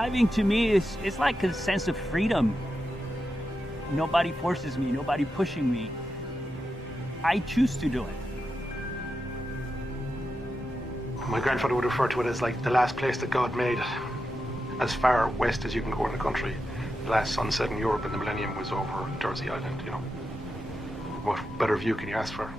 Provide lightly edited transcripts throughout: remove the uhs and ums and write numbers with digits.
Skydiving to me is it's like a sense of freedom. Nobody forces me, nobody pushing me. I choose to do it. My grandfather would refer to it as like the last place that God made, as far west as you can go in the country. The last sunset in Europe in the millennium was over Jersey Island, you know. What better view can you ask for?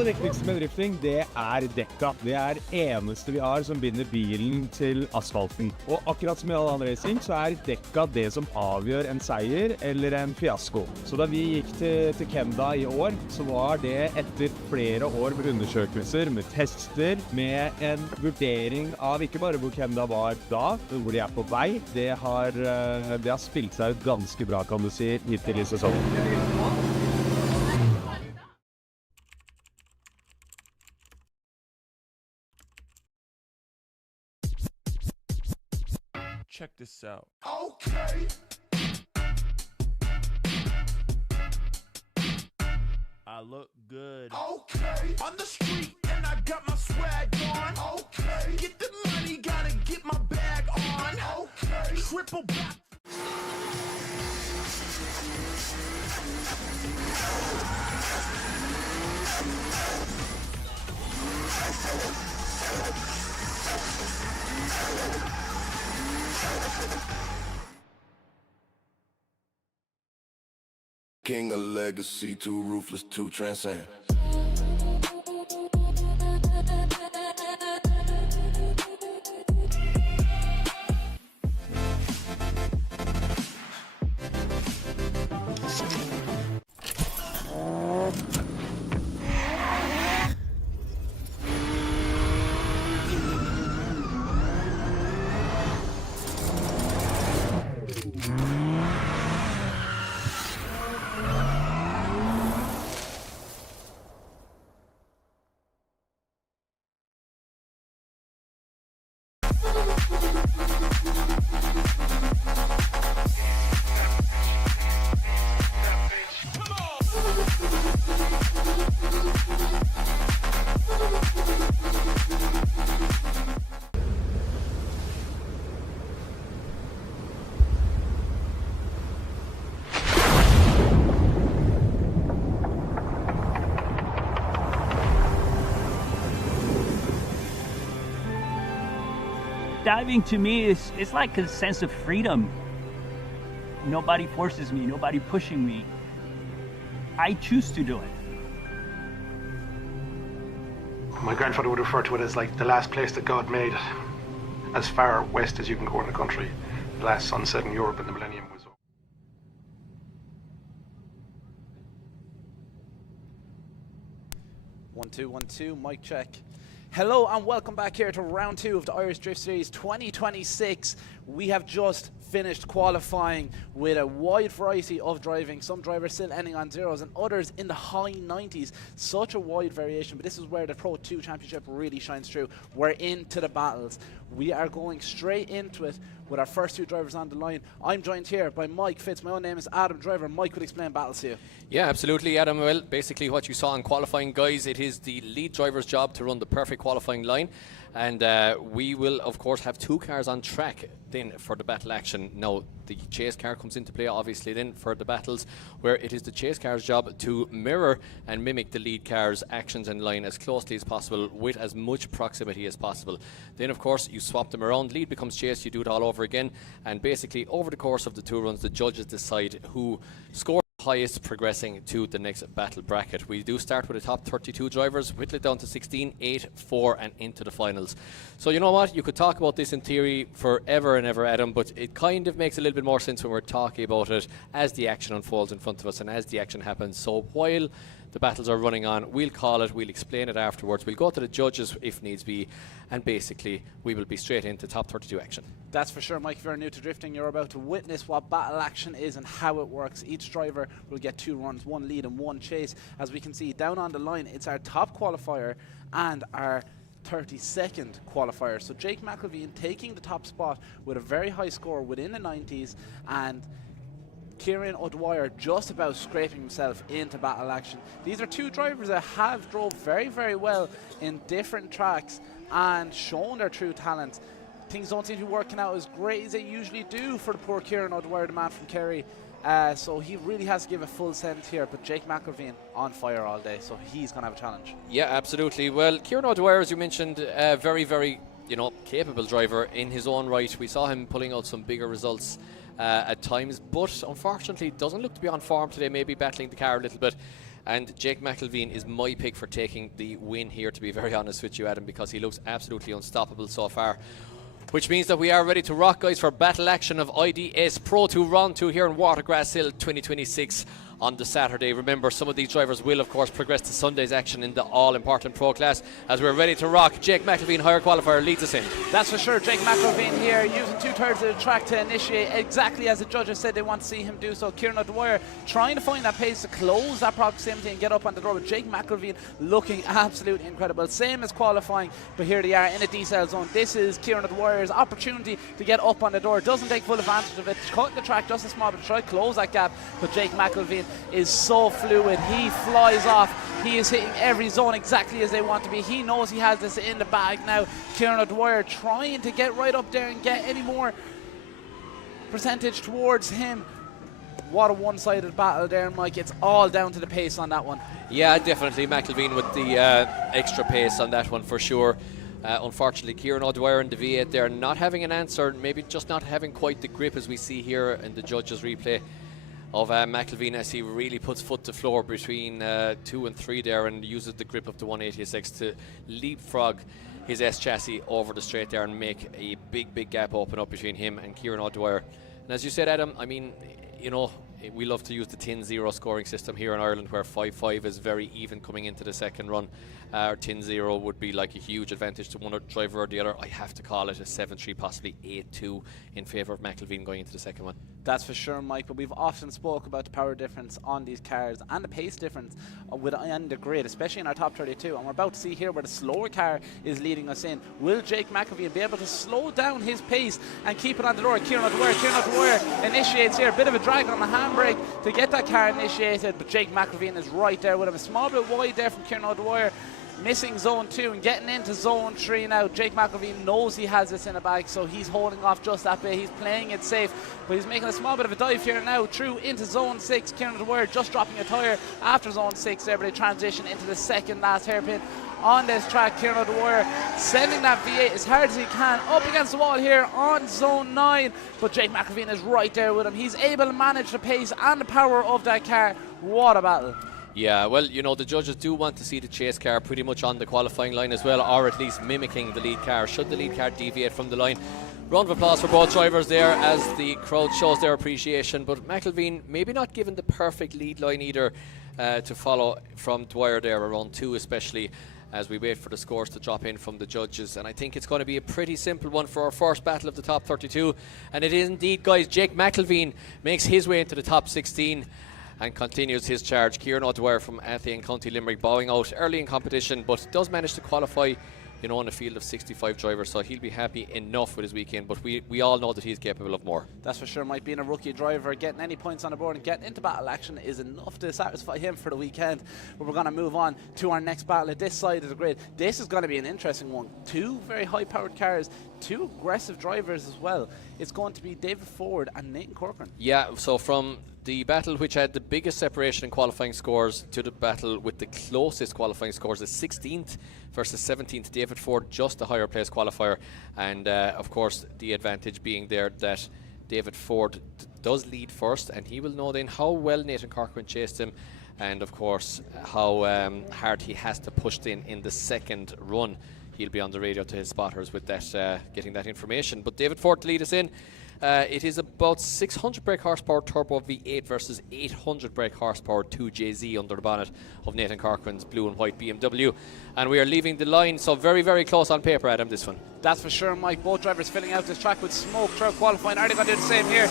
aller viktigste med drifting, det dekka. Det eneste vi har som binder bilen til asfalten. Og akkurat som i all annen racing, så dekka det som avgjør en seier eller en fiasko. Så da vi gikk til Kenda i år, så var det etter flere år med undersøkelser, med tester, med en vurdering av ikke bare hvor Kenda var da, men hvor de på vei. Det har spilt seg ut ganske bra, kan du si, hittil i sesongen. Check this out. Okay. I look good. Okay. On the street and I got my swag on. Okay. Get the money, gotta get my bag on. Okay. Triple back. King of legacy, too ruthless, too transcend. Diving to me it's like a sense of freedom. Nobody forces me, nobody pushing me. I choose to do it. My grandfather would refer to it as like the last place that God made, as far west as you can go in the country. The last sunset in Europe in the millennium was over. 1 2 1 2, mic check. Hello and welcome back here to round 2 of the Irish Drift Series 2026. We have just finished qualifying with a wide variety of driving. Some drivers still ending on zeros and others in the high 90s. Such a wide variation, but this is where the Pro2 Championship really shines through. We're into the battles. We are going straight into it with our first 2 drivers on the line. I'm joined here by Mike Fitz. My own name is Adam Driver. Mike would explain battles to you. Yeah, absolutely, Adam. Well, basically what you saw in qualifying, guys, it is the lead driver's job to run the perfect qualifying line. And we will, of course, have 2 cars on track then for the battle action. Now, the chase car comes into play, obviously, then for the battles, where it is the chase car's job to mirror and mimic the lead car's actions and line as closely as possible with as much proximity as possible. Then, of course, you swap them around. Lead becomes chase, you do it all over again. And basically, over the course of the 2 runs, the judges decide who scores highest, progressing to the next battle bracket. We do start with the top 32 drivers, whittle it down to 16, 8, 4 and into the finals. So you know what, you could talk about this in theory forever and ever, Adam, but it kind of makes a little bit more sense when we're talking about it as the action unfolds in front of us and as the action happens. So while the battles are running on, we'll call it, we'll explain it afterwards, we'll go to the judges if needs be, and basically we will be straight into top 32 action. That's for sure, Mike. If you're new to drifting, you're about to witness what battle action is and how it works. Each driver will get 2 runs, 1 lead and 1 chase. As we can see down on the line, it's our top qualifier and our 32nd qualifier. So Jake McElveen taking the top spot with a very high score within the 90s, and Kieran O'Dwyer just about scraping himself into battle action. These are 2 drivers that have drove very, very well in different tracks and shown their true talent. Things don't seem to be working out as great as they usually do for the poor Kieran O'Dwyer, the man from Kerry. So he really has to give a full send here, but Jake McElveen on fire all day, so he's going to have a challenge. Yeah, absolutely. Well, Kieran O'Dwyer, as you mentioned, very, very capable driver in his own right. We saw him pulling out some bigger results at times, but unfortunately doesn't look to be on form today, maybe battling the car a little bit. And Jake McElveen is my pick for taking the win here, to be very honest with you, Adam, because he looks absolutely unstoppable so far. Which means that we are ready to rock, guys, for battle action of IDS Pro 2 Round 2 here in Watergrasshill 2026 on the Saturday. Remember, some of these drivers will, of course, progress to Sunday's action in the all-important Pro class. As we're ready to rock, Jake McElveen, higher qualifier, leads us in. That's for sure. Jake McElveen here using 2/3 of the track to initiate exactly as the judges said they want to see him do so. Kieran O'Dwyer trying to find that pace to close that proximity and get up on the door, but Jake McElveen looking absolutely incredible. Same as qualifying, but here they are in a decel zone. This is Kieran O'Dwyer's opportunity to get up on the door. Doesn't take full advantage of it. Cut the track just a small bit to try to close that gap, but Jake McElveen is so fluid. He flies off. He is hitting every zone exactly as they want to be. He knows he has this in the bag now. Kieran O'Dwyer trying to get right up there and get any more percentage towards him. What a one-sided battle there, Mike. It's all down to the pace on that one. Yeah, definitely McElveen with the extra pace on that one for sure. Unfortunately, Kieran O'Dwyer and the V8 there not having an answer, maybe just not having quite the grip as we see here in the judges' replay of McElveen, as he really puts foot to floor between 2 and 3 there and uses the grip of the 180SX to leapfrog his S chassis over the straight there and make a big gap open up between him and Kieran O'Dwyer. And as you said, Adam, I mean, you know, we love to use the 10-0 scoring system here in Ireland, where 5-5 is very even coming into the second run. 10-0 would be like a huge advantage to one driver or the other. I have to call it a 7-3, possibly 8-2 in favour of McElveen going into the second one. That's for sure, Mike, but we've often spoke about the power difference on these cars and the pace difference within the grid, especially in our top 32, and we're about to see here where the slower car is leading us in. Will Jake McElveen be able to slow down his pace and keep it on the door? Kieran O'Dwyer initiates here, a bit of a drag on the handbrake to get that car initiated, but Jake McElveen is right there with him, a small bit wide there from Kieran O'Dwyer. Missing zone 2 and getting into zone 3 now. Jake McElveen knows he has this in the bag, so he's holding off just that bit. He's playing it safe, but he's making a small bit of a dive here now through into zone 6. Kieran O'Dwyer just dropping a tyre after zone 6 there, but they transition into the second last hairpin on this track. Kieran O'Dwyer sending that V8 as hard as he can up against the wall here on zone 9, but Jake McElveen is right there with him. He's able to manage the pace and the power of that car. What a battle. Yeah, well, you know, the judges do want to see the chase car pretty much on the qualifying line as well, or at least mimicking the lead car, should the lead car deviate from the line. Round of applause for both drivers there as the crowd shows their appreciation, but McElveen maybe not given the perfect lead line either to follow from Dwyer there, around 2 especially, as we wait for the scores to drop in from the judges. And I think it's going to be a pretty simple one for our first battle of the top 32, and it is indeed, guys. Jake McElveen makes his way into the top 16 and continues his charge. Kieran O'Dwyer from Athy, County Limerick, bowing out early in competition, but does manage to qualify, you know, in a field of 65 drivers, so he'll be happy enough with his weekend, but we all know that he's capable of more. That's for sure, Mike. Being a rookie driver, getting any points on the board and getting into battle action is enough to satisfy him for the weekend. But we're going to move on to our next battle at this side of the grid. This is going to be an interesting one. 2 very high-powered cars, 2 aggressive drivers as well. It's going to be David Ford and Nathan Corcoran. Yeah, so from the battle which had the biggest separation in qualifying scores to the battle with the closest qualifying scores, the 16th versus 17th, David Ford just a higher place qualifier, and of course the advantage being there that David Ford does lead first, and he will know then how well Nathan Corcoran chased him, and of course how hard he has to push in the second run. He'll be on the radio to his spotters with that, getting that information. But David Ford to lead us in. It is about 600 brake horsepower turbo V8 versus 800 brake horsepower 2JZ under the bonnet of Nathan Corcoran's blue and white BMW. And we are leaving the line, so very close on paper, Adam, this one. That's for sure, Mike. Both drivers filling out this track with smoke throughout qualifying. Are they going to do the same here?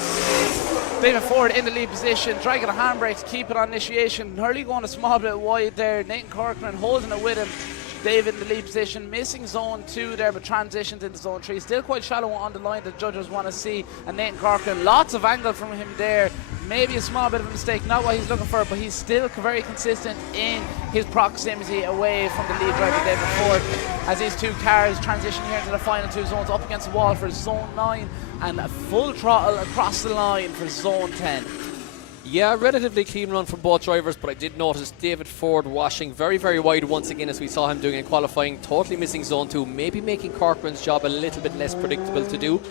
David Ford in the lead position, dragging the handbrake to keep it on initiation. Hurley going a small bit wide there. Nathan Corcoran holding it with him. David in the lead position, missing zone 2 there, but transitions into zone 3. Still quite shallow on the line that judges want to see. And Nathan Corcoran, lots of angle from him there. Maybe a small bit of a mistake, not what he's looking for, but he's still very consistent in his proximity away from the lead driver, David Ford. As these 2 cars transition here into the final 2 zones, up against the wall for zone 9 and a full throttle across the line for zone 10. Yeah, relatively clean run from both drivers, but I did notice David Ford washing very wide once again, as we saw him doing in qualifying, totally missing zone 2, maybe making Corcoran's job a little bit less predictable to do.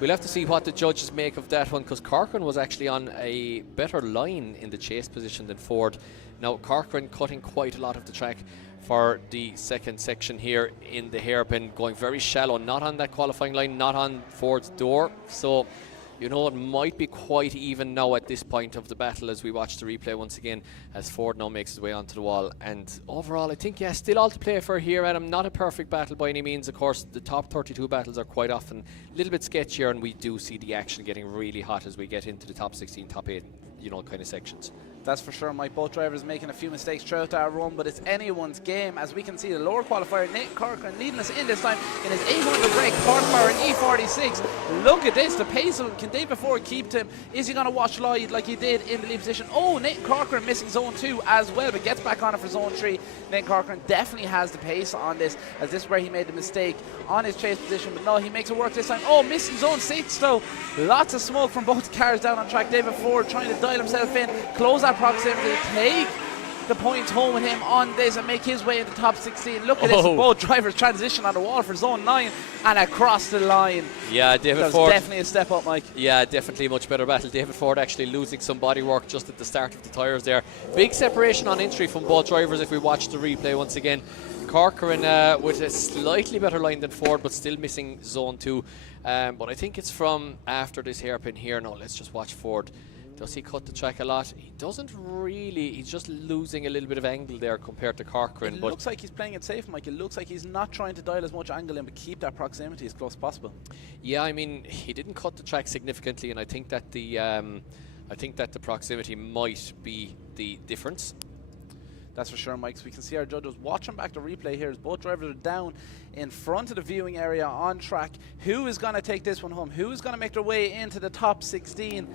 We'll have to see what the judges make of that one, because Corcoran was actually on a better line in the chase position than Ford. Now Corcoran cutting quite a lot of the track for the second section here in the hairpin, going very shallow, not on that qualifying line, not on Ford's door. So, you know, it might be quite even now at this point of the battle as we watch the replay once again, as Ford now makes his way onto the wall. And overall, I think, yeah, still all to play for here, Adam. Not a perfect battle by any means. Of course, the top 32 battles are quite often a little bit sketchier, and we do see the action getting really hot as we get into the top 16, top 8, you know, kind of sections. That's for sure, Mike. Both drivers making a few mistakes throughout that run, but it's anyone's game. As we can see, the lower qualifier, Nate Corcoran, leading us in this time in his 800 brake horsepower E46. Look at this, the pace of him. Can David Ford keep him? Is he going to watch Lloyd like he did in the lead position? Oh, Nate Corcoran missing zone 2 as well, but gets back on it for zone 3. Nate Corcoran definitely has the pace on this, as this is where he made the mistake on his chase position, but no, he makes it work this time. Oh, missing zone 6 though. Lots of smoke from both cars down on track. David Ford trying to dial himself in, close that proximity, take the points home with him on this and make his way into top 16. Look at this, both drivers transition on the wall for zone 9 and across the line. Yeah, David That Ford. was definitely a step up, Mike. Yeah, definitely a much better battle. David Ford actually losing some body work just at the start of the tyres there. Big separation on entry from both drivers if we watch the replay once again. Corcoran with a slightly better line than Ford, but still missing zone 2. But I think it's from after this hairpin here. Now let's just watch Ford. Does he cut the track a lot? He doesn't really. He's just losing a little bit of angle there compared to Corcoran. It looks like he's playing it safe, Mike. It looks like he's not trying to dial as much angle in, but keep that proximity as close as possible. Yeah, I mean, he didn't cut the track significantly, and I think that the proximity might be the difference. That's for sure, Mike. So we can see our judges watching back the replay here as both drivers are down in front of the viewing area on track. Who is going to take this one home? Who is going to make their way into the top 16?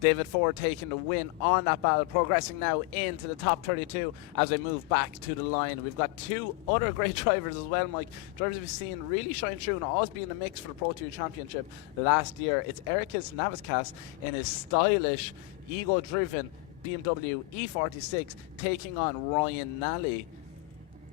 David Ford taking the win on that battle, progressing now into the top 32 as they move back to the line. We've got two other great drivers as well, Mike. Drivers we've seen really shine through and always be in the mix for the Pro2 Championship last year. It's Ericus Navaskas in his stylish, ego-driven BMW E46 taking on Ryan Nally,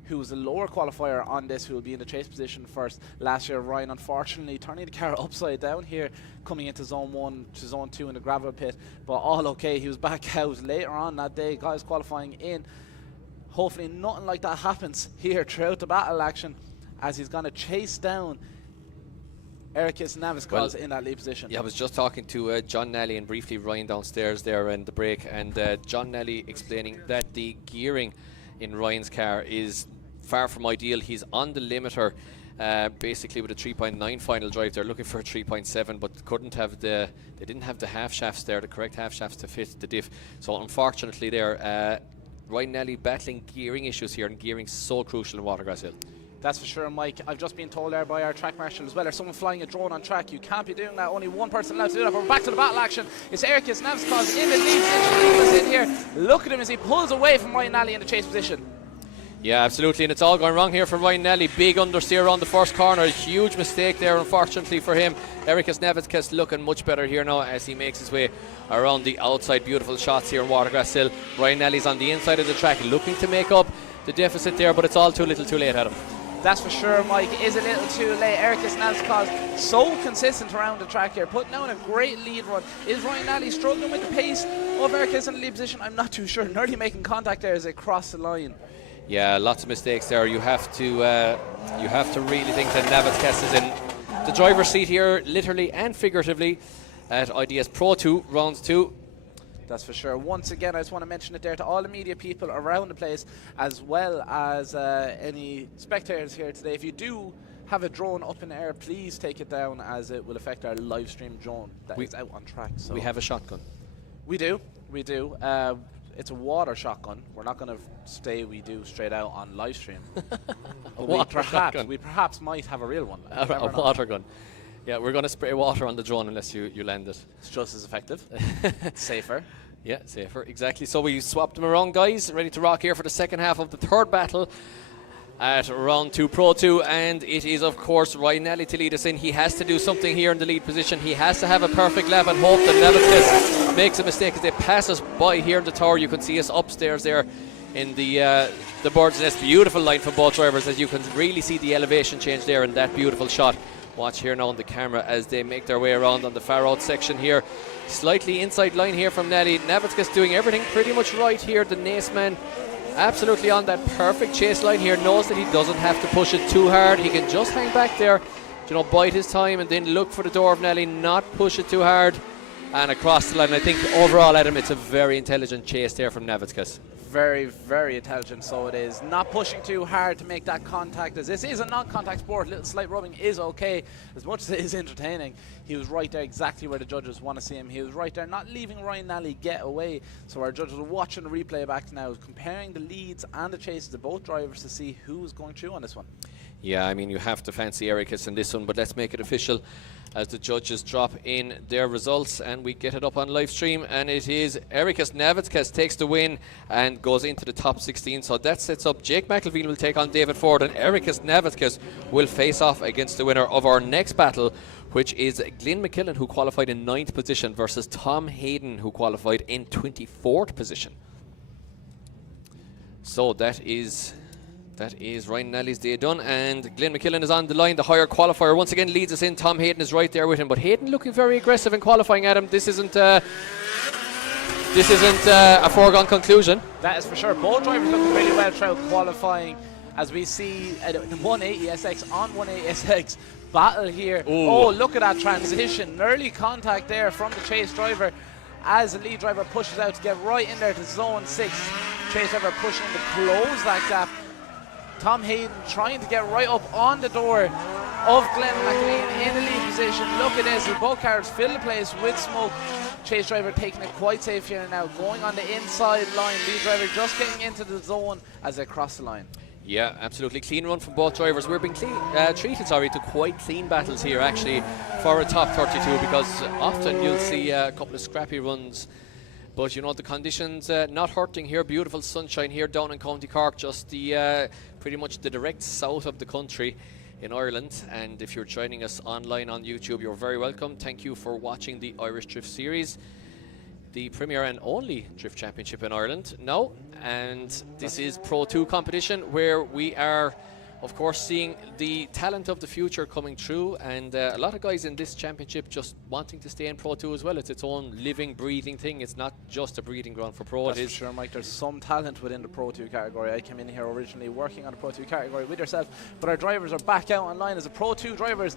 who was a lower qualifier on this, who will be in the chase position first. Last year, Ryan unfortunately turning the car upside down here, coming into zone 1 to zone 2 in the gravel pit, but all okay. He was back out later on that day, guys qualifying in. Hopefully nothing like that happens here throughout the battle action, as he's going to chase down Ericus Navaskas in that lead position. Yeah, I was just talking to John Nally and briefly Ryan downstairs there in the break, and John Nally explaining that the gearing in Ryan's car is far from ideal. He's on the limiter, basically with a 3.9 final drive. They're looking for a 3.7, but they didn't have the half shafts there, the correct half shafts to fit the diff. So unfortunately there, Ryan Nally battling gearing issues here, and gearing so crucial in Watergrasshill. That's for sure, Mike. I've just been told there by our track marshal as well, there's someone flying a drone on track. You can't be doing that. Only one person allowed to do that. But we're back to the battle action. It's Ericus Navaskas in the lead position. In here. Look at him as he pulls away from Ryan Nally in the chase position. Yeah, absolutely, and it's all going wrong here for Ryan Nally. Big understeer on the first corner, a huge mistake there, unfortunately for him. Ericus Navaskas looking much better here now as he makes his way around the outside. Beautiful shots here in Watergrasshill. Ryan Nally's on the inside of the track, looking to make up the deficit there, but it's all too little too late, Adam. That's for sure, Mike. It is a little too late. Ericus Navaskas so consistent around the track here, putting down a great lead run. Is Ryan Nally struggling with the pace of Ericus in the lead position? I'm not too sure. Nearly making contact there as they cross the line. Yeah, lots of mistakes there. You have to really think that Navaskas is in the driver's seat here, literally and figuratively, at IDS Pro2 round 2. That's for sure. Once again, I just want to mention it there to all the media people around the place, as well as any spectators here today. If you do have a drone up in the air, please take it down, as it will affect our live stream drone that is out on track. So we have a shotgun. We do. It's a water shotgun. We're not going to stay we do straight out on live stream. we perhaps might have a real one. A water gun. Yeah, we're going to spray water on the drone unless you land it. It's just as effective. Safer. Yeah, safer, exactly. So we swapped them around, guys. Ready to rock here for the second half of the third battle at round 2 Pro 2, and it is of course Ryan Nelly to lead us in. He has to do something here in the lead position. He has to have a perfect lap and hope that Nevitzkis makes a mistake as they pass us by here in the tower. You can see us upstairs there in the bird's nest. Beautiful line from both drivers, as you can really see the elevation change there in that beautiful shot. Watch here now on the camera as they make their way around on the far out section here. Slightly inside line here from Nelly. Nevitzkis doing everything pretty much right here. The Naceman absolutely on that perfect chase line here. Knows that he doesn't have to push it too hard. He can just hang back there, you know, bide his time and then look for the door of Nelly, not push it too hard, and across the line. I think overall, Adam, it's a very intelligent chase there from Nevitzkis. Very, very intelligent, so it is. Not pushing too hard to make that contact, as this is a non-contact sport. Little slight rubbing is okay, as much as it is entertaining. He was right there exactly where the judges want to see him. He was right there, not leaving Ryan Nally get away. So our judges are watching the replay back now, comparing the leads and the chases of both drivers to see who's going through on this one. Yeah, I mean, you have to fancy Ericus in this one, but let's make it official as the judges drop in their results and we get it up on live stream. And it is Ericus Nevitzkis takes the win and goes into the top 16. So that sets up Jake McElveen will take on David Ford, and Ericus Nevitzkis will face off against the winner of our next battle, which is Glenn McKillen, who qualified in 9th position, versus Tom Hayden, who qualified in 24th position. So that is Ryan Nally's day done, and Glenn McKillen is on the line. The higher qualifier once again leads us in. Tom Hayden is right there with him, but Hayden looking very aggressive in qualifying. Adam, this isn't a foregone conclusion. That is for sure. Both drivers looking really well throughout qualifying, as we see the 180SX on 180SX battle here. Ooh. Oh, look at that transition. Early contact there from the chase driver as the lead driver pushes out to get right in there to zone 6. Chase driver pushing to close that gap. Tom Hayden trying to get right up on the door of Glenn McLean in the lead position. Look at this, both cars fill the place with smoke. Chase driver taking it quite safe here now, going on the inside line. Lead driver just getting into the zone as they cross the line. Yeah, absolutely clean run from both drivers. We're being treated to quite clean battles here actually for a top 32, because often you'll see a couple of scrappy runs. But you know, the conditions not hurting here. Beautiful sunshine here down in County Cork, just the pretty much the direct south of the country in Ireland. And if you're joining us online on YouTube, you're very welcome. Thank you for watching the Irish Drift Series, the premier and only drift championship in Ireland now. And this is Pro 2 competition, where we are of course seeing the talent of the future coming through, and a lot of guys in this championship just wanting to stay in Pro 2 as well. It's its own living, breathing thing. It's not just a breeding ground for Pro. That's for sure, Mike. There's some talent within the Pro 2 category. I came in here originally working on the Pro 2 category with yourself, but our drivers are back out online as the Pro 2 drivers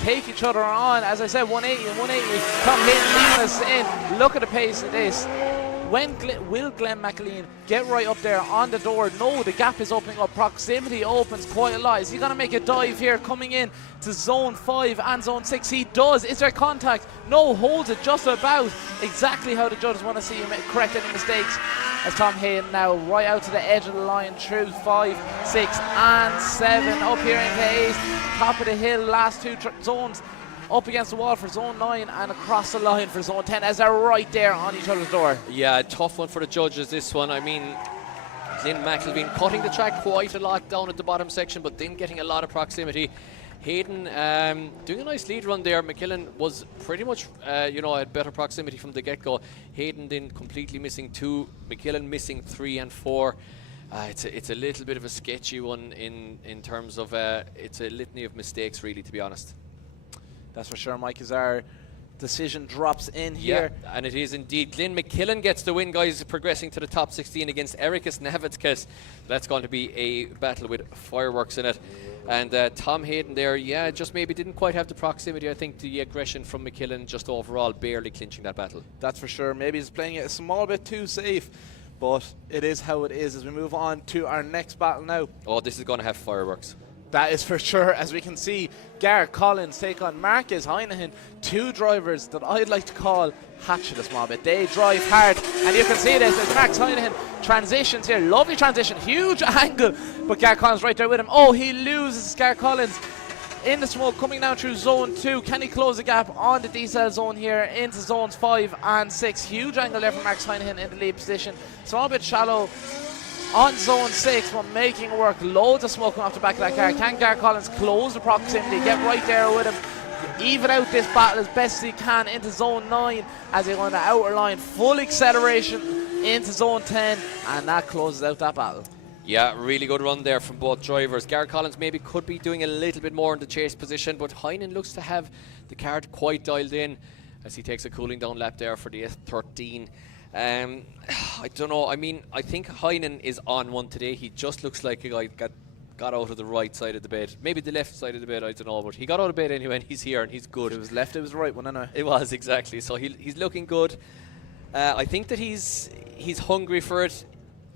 take each other on. As I said, 180 and 180. Tom Hayden leading us in. Look at the pace of this. Will Glenn McLean get right up there on the door? No, the gap is opening up. Proximity opens quite a lot. Is he going to make a dive here coming in to zone 5 and zone 6? He does. Is there contact? No, holds it just about. Exactly how the judges want to see him correct any mistakes. As Tom Hayden now right out to the edge of the line through 5, 6 and 7. Up here into 8. Top of the hill, last 2 zones. Up against the wall for zone 9 and across the line for zone 10 as they're right there on each other's door. Yeah, a tough one for the judges, this one. I mean, Glenn McElveen cutting the track quite a lot down at the bottom section, but then getting a lot of proximity. Hayden doing a nice lead run there. McKillen was pretty much, had better proximity from the get-go. Hayden then completely missing 2, McKillen missing 3 and 4. It's a little bit of a sketchy one in terms of, it's a litany of mistakes, really, to be honest. That's for sure, Mike, as our decision drops in here. Yeah, and it is indeed. Glenn McKillen gets the win, guys, progressing to the top 16 against Ericus Nevitzkis. That's going to be a battle with fireworks in it. And Tom Hayden there, just maybe didn't quite have the proximity. I think the aggression from McKillen just overall barely clinching that battle. That's for sure. Maybe he's playing it a small bit too safe, but it is how it is as we move on to our next battle now. Oh, this is going to have fireworks. That is for sure. As we can see, Garrett Collins take on Marcus Heinahan, 2 drivers that I'd like to call hatchet a small bit. They drive hard, and you can see this as Marcus Heinahan transitions here. Lovely transition, huge angle, but Garrett Collins right there with him. Oh, he loses Garrett Collins in the smoke coming down through zone 2. Can he close the gap on the D-cell zone here into zones 5 and 6? Huge angle there from Marcus Heinahan in the lead position. Small bit shallow on zone 6, but making it work. Loads of smoke coming off the back of that car. Can Gareth Collins close the proximity, get right there with him, even out this battle as best as he can into zone 9 as they go on the outer line. Full acceleration into zone 10, and that closes out that battle. Yeah, really good run there from both drivers. Gareth Collins maybe could be doing a little bit more in the chase position, but Heinen looks to have the car quite dialed in as he takes a cooling down lap there for the S13. I don't know. I mean, I think Heinen is on one today. He just looks like a guy got out of the right side of the bed. Maybe the left side of the bed, I don't know. But he got out of bed anyway, and he's here, and he's good. It was left, it was right one, anyway. It was, exactly. So he's looking good. I think that he's hungry for it.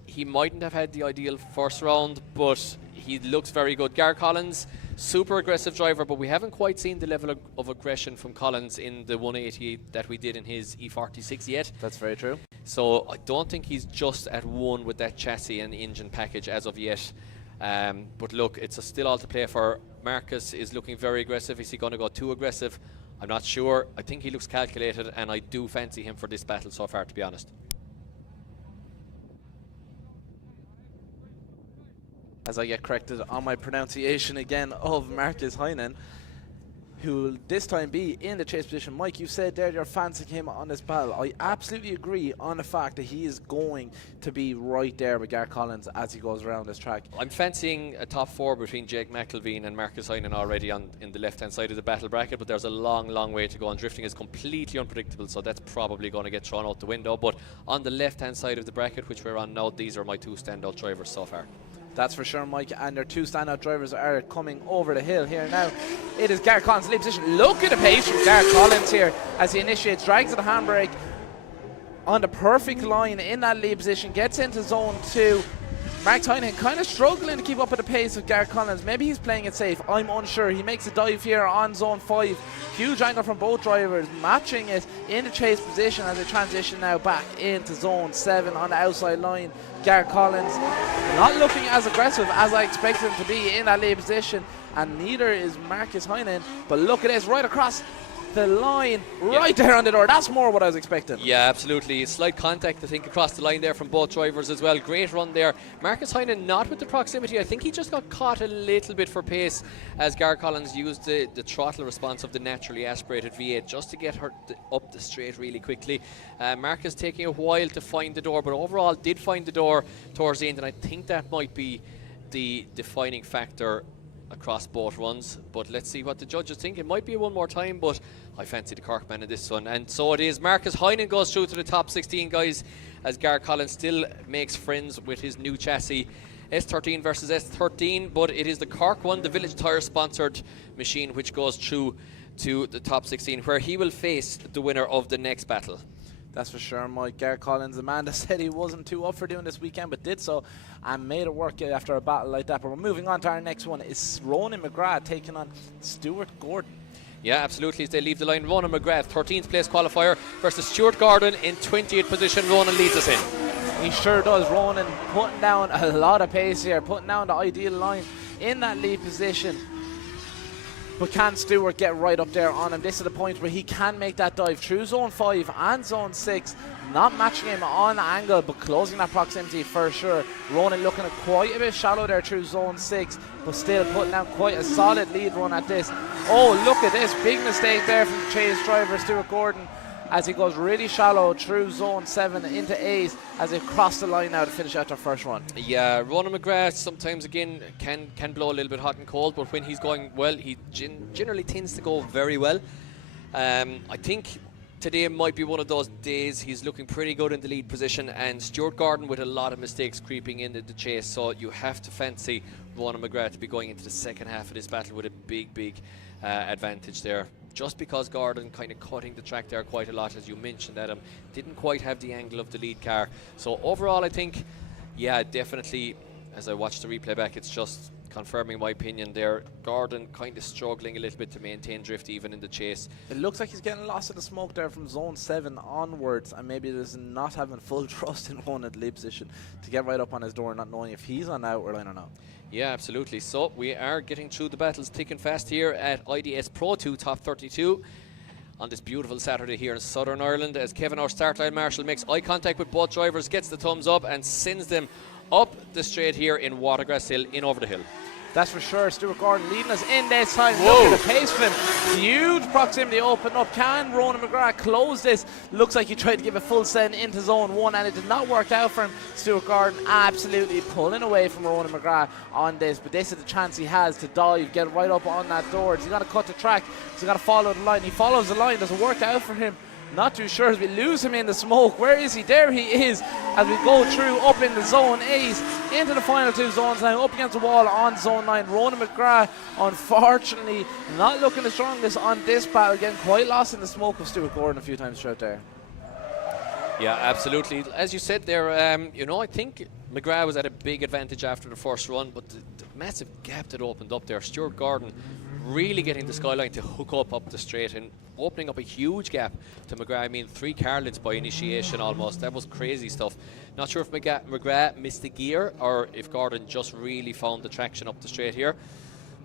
He mightn't have had the ideal first round, but he looks very good. Gareth Collins, super aggressive driver, but we haven't quite seen the level of aggression from Collins in the 180 that we did in his E46 yet. That's very true. So I don't think he's just at one with that chassis and engine package as of yet. But look, it's still all to play for. Marcus is looking very aggressive. Is he going to go too aggressive? I'm not sure. I think he looks calculated, and I do fancy him for this battle so far, to be honest. As I get corrected on my pronunciation again of Marcus Heinen, who will this time be in the chase position. Mike, you said there you're fancying him on this battle. I absolutely agree on the fact that he is going to be right there with Gareth Collins as he goes around this track. I'm fancying a top 4 between Jake McElveen and Marcus Heinen already in the left-hand side of the battle bracket, but there's a long, long way to go, and drifting is completely unpredictable, so that's probably going to get thrown out the window. But on the left-hand side of the bracket, which we're on now, these are my 2 standout drivers so far. That's for sure, Mike, and their 2 standout drivers are coming over the hill here now. It is Gareth Collins' lead position. Look at the pace from Gareth Collins here as he initiates, drags at the handbrake on the perfect line in that lead position, gets into zone 2. Mark Heinen kind of struggling to keep up with the pace of Gareth Collins. Maybe he's playing it safe, I'm unsure. He makes a dive here on zone 5. Huge angle from both drivers, matching it in the chase position as they transition now back into zone 7 on the outside line. Gareth Collins not looking as aggressive as I expected him to be in that lead position, and neither is Marcus Heinen. But look at this, right across the line, right there on the door. That's more what I was expecting. Yeah, absolutely. Slight contact, I think, across the line there from both drivers as well. Great run there. Marcus Heinen not with the proximity. I think he just got caught a little bit for pace as Gareth Collins used the throttle response of the naturally aspirated V8 just to get her up the straight really quickly. Marcus taking a while to find the door, but overall did find the door towards the end, and I think that might be the defining factor across both runs. But let's see what the judges think. It might be one more time, but I fancy the Cork man in this one, and so it is. Marcus Heinen goes through to the top 16, guys, as Gareth Collins still makes friends with his new chassis. S13 versus S13, but it is the Cork one, the Village Tire sponsored machine, which goes through to the top 16, where he will face the winner of the next battle. That's for sure, Mike. Gareth Collins, the man that said he wasn't too up for doing this weekend, but did so and made it work after a battle like that. But we're moving on to our next one. It's Ronan McGrath taking on Stuart Gordon. Yeah, absolutely. As they leave the line, Ronan McGrath, 13th place qualifier, versus Stuart Gordon in 20th position. Ronan leads us in. He sure does. Ronan putting down a lot of pace here, putting down the ideal line in that lead position. But can Stewart get right up there on him? This is the point where he can make that dive through zone 5 and zone 6. Not matching him on angle, but closing that proximity for sure. Ronan looking at quite a bit shallow there through zone 6, but still putting down quite a solid lead run at this. Oh, look at this. Big mistake there from the chase driver, Stuart Gordon, as he goes really shallow through zone 7 into 8 as they cross the line now to finish out their first run. Yeah, Ronan McGrath sometimes again can blow a little bit hot and cold, but when he's going well, he generally tends to go very well. I think today might be one of those days. He's looking pretty good in the lead position, and Stuart Gordon with a lot of mistakes creeping into the chase, so you have to fancy Ronan McGrath to be going into the second half of this battle with a big advantage there. Just because Gordon kind of cutting the track there quite a lot, as you mentioned, Adam, didn't quite have the angle of the lead car. So overall, I think, yeah, definitely, as I watch the replay back, it's just confirming my opinion there. Gordon kind of struggling a little bit to maintain drift even in the chase. It looks like he's getting lost in the smoke there from zone 7 onwards, and maybe there's not having full trust in one at the lead position to get right up on his door, not knowing if he's on the outer line or not. Yeah, absolutely. So we are getting through the battles thick and fast here at IDS Pro2 Top 32 on this beautiful Saturday here in Southern Ireland, as Kevin, our start line marshal, makes eye contact with both drivers, gets the thumbs up and sends them up the straight here in Watergrasshill, in over the hill. That's for sure. Stuart Gordon leading us in this time. Whoa. Look at the pace for him. Huge proximity open up. Can Ronan McGrath close this? Looks like he tried to give a full send into zone 1 and it did not work out for him. Stuart Gordon absolutely pulling away from Ronan McGrath on this, but this is the chance he has to dive, get right up on that door. He's got to cut the track. He's got to follow the line. He follows the line. Doesn't work out for him. Not too sure as we lose him in the smoke. Where is he? There he is as we go through up in the zone 8 into the final 2 zones now, up against the wall on zone 9. Ronan McGrath unfortunately not looking the strongest on this battle, getting quite lost in the smoke of Stuart Gordon a few times throughout there. Yeah, absolutely. As you said there, I think McGrath was at a big advantage after the first run, but the massive gap that opened up there, Stuart Gordon really getting the skyline to hook up the straight and opening up a huge gap to McGrath. I mean, 3 car lengths by initiation almost. That was crazy stuff. Not sure if McGrath missed the gear or if Gordon just really found the traction up the straight here.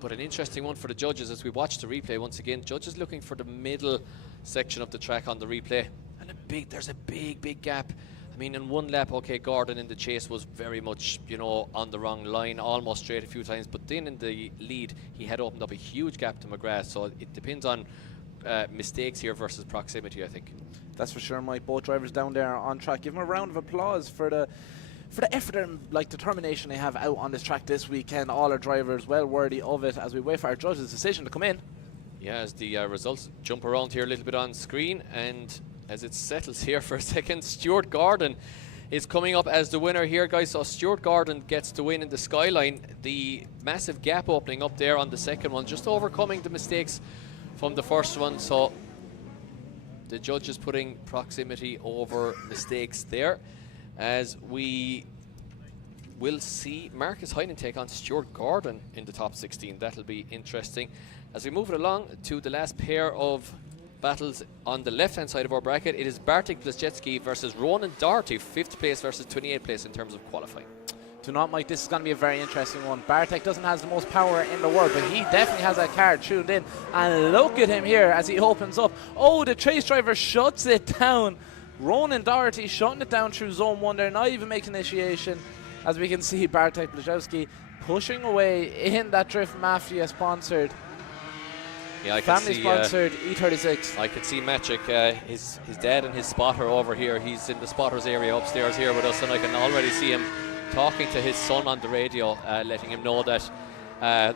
But an interesting one for the judges as we watch the replay once again. Judges looking for the middle section of the track on the replay. And there's a big gap. I mean, in one lap, okay, Gordon in the chase was very much, on the wrong line, almost straight a few times. But then in the lead, he had opened up a huge gap to McGrath. So it depends on mistakes here versus proximity, I think. That's for sure, Mike. Both drivers down there on track. Give them a round of applause for the effort and determination they have out on this track this weekend. All our drivers well worthy of it as we wait for our judges' decision to come in. Yeah, as the results jump around here a little bit on screen, and as it settles here for a second, Stuart Gordon is coming up as the winner here, guys. So Stuart Gordon gets the win in the skyline. The massive gap opening up there on the second one, just overcoming the mistakes from the first one. So the judges putting proximity over mistakes there, as we will see Marcus Heinen take on Stuart Gordon in the top 16. That'll be interesting. As we move it along to the last pair of battles on the left-hand side of our bracket, it is Bartek Blazejewski versus Ronan Doherty, 5th place versus 28th place in terms of qualifying. Do not, Mike, this is going to be a very interesting one. Bartek doesn't have the most power in the world, but he definitely has that card tuned in. And look at him here as he opens up. Oh, the chase driver shuts it down. Ronan Doherty shutting it down through zone 1 there, not even making initiation. As we can see, Bartek Blazejewski pushing away in that Drift Mafia sponsored. Yeah, I can family see, sponsored E36. I can see Magic, his dad and his spotter over here. He's in the spotters area upstairs here with us, and I can already see him talking to his son on the radio, letting him know that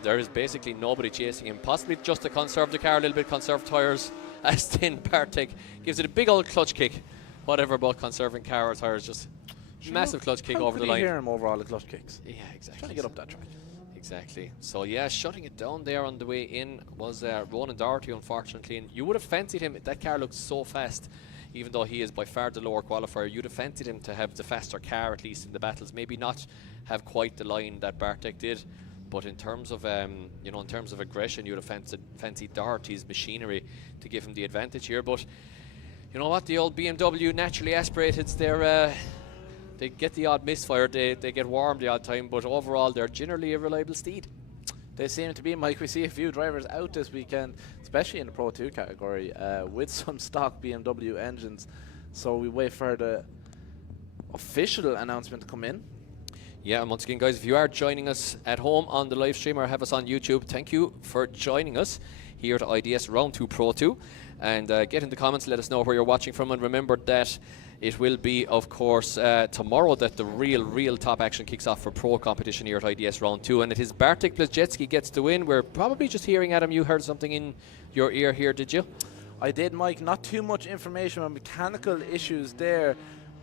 there is basically nobody chasing him. Possibly just to conserve the car a little bit, conserve tyres, as then Bartek gives it a big old clutch kick. Whatever about conserving car or tyres, just massive clutch kick over the line. You hear him over all the clutch kicks. Yeah, exactly. Trying to get up that track. Exactly. So yeah, shutting it down there on the way in was Ronan Doherty, unfortunately. And you would have fancied him. That car looks so fast, even though he is by far the lower qualifier. You'd have fancied him to have the faster car, at least in the battles. Maybe not have quite the line that Bartek did, but in terms of in terms of aggression, you'd have fancied Doherty's machinery to give him the advantage here. But you know what? The old BMW naturally aspirated. They get the odd misfire, they get warm the odd time, but overall they're generally a reliable steed. They seem to be, Mike. We see a few drivers out this weekend, especially in the Pro 2 category, with some stock BMW engines. So we wait for the official announcement to come in. Yeah, and once again, guys, if you are joining us at home on the live stream or have us on YouTube, thank you for joining us here at IDS Round 2 Pro 2. And get in the comments, let us know where you're watching from, and remember that it will be, of course, tomorrow that the real top action kicks off for pro competition here at IDS Round 2, and it is Bartek Blazejewski gets the win. We're probably just hearing, Adam, you heard something in your ear here, did you? I did, Mike. Not too much information on mechanical issues there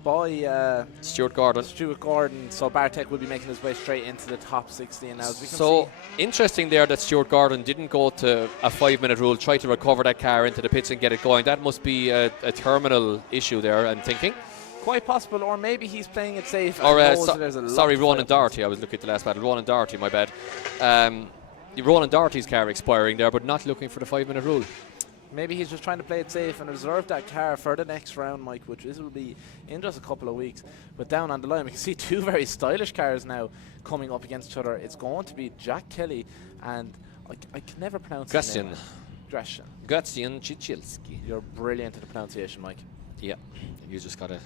by Stuart Gordon. So Bartek will be making his way straight into the top 16 now. As we can so see. Interesting there that Stuart Gordon didn't go to a 5-minute rule, try to recover that car into the pits and get it going. That must be a terminal issue there, I'm thinking. Quite possible, or maybe he's playing it safe. Or sorry, Ronan Doherty. I was looking at the last battle. Ronan Doherty, my bad. Ronan Doherty's car expiring there, but not looking for the 5-minute rule. Maybe he's just trying to play it safe and reserve that car for the next round, Mike, which this will be in just a couple of weeks. But down on the line, we can see 2 very stylish cars now coming up against each other. It's going to be Jack Kelly and I can never pronounce his name. Gratian Chichelski. You're brilliant at the pronunciation, Mike. Yeah, you just gotta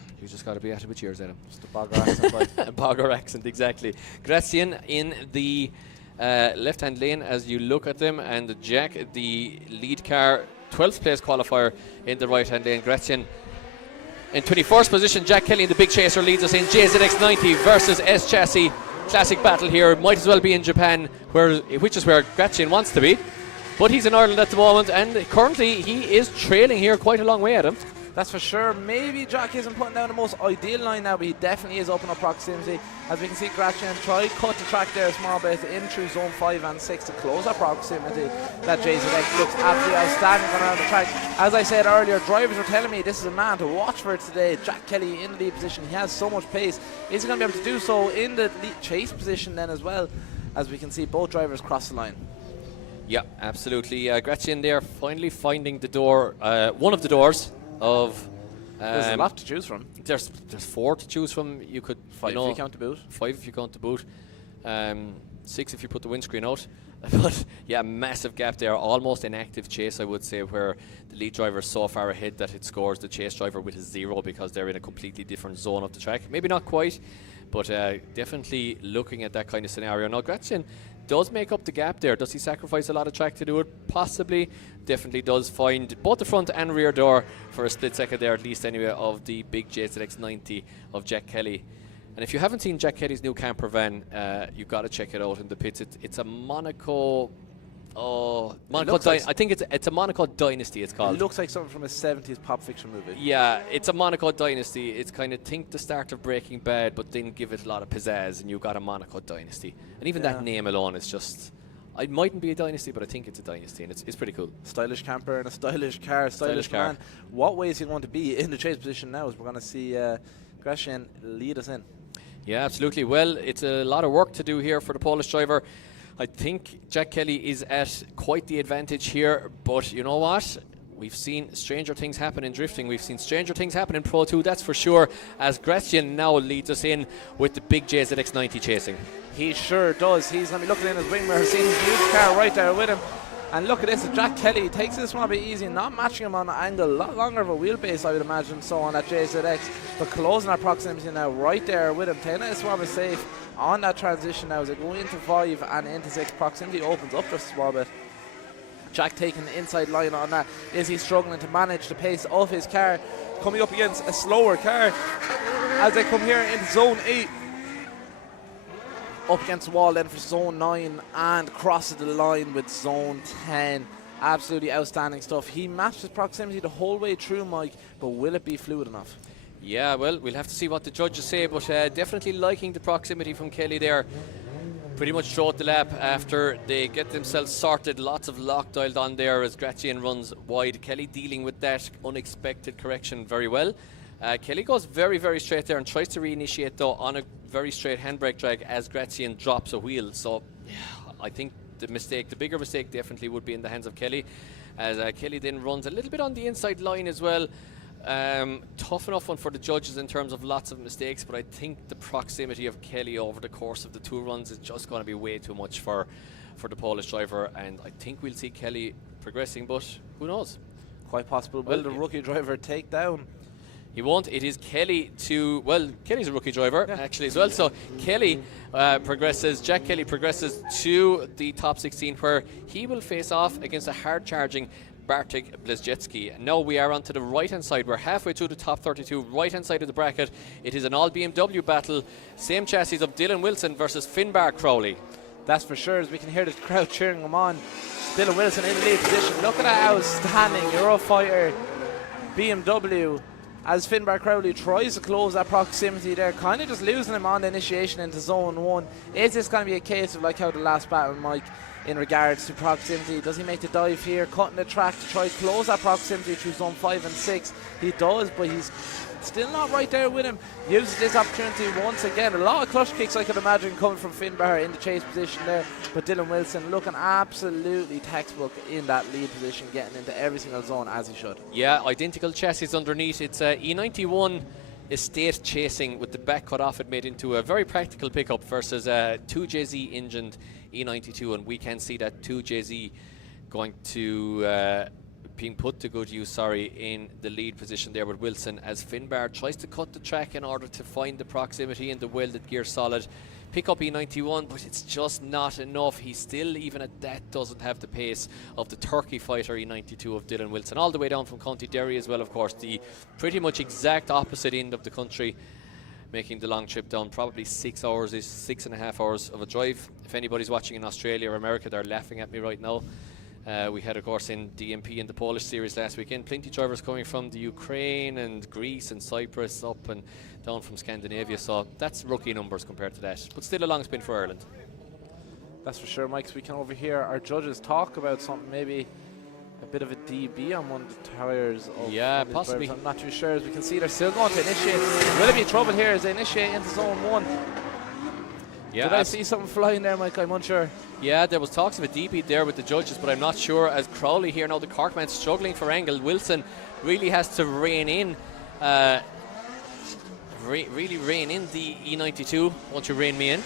be at it with yours, Adam. Just the bogger accent, like. Bogger accent, exactly. Gratien in the left-hand lane as you look at them, and Jack, the lead car, 12th place qualifier in the right-hand lane. Gratien in 21st position. Jack Kelly in the big chaser leads us in. JZX90 versus S Chassis. Classic battle here. Might as well be in Japan, which is where Gratien wants to be. But he's in Ireland at the moment, and currently he is trailing here quite a long way at him. That's for sure. Maybe Jack isn't putting down the most ideal line now, but he definitely is open up proximity. As we can see, Gratien try cut the track there a small bit in through zone 5 and 6 to close that proximity. That JZX looks absolutely outstanding going around the track. As I said earlier, drivers were telling me this is a man to watch for today. Jack Kelly in the lead position. He has so much pace. Is he going to be able to do so in the lead chase position then as well? As we can see, both drivers cross the line. Yeah, absolutely. Gratien there finally finding the door, one of the doors of. There's a lot to choose from. There's 4 to choose from. You could 5 if you count the boot. 5 if you count the boot. 6 if you put the windscreen out. But yeah, massive gap there. Almost an active chase, I would say, where the lead driver is so far ahead that it scores the chase driver with a 0 because they're in a completely different zone of the track. Maybe not quite, but definitely looking at that kind of scenario. Now, Gratien does make up the gap there. Does he sacrifice a lot of track to do it? Possibly. Definitely does find both the front and rear door for a split second there, at least anyway, of the big JZX90 of Jack Kelly. And if you haven't seen Jack Kelly's new camper van, you've got to check it out in the pits. It's a Monaco. I think it's a Monaco Dynasty, it's called. It looks like something from a 70s pop fiction movie. Yeah, it's a Monaco Dynasty. It's kind of think the start of Breaking Bad, but then give it a lot of pizzazz, and you've got a Monaco Dynasty. And even that name alone is just... It mightn't be a dynasty, but I think it's a dynasty, and it's pretty cool. Stylish camper and a stylish car, stylish man. What way is he going to be in the chase position now? As we're going to see Gratien lead us in. Yeah, absolutely. Well, it's a lot of work to do here for the Polish driver. I think Jack Kelly is at quite the advantage here, but you know what? We've seen stranger things happen in drifting. We've seen stranger things happen in Pro 2, that's for sure, as Gratien now leads us in with the big JZX90 chasing. He sure does. He's going to be looking in his wing mirror, seeing his huge car right there with him. And look at this, Jack Kelly takes this one a bit easy, not matching him on an angle, a lot longer of a wheelbase, I would imagine, so on that JZX, but closing our proximity now right there with him, taking this one safe on that transition now as they go into 5 and into 6. Proximity opens up just a small bit. Jack taking the inside line on that. Is he struggling to manage the pace of his car, coming up against a slower car as they come here into zone 8. Up against the wall then for zone 9 and crosses the line with zone 10. Absolutely outstanding stuff. He matched his proximity the whole way through, Mike, but will it be fluid enough? Yeah, well, we'll have to see what the judges say, but definitely liking the proximity from Kelly there. Pretty much throughout the lap after they get themselves sorted. Lots of lock dialed on there as Gratien runs wide. Kelly dealing with that unexpected correction very well. Kelly goes very, very straight there and tries to reinitiate though on a very straight handbrake drag as Gratien drops a wheel. So I think the bigger mistake definitely would be in the hands of Kelly, as Kelly then runs a little bit on the inside line as well. Tough enough one for the judges in terms of lots of mistakes, but I think the proximity of Kelly over the course of the 2 runs is just going to be way too much for the Polish driver, and I think we'll see Kelly progressing, but who knows? Quite possible. Will the rookie driver take down? He won't. It is Kelly Kelly's a rookie driver actually as well. So Kelly progresses, Jack Kelly progresses to the top 16 where he will face off against a hard charging Bartek Blazjecki. Now we are onto the right hand side. We're halfway through the top 32, right hand side of the bracket. It is an all BMW battle. Same chassis of Dylan Wilson versus Finbar Crowley. That's for sure, as we can hear the crowd cheering him on. Dylan Wilson in the lead position. Look at that outstanding Eurofighter BMW as Finbar Crowley tries to close that proximity there, kind of just losing him on the initiation into zone 1. Is this going to be a case of like how the last battle, Mike, in regards to proximity? Does he make the dive here, cutting the track to try to close that proximity through zone 5 and 6? He does, but he's still not right there with him. Uses this opportunity once again. A lot of clutch kicks I could imagine coming from Finbar in the chase position there, but Dylan Wilson looking absolutely textbook in that lead position, getting into every single zone as he should. Yeah, identical chassis underneath. It's E91 estate chasing with the back cut off. It made into a very practical pickup versus a 2JZ engined E92, and we can see that 2JZ going to being put to good use, in the lead position there with Wilson, as Finbar tries to cut the track in order to find the proximity and the welded gear solid. Pick up E91, but it's just not enough. He still, even at that, doesn't have the pace of the Turkey fighter E92 of Dylan Wilson. All the way down from County Derry as well, of course, the pretty much exact opposite end of the country, making the long trip down. Probably 6 hours is 6.5 hours of a drive. If anybody's watching in Australia or America, they're laughing at me right now. We had, of course, in DMP in the Polish series last weekend, plenty of drivers coming from the Ukraine and Greece and Cyprus, up and down from Scandinavia. So that's rookie numbers compared to that. But still a long spin for Ireland. That's for sure, Mike. So we can overhear our judges talk about something, maybe a bit of a DB on one of the tyres. Yeah, possibly. I'm not too sure. As we can see, they're still going to initiate. Will it be trouble here as they initiate into zone 1? Yeah, did I see something flying there, Mike? I'm unsure. Yeah, there was talks of a DB there with the judges, but I'm not sure. As Crowley here now, the Cork man struggling for angle. Wilson really has to rein in, really rein in the E92. Won't you rein me in?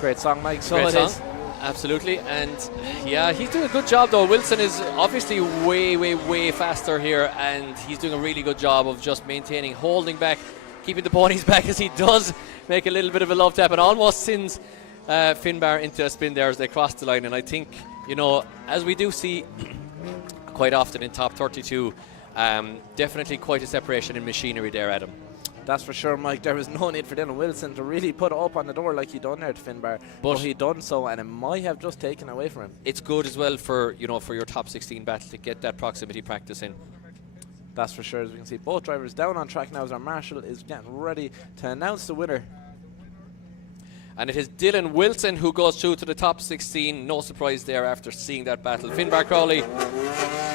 Great song, Mike. So Great it song. is. Absolutely. And yeah, he's doing a good job though. Wilson is obviously way faster here, and he's doing a really good job of just maintaining, holding back, keeping the ponies back, as he does make a little bit of a love tap and almost sends Finbar into a spin there as they cross the line. And I think, as we do see quite often in top 32, definitely quite a separation in machinery there, Adam. That's for sure, Mike. There was no need for Dylan Wilson to really put it up on the door like he done there to Finbar, but he done so, and it might have just taken away from him. It's good as well for your top 16 battle to get that proximity practice in. That's for sure. As we can see, both drivers down on track now as our marshal is getting ready to announce the winner. And it is Dylan Wilson who goes through to the top 16. No surprise there after seeing that battle. Finbar Crowley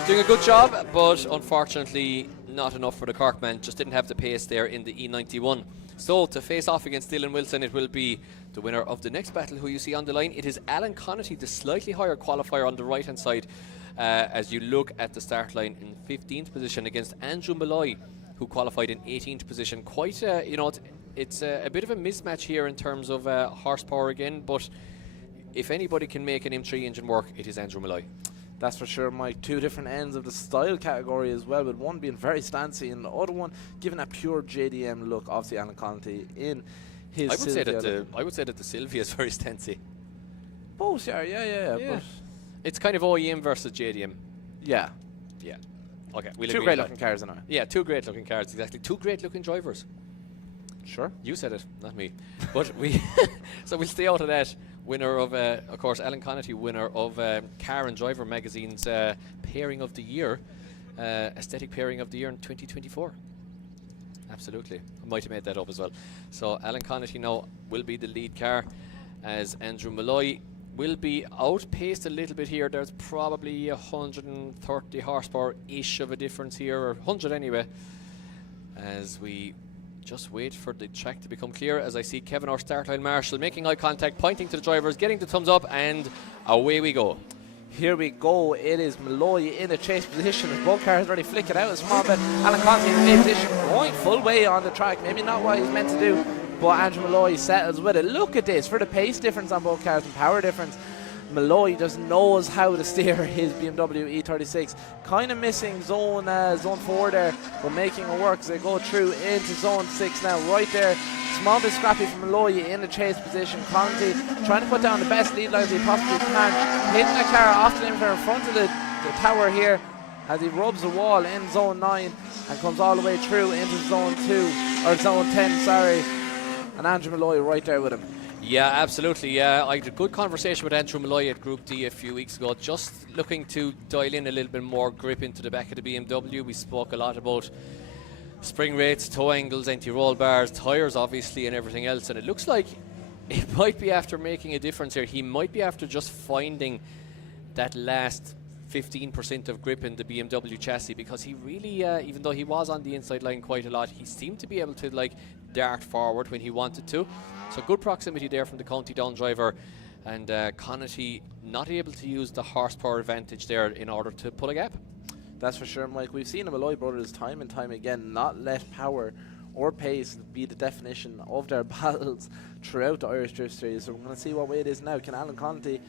doing a good job, but unfortunately not enough for the Cork man. Just didn't have the pace there in the E91. So to face off against Dylan Wilson, it will be the winner of the next battle who you see on the line. It is Alan Connaughty, the slightly higher qualifier on the right hand side, as you look at the start line in 15th position against Andrew Malloy, who qualified in 18th position. Quite it's a bit of a mismatch here in terms of horsepower again, but if anybody can make an M3 engine work, it is Andrew Malloy. That's for sure, Mike. Two different ends of the style category as well, with one being very stancy and the other one giving a pure JDM look. Obviously, Alan Connaughty in his I would say that the Sylvia is very stancy. Both are, yeah. But it's kind of OEM versus JDM. Yeah. Okay, we'll two agree great on looking cars in it. Yeah, two great looking cars, exactly. Two great looking drivers. Sure. You said it, not me. But so we'll stay out of that. Winner of course, Alan Connaughty, winner of Car and Driver magazine's Pairing of the Year, Aesthetic Pairing of the Year in 2024. Absolutely. I might have made that up as well. So Alan Connaughty now will be the lead car, as Andrew Malloy will be outpaced a little bit here. There's probably 130 horsepower-ish of a difference here, or 100 anyway, as we just wait for the track to become clear. As I see Kevin, our start line marshal, making eye contact, pointing to the drivers, getting the thumbs up, and away we go. Here we go. It is Malloy in the chase position. As both cars already flicking out a small bit. Alan Connaughty in the main position, going full way on the track. Maybe not what he's meant to do, but Andrew Malloy settles with it. Look at this, for the pace difference on both cars and power difference. Malloy just knows how to steer his BMW E36. Kind of missing zone 4 there, but making it work as they go through into zone 6 now. Right there, small bit scrappy from Malloy in the chase position. Connaughty trying to put down the best lead lines he possibly can. Hitting the car off the limiter in front of the tower here as he rubs the wall in zone 9 and comes all the way through into zone 10, sorry. And Andrew Malloy right there with him. Yeah, absolutely. Yeah, I had a good conversation with Andrew Malloy at Group D a few weeks ago, just looking to dial in a little bit more grip into the back of the BMW. We spoke a lot about spring rates, toe angles, anti-roll bars, tyres obviously, and everything else, and it looks like it might be after making a difference here. He might be after just finding that last 15% of grip in the BMW chassis, because he really, even though he was on the inside line quite a lot, he seemed to be able to dart forward when he wanted to. So good proximity there from the County Down driver, and Connaughty not able to use the horsepower advantage there in order to pull a gap. That's for sure, Mike. We've seen the Malloy brothers time and time again not let power or pace be the definition of their battles throughout the Irish Drift Series. So we're going to see what way it is now. Can Alan Connaughty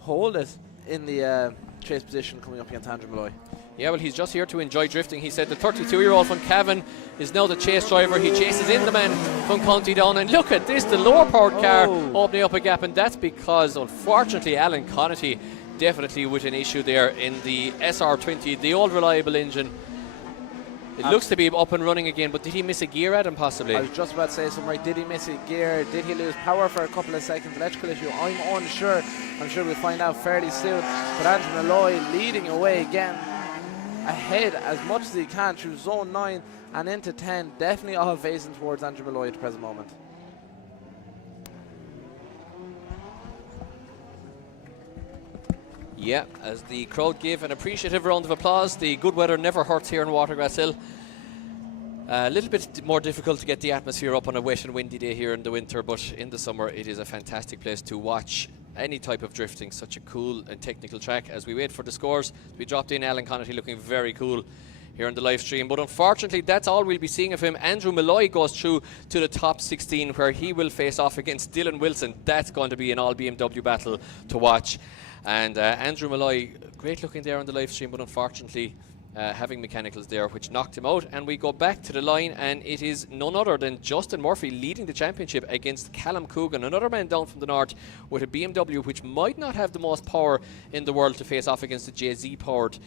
hold it in the chase position coming up against Andrew Malloy? Yeah, well, he's just here to enjoy drifting. He said the 32-year-old from Cavan is now the chase driver. He chases in the man from County Down. And look at this, the lower-powered car opening up a gap. And that's because, unfortunately, Alan Connaughty definitely with an issue there in the SR20, the old reliable engine. It looks to be up and running again, but did he miss a gear, Adam, possibly? I was just about to say something, right. Did he miss a gear? Did he lose power for a couple of seconds? Electrical issue? I'm unsure. I'm sure we'll find out fairly soon. But Andrew Malloy leading away again, ahead as much as he can through zone 9 and into 10. Definitely all facing towards Andrew Malloy at the present moment. Yeah, as the crowd give an appreciative round of applause. The good weather never hurts here in Watergrasshill. A little bit more difficult to get the atmosphere up on a wet and windy day here in the winter, but in the summer it is a fantastic place to watch any type of drifting. Such a cool and technical track. As we wait for the scores to be dropped in, Alan Connaughty looking very cool here on the live stream, but unfortunately that's all we'll be seeing of him. Andrew Malloy goes through to the top 16 where he will face off against Dylan Wilson. That's going to be an all BMW battle to watch. And Andrew Malloy, great looking there on the live stream, but unfortunately having mechanicals there which knocked him out. And we go back to the line, and it is none other than Justin Murphy leading the championship against Callum Coogan, another man down from the north with a BMW which might not have the most power in the world to face off against the JZ powered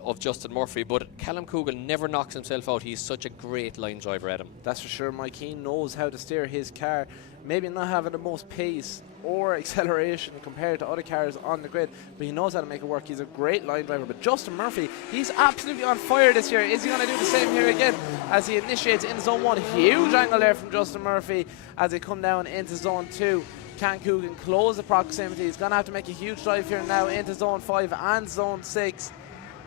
of Justin Murphy, but Callum Coogan never knocks himself out. He's such a great line driver, Adam. That's for sure, Mike. He knows how to steer his car. Maybe not having the most pace or acceleration compared to other cars on the grid, but he knows how to make it work. He's a great line driver. But Justin Murphy, he's absolutely on fire this year. Is he going to do the same here again as he initiates in zone 1? Huge angle there from Justin Murphy as they come down into zone 2. Can Coogan close the proximity? He's going to have to make a huge drive here now into zone 5 and zone 6.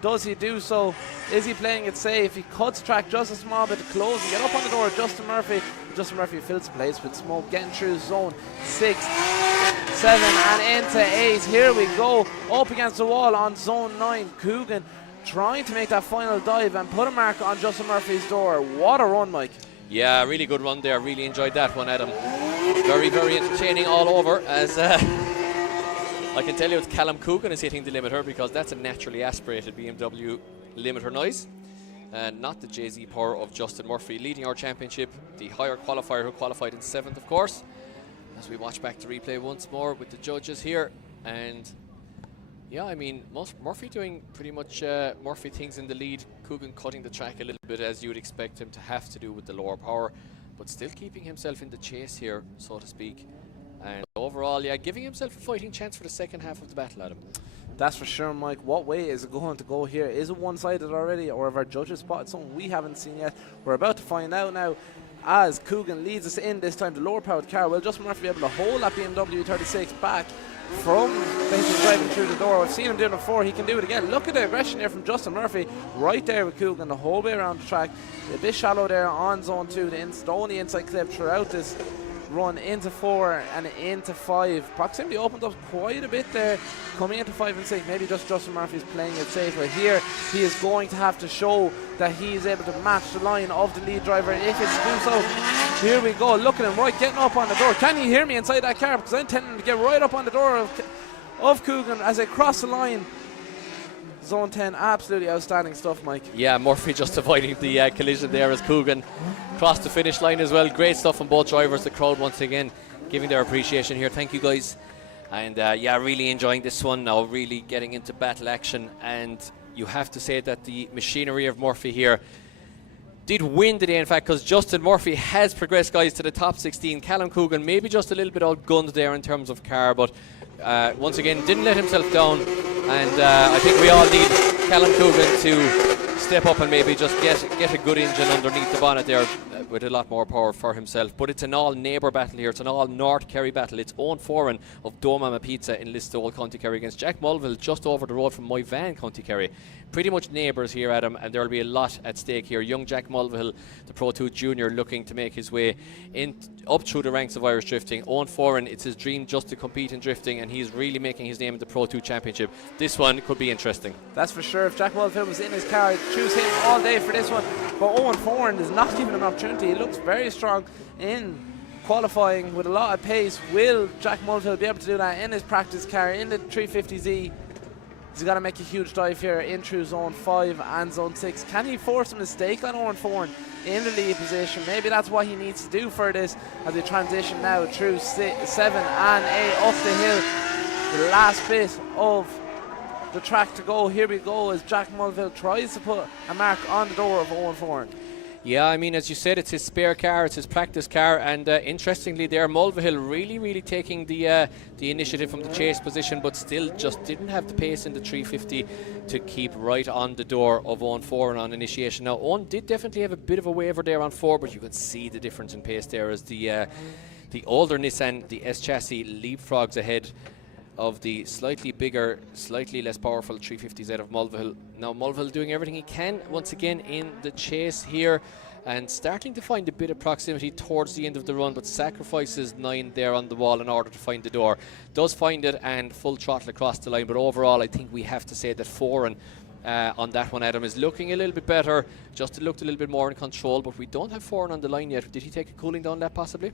Does he do so? Is he playing it safe? He cuts track just a small bit to close and get up on the door. Justin Murphy fills the place with smoke, getting through zone 6, 7 and into 8. Here we go, up against the wall on zone 9. Coogan trying to make that final dive and put a mark on Justin Murphy's door. What a run, Mike. Yeah, really good run there. Really enjoyed that one, Adam. Very, very entertaining all over, as I can tell you it's Callum Coogan is hitting the limiter, because that's a naturally aspirated BMW limiter noise, and not the JZ power of Justin Murphy leading our championship, the higher qualifier who qualified in 7th, of course. As we watch back the replay once more with the judges here, and yeah, I mean, Murphy doing pretty much Murphy things in the lead. Coogan cutting the track a little bit, as you would expect him to have to do with the lower power, but still keeping himself in the chase here, so to speak. And overall, yeah, giving himself a fighting chance for the second half of the battle, Adam. That's for sure, Mike. What way is it going to go here? Is it one-sided already, or have our judges spotted something we haven't seen yet? We're about to find out now as Coogan leads us in this time, the lower-powered car. Will Justin Murphy be able to hold that BMW 36 back from basically driving through the door? We've seen him do it before. He can do it again. Look at the aggression here from Justin Murphy right there with Coogan the whole way around the track. A bit shallow there on zone 2. The only inside clip throughout this run into 4 and into 5. Proximity opened up quite a bit there coming into 5 and 6. Maybe just Justin Murphy's playing it safe, but here he is going to have to show that he is able to match the line of the lead driver if it's to do so. Here we go, look at him right getting up on the door. Can you hear me inside that car? Because I'm tending to get right up on the door of Coogan as they cross the line. Zone 10, absolutely outstanding stuff, Mike. Yeah, Murphy just avoiding the collision there as Coogan crossed the finish line as well. Great stuff from both drivers. The crowd once again giving their appreciation here. Thank you, guys. And yeah, really enjoying this one now, really getting into battle action. And you have to say that the machinery of Murphy here did win the day, in fact, because Justin Murphy has progressed, guys, to the top 16. Callum Coogan maybe just a little bit outgunned there in terms of car, but once again didn't let himself down. And I think we all need Callum Coogan to step up and maybe just get a good engine underneath the bonnet there with a lot more power for himself. But it's an all neighbour battle here. It's an all North Kerry battle. It's Owen Foran of Domama Pizza in Listowel, County Kerry, against Jack Mulville just over the road from my van, County Kerry. Pretty much neighbours here, Adam, and there will be a lot at stake here. Young Jack Mulville, the Pro2 junior, looking to make his way up through the ranks of Irish drifting. Owen Foran, it's his dream just to compete in drifting, and he's really making his name in the Pro2 championship. This one could be interesting. That's for sure. If Jack Mulville was in his car, I'd choose him all day for this one. But Owen Foran is not given an opportunity. He looks very strong in qualifying with a lot of pace. Will Jack Mulville be able to do that in his practice car, in the 350Z? He's got to make a huge dive here in through zone 5 and zone 6. Can he force a mistake on Owen Foran in the lead position? Maybe that's what he needs to do for this as we transition now through 7 and 8 up the hill. The last bit of the track to go. Here we go as Jack Mulvihill tries to put a mark on the door of Owen Foran. Yeah, I mean, as you said, it's his spare car, it's his practice car, and interestingly there, Mulvihill really taking the initiative from the chase position, but still just didn't have the pace in the 350 to keep right on the door of Owen Foran on initiation. Now, Owen did definitely have a bit of a waver there on 4, but you could see the difference in pace there as the older Nissan, the S chassis, leapfrogs ahead of the slightly bigger, slightly less powerful 350Z of Mulvihill. Now Mulvihill doing everything he can once again in the chase here and starting to find a bit of proximity towards the end of the run, but sacrifices 9 there on the wall in order to find the door. Does find it and full throttle across the line, but overall I think we have to say that Foran on that one, Adam, is looking a little bit better. Just looked a little bit more in control, but we don't have Foran on the line yet. Did he take a cooling down lap possibly?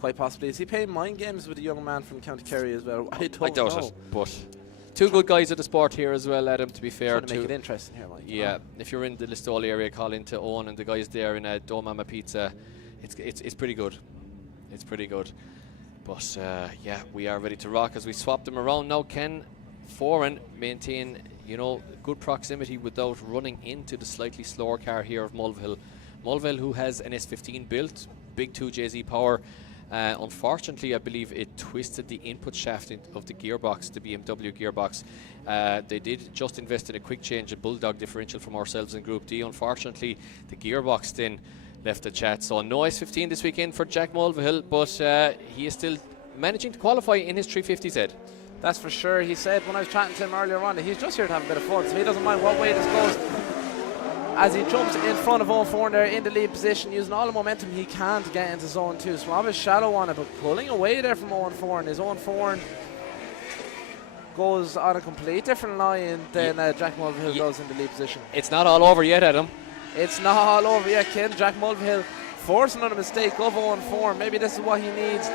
Quite possibly. Is he playing mind games with the young man from County Kerry as well? I doubt know. it, but two good guys at the sport here as well, Adam, to be fair. Trying to make it interesting here, Mike. Yeah, if you're in the Listowel area, call into Owen and the guys there in Dome Mama Pizza. It's pretty good. It's pretty good. But yeah, we are ready to rock as we swap them around now. Can Foran maintain, good proximity without running into the slightly slower car here of Mulvihill? Mulvihill, who has an S15 built, big 2JZ power. Unfortunately, I believe it twisted the input shaft of the gearbox, the BMW gearbox. They did just invest in a quick change, a Bulldog differential from ourselves in Group D. Unfortunately, the gearbox then left the chat. So no S15 this weekend for Jack Mulvihill, but he is still managing to qualify in his 350Z. That's for sure. He said when I was chatting to him earlier on that he's just here to have a bit of fun, so he doesn't mind what way this goes. As he jumps in front of Owen Foran there in the lead position, using all the momentum he can to get into zone 2. So obviously shallow on it, but pulling away there from Owen Foran. As Owen Foran goes on a complete different line than Jack Mulvihill does in the lead position. It's not all over yet, Adam. It's not all over yet, Ken. Jack Mulvihill forcing another mistake of Owen Foran. Maybe this is what he needs.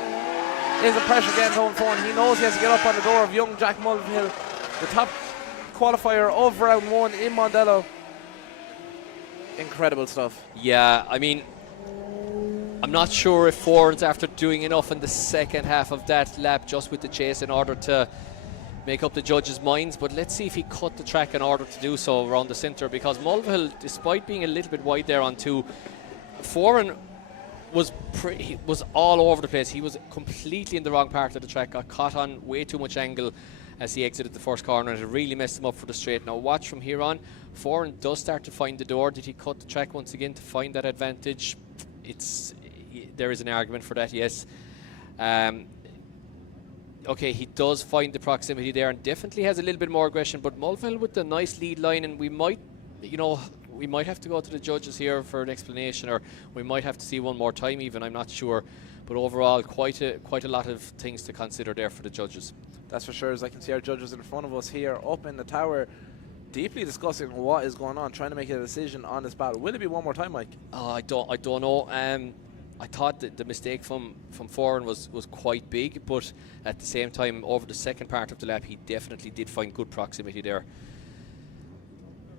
Is the pressure against Owen Foran. He knows he has to get up on the door of young Jack Mulvihill, the top qualifier of round 1 in Mondello. Incredible stuff. Yeah, I mean, I'm not sure if Foran's after doing enough in the second half of that lap just with the chase in order to make up the judges' minds, but let's see if he cut the track in order to do so around the centre, because Mulvihill, despite being a little bit wide there on 2, Foran was all over the place. He was completely in the wrong part of the track, got caught on way too much angle as he exited the first corner, and it really messed him up for the straight. Now watch from here on, Foran does start to find the door. Did he cut the track once again to find that advantage? There is an argument for that, yes. Okay, he does find the proximity there and definitely has a little bit more aggression, but Mulvihill with the nice lead line, and we might have to go to the judges here for an explanation, or we might have to see one more time even, I'm not sure. But overall, quite a lot of things to consider there for the judges. That's for sure, as I can see our judges in front of us here up in the tower, deeply discussing what is going on, trying to make a decision on this battle. Will it be one more time, Mike? I don't know. I thought that the mistake from Foran was quite big, but at the same time, over the second part of the lap, he definitely did find good proximity there.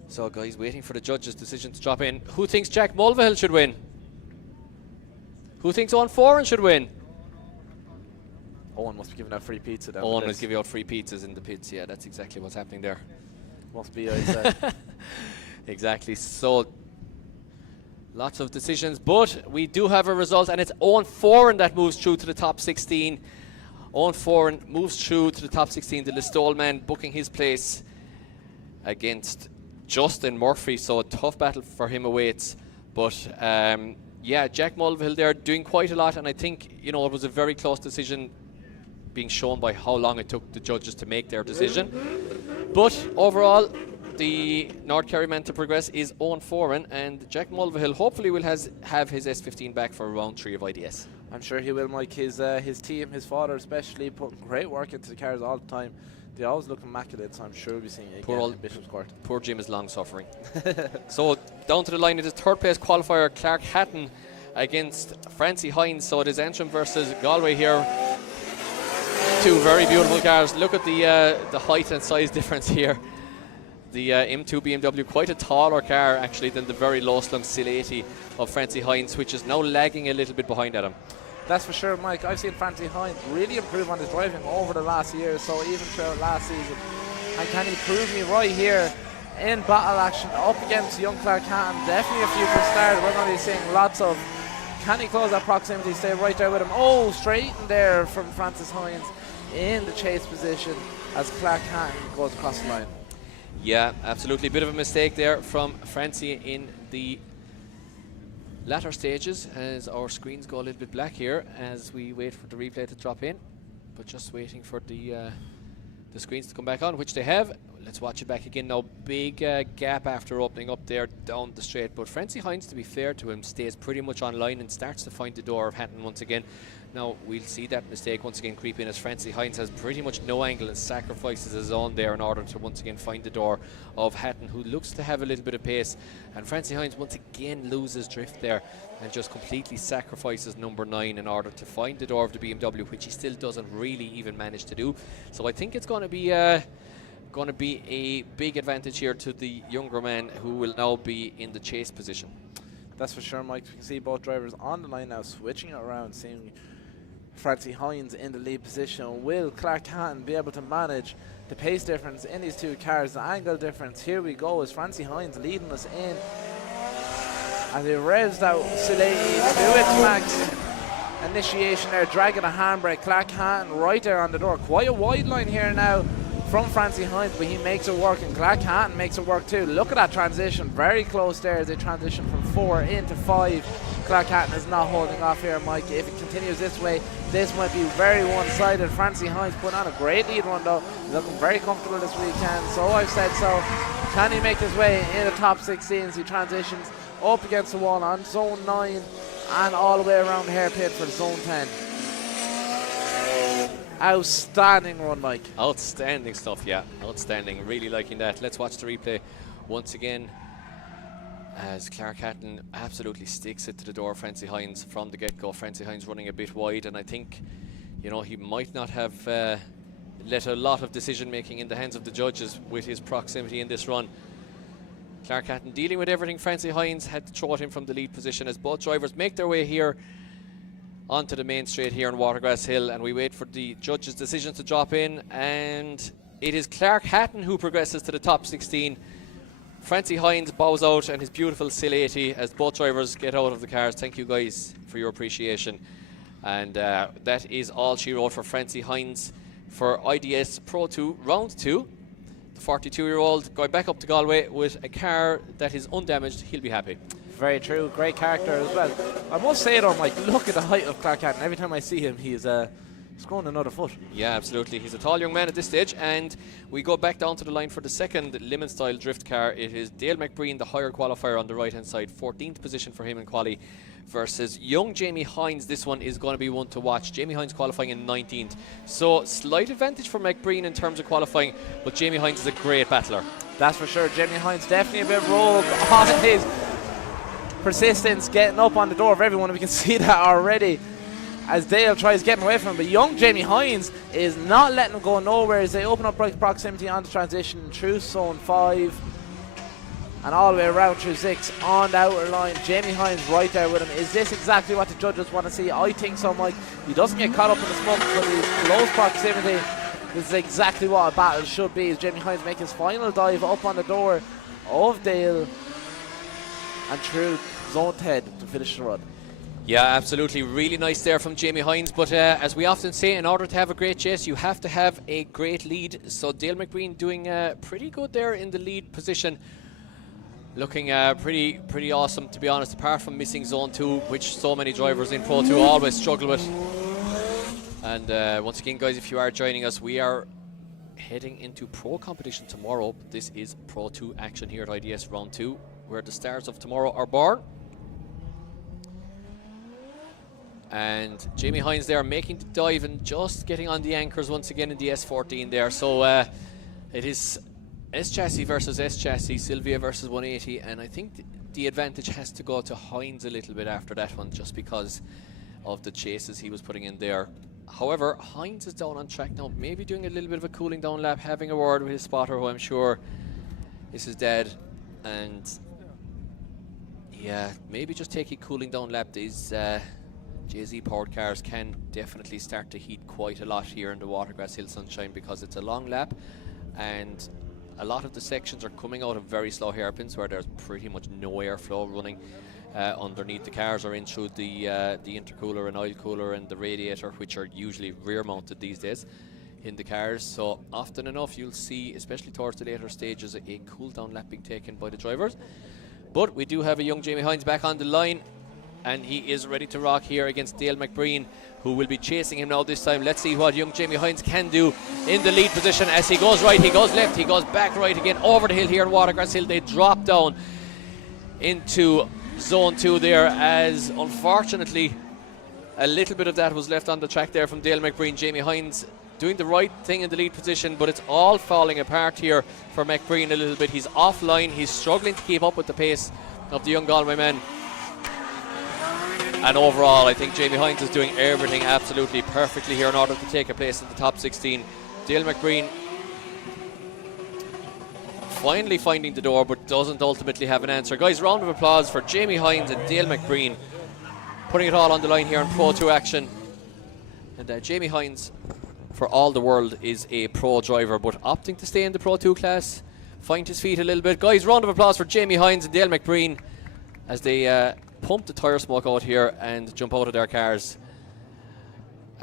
So, guys, waiting for the judges' decision to drop in. Who thinks Jack Mulvihill should win? Who thinks Owen Foran should win? Owen must be giving out free pizza down Owen is giving out free pizzas in the pits. Yeah, that's exactly what's happening there. Must be, I'd say. Exactly. So, lots of decisions, but we do have a result, and it's Owen Foran that moves through to the top 16. Owen Foran moves through to the top 16. The Listowel man booking his place against Justin Murphy. So, a tough battle for him awaits. But, yeah, Jack Mulvihill there doing quite a lot, and I think, it was a very close decision being shown by how long it took the judges to make their decision. But overall, the North Kerry man to progress is Owen Foran, and Jack Mulvihill hopefully will have his S15 back for round 3 of IDS. I'm sure he will, Mike. His team, his father especially, putting great work into the cars all the time. They always look immaculate, so I'm sure we'll be seeing it again in Bishop's Court. Poor Jim is long suffering. So down to the line, it is third place qualifier Clark Hatton against Francie Hines. So it is Antrim versus Galway here. two very beautiful cars. Look at the height and size difference here. The M2 BMW, quite a taller car actually than the very low slung Silati of Francie Hines, which is now lagging a little bit behind Adam. That's for sure, Mike. I've seen Francie Hines really improve on his driving over the last year, so even throughout last season. And can he prove me right here in battle action up against young Clark Hatton? Definitely a few for start. We're going to be seeing lots of. Can he close that proximity, stay right there with him? Oh, straight in there from Francis Hines in the chase position as Clark Hatton goes across the line. Yeah, absolutely. Bit of a mistake there from Francie in the latter stages as our screens go a little bit black here as we wait for the replay to drop in. But just waiting for the screens to come back on, which they have. Let's watch it back again now. Big gap after opening up there down the straight. But Francie Hines, to be fair to him, stays pretty much online and starts to find the door of Hatton once again. Now, we'll see that mistake once again creep in as Francie Hines has pretty much no angle and sacrifices his own there in order to once again find the door of Hatton, who looks to have a little bit of pace. And Francie Hines once again loses drift there and just completely sacrifices number 9 in order to find the door of the BMW, which he still doesn't really even manage to do. So I think it's going to be a big advantage here to the younger man, who will now be in the chase position. That's for sure, Mike. We can see both drivers on the line now, switching it around, seeing Francie Hines in the lead position. Will Clark Hatton be able to manage the pace difference in these two cars, the angle difference? Here we go, as Francie Hines leading us in as he revs out Silati to its max. Initiation there, dragging a handbrake. Clark Hatton right there on the door. Quite a wide line here now from Francie Hines, but he makes it work, and Clark Hatton makes it work too. Look at that transition, very close there as they transition from 4 into 5. Clark Hatton is not holding off here, Mike. If it continues this way, this might be very one-sided. Francie Hines put on a great lead run though, looking very comfortable this weekend, so I've said so. Can he make his way in the top 16 as he transitions up against the wall on zone 9 and all the way around the hairpin for zone 10? Outstanding run, Mike. Outstanding stuff, yeah. Outstanding. Really liking that. Let's watch the replay once again as Clark Hatton absolutely sticks it to the door of Francie Hines from the get-go. Francie Hines running a bit wide, and I think, you know, he might not have let a lot of decision-making in the hands of the judges with his proximity in this run. Clark Hatton dealing with everything. Francie Hines had to throw at him from the lead position as both drivers make their way here onto the main straight here in Watergrasshill, and we wait for the judges' decision to drop in, and it is Clark Hatton who progresses to the top 16. Francie Hines bows out, and his beautiful Silati as both drivers get out of the cars. Thank you guys for your appreciation. And that is all she wrote for Francie Hines for IDS Pro 2 round 2. The 42-year-old going back up to Galway with a car that is undamaged. He'll be happy. Very true, great character as well. I must say though, Mike, look at the height of Clark Hatton. Every time I see him, he's growing another foot. Yeah, absolutely. He's a tall young man at this stage, and we go back down to the line for the second Lemon style drift car. It is Dale McBreen, the higher qualifier on the right hand side, 14th position for him in quali, versus young Jamie Hines. This one is going to be one to watch. Jamie Hines qualifying in 19th, so slight advantage for McBreen in terms of qualifying, but Jamie Hines is a great battler. That's for sure. Jamie Hines definitely a bit rogue on his persistence, getting up on the door of everyone. We can see that already as Dale tries getting away from him, but young Jamie Hines is not letting him go nowhere as they open up right proximity on the transition through zone 5 and all the way around through 6 on the outer line. Jamie Hines right there with him. Is this exactly what the judges want to see? I think so, Mike. He doesn't get caught up in the smoke, but he's close proximity. This is exactly what a battle should be, as Jamie Hines make his final dive up on the door of Dale and through zone 10 to finish the run. Yeah, absolutely. Really nice there from Jamie Hines. But as we often say, in order to have a great chase, you have to have a great lead. So Dale McBreen doing pretty good there in the lead position. Looking pretty awesome, to be honest, apart from missing zone 2, which so many drivers in Pro 2 always struggle with. And once again, guys, if you are joining us, we are heading into Pro competition tomorrow. This is Pro 2 action here at IDS Round 2, where the stars of tomorrow are born. And Jamie Hines there making the dive and just getting on the anchors once again in the S14 there. So it is S-chassis versus S-chassis, Sylvia versus 180, and I think the advantage has to go to Hines a little bit after that one, just because of the chases he was putting in there. However, Hines is down on track now, maybe doing a little bit of a cooling down lap, having a word with his spotter, who I'm sure is his dad, and yeah, maybe just taking cooling down lap. These JZ powered cars can definitely start to heat quite a lot here in the Watergrasshill Sunshine, because it's a long lap and a lot of the sections are coming out of very slow hairpins where there's pretty much no airflow running underneath the cars, or in through the intercooler and oil cooler and the radiator, which are usually rear mounted these days in the cars. So often enough you'll see, especially towards the later stages, a cool down lap being taken by the drivers. But we do have a young Jamie Hines back on the line, and he is ready to rock here against Dale McBreen, who will be chasing him now this time. Let's see what young Jamie Hines can do in the lead position as he goes right, he goes left, he goes back right again, over the hill here in Watergrasshill. They drop down into zone 2 there, as unfortunately a little bit of that was left on the track there from Dale McBreen. Jamie Hines doing the right thing in the lead position, but it's all falling apart here for McBreen a little bit. He's offline, he's struggling to keep up with the pace of the young Galway men. And overall, I think Jamie Hines is doing everything absolutely perfectly here in order to take a place in the top 16. Dale McBreen finally finding the door, but doesn't ultimately have an answer. Guys, round of applause for Jamie Hines and Dale McBreen, putting it all on the line here in Pro 2 action. And Jamie Hines, for all the world, is a pro driver, but opting to stay in the Pro 2 class, find his feet a little bit. Guys, round of applause for Jamie Hines and Dale McBreen as they pump the tyre smoke out here and jump out of their cars.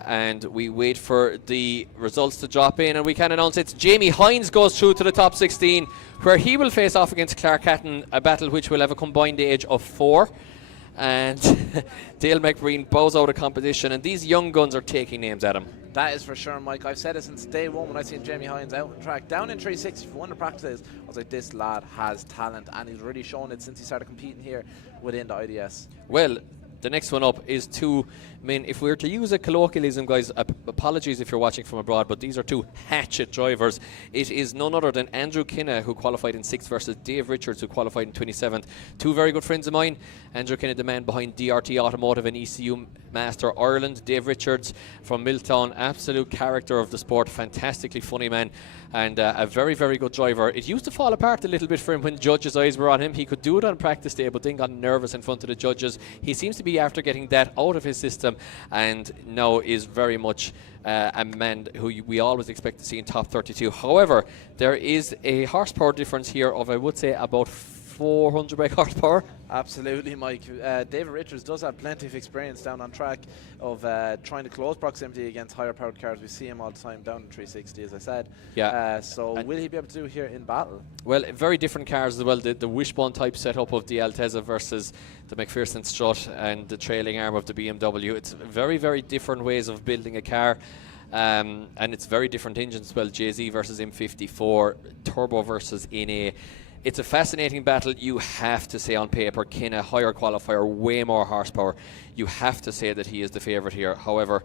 And we wait for the results to drop in, and we can announce it's Jamie Hines goes through to the top 16, where he will face off against Clark Hatton, a battle which will have a combined age of 4. And Dale McBreen bows out of competition, and these young guns are taking names at him. That is for sure, Mike. I've said it since day one when I seen Jamie Hines out on track, down in 360 for one of the practices. I was like, this lad has talent, and he's really shown it since he started competing here within the IDS. Well, the next one up is two men. If we were to use a colloquialism, guys, apologies if you're watching from abroad, but these are two hatchet drivers. It is none other than Andrew Kinna, who qualified in 6th, versus Dave Richards, who qualified in 27th. Two very good friends of mine. Andrew Kinna, the man behind DRT Automotive and ECU Master Ireland. Dave Richards from Milltown, absolute character of the sport, fantastically funny man, and a very, very good driver. It used to fall apart a little bit for him when judges' eyes were on him. He could do it on practice day, but then got nervous in front of the judges. He seems to be after getting that out of his system, and now is very much a man who we always expect to see in top 32. However, there is a horsepower difference here of, I would say, about 400 brake horsepower. Absolutely, Mike. David Richards does have plenty of experience down on track of trying to close proximity against higher powered cars. We see him all the time down in 360, as I said. Yeah. So will he be able to do here in battle? Well, very different cars as well. The wishbone type setup of the Altezza versus the McPherson strut and the trailing arm of the BMW. It's very, very different ways of building a car. And it's very different engines as well. JZ versus M54, turbo versus NA. It's a fascinating battle. You have to say on paper, Kinna, higher qualifier, way more horsepower. You have to say that he is the favourite here. However,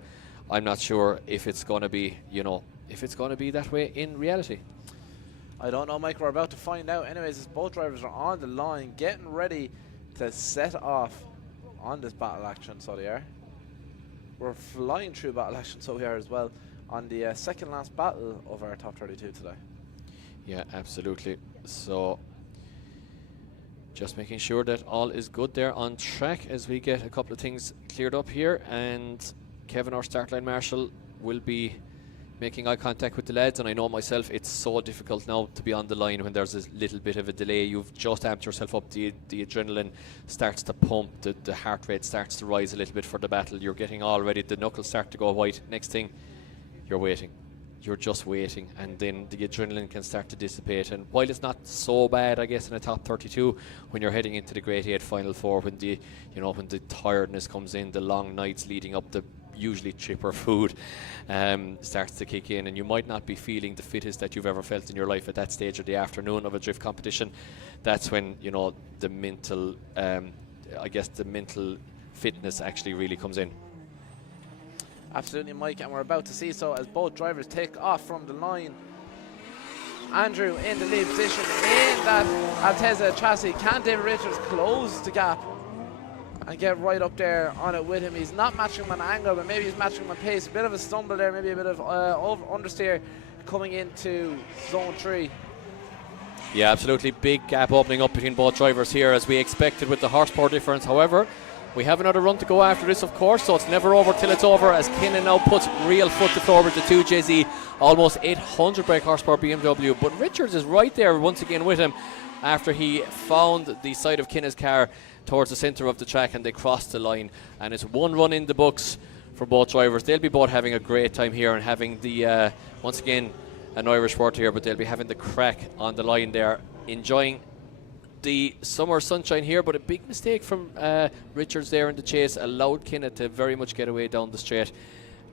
I'm not sure if it's going to be, if it's going to be that way in reality. I don't know, Mike. We're about to find out. Anyways, as both drivers are on the line, getting ready to set off on this battle action. So they are. We're flying through battle action, so we are as well, on the second last battle of our top 32 today. Yeah, absolutely. So just making sure that all is good there on track as we get a couple of things cleared up here, and Kevin, our start line marshal, will be making eye contact with the lads. And I know myself, it's so difficult now to be on the line when there's a little bit of a delay. You've just amped yourself up, the adrenaline starts to pump, the heart rate starts to rise a little bit for the battle. You're getting all ready, the knuckles start to go white. Next thing, you're waiting. You're just waiting, and then the adrenaline can start to dissipate. And while it's not so bad, I guess, in a top 32, when you're heading into the Grade 8 Final Four, when the when the tiredness comes in, the long nights leading up, the usually cheaper food starts to kick in, and you might not be feeling the fittest that you've ever felt in your life at that stage of the afternoon of a drift competition. That's when the mental, I guess, the mental fitness actually really comes in. Absolutely, Mike, and we're about to see so as both drivers take off from the line. Andrew in the lead position in that Altezza chassis. Can David Richards close the gap and get right up there on it with him. He's not matching him on angle, but maybe he's matching him on pace. A bit of a stumble there, maybe a bit of understeer coming into zone 3. Yeah, absolutely. Big gap opening up between both drivers here, as we expected with the horsepower difference. However, we have another run to go after this, of course, so it's never over till it's over, as Kinnan now puts real foot to floor with the 2JZ, almost 800 brake horsepower BMW. But Richards is right there once again with him after he found the side of Kinnan's car towards the centre of the track, and they crossed the line. And it's one run in the books for both drivers. They'll be both having a great time here and having the, once again, an Irish word here, but they'll be having the crack on the line there, enjoying the summer sunshine here. But a big mistake from Richards there in the chase allowed Kinna to very much get away down the straight.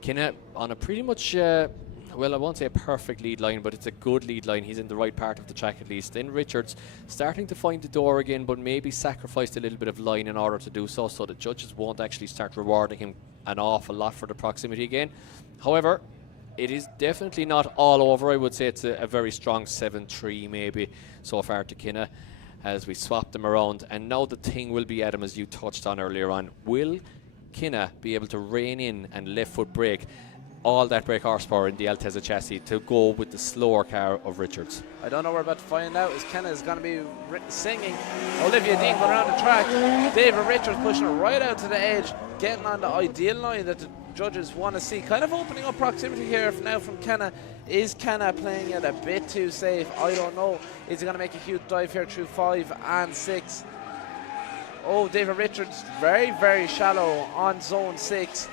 Kinna on a pretty much, well, I won't say a perfect lead line, but it's a good lead line. He's in the right part of the track at least. Then Richards starting to find the door again, but maybe sacrificed a little bit of line in order to do so the judges won't actually start rewarding him an awful lot for the proximity again. However, it is definitely not all over. I would say it's a very strong 7-3 maybe so far to Kinna as we swap them around. And now the thing will be, Adam, as you touched on earlier on, will Kinna be able to rein in and left foot brake all that brake horsepower in the Altezza chassis to go with the slower car of Richards? I don't know, we're about to find out, as Kenna is going to be singing. Olivia Dean going around the track. David Richards pushing it right out to the edge, getting on the ideal line that the judges want to see. Kind of opening up proximity here now from Kenna. Is Kenna playing it a bit too safe? I don't know. Is he going to make a huge dive here through 5 and 6? Oh, David Richards very, very shallow on zone 6.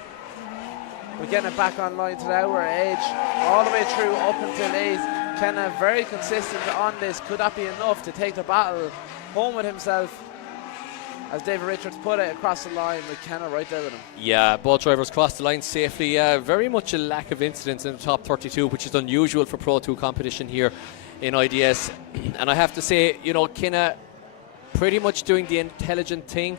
We're getting it back online to the outer edge, all the way through up until 8. Kenna very consistent on this. Could that be enough to take the battle home with himself? As David Richards put it across the line with Kenna right there with him. Yeah, both drivers crossed the line safely. Very much a lack of incidents in the top 32, which is unusual for Pro 2 competition here in IDS. And I have to say, you know, Kenna pretty much doing the intelligent thing.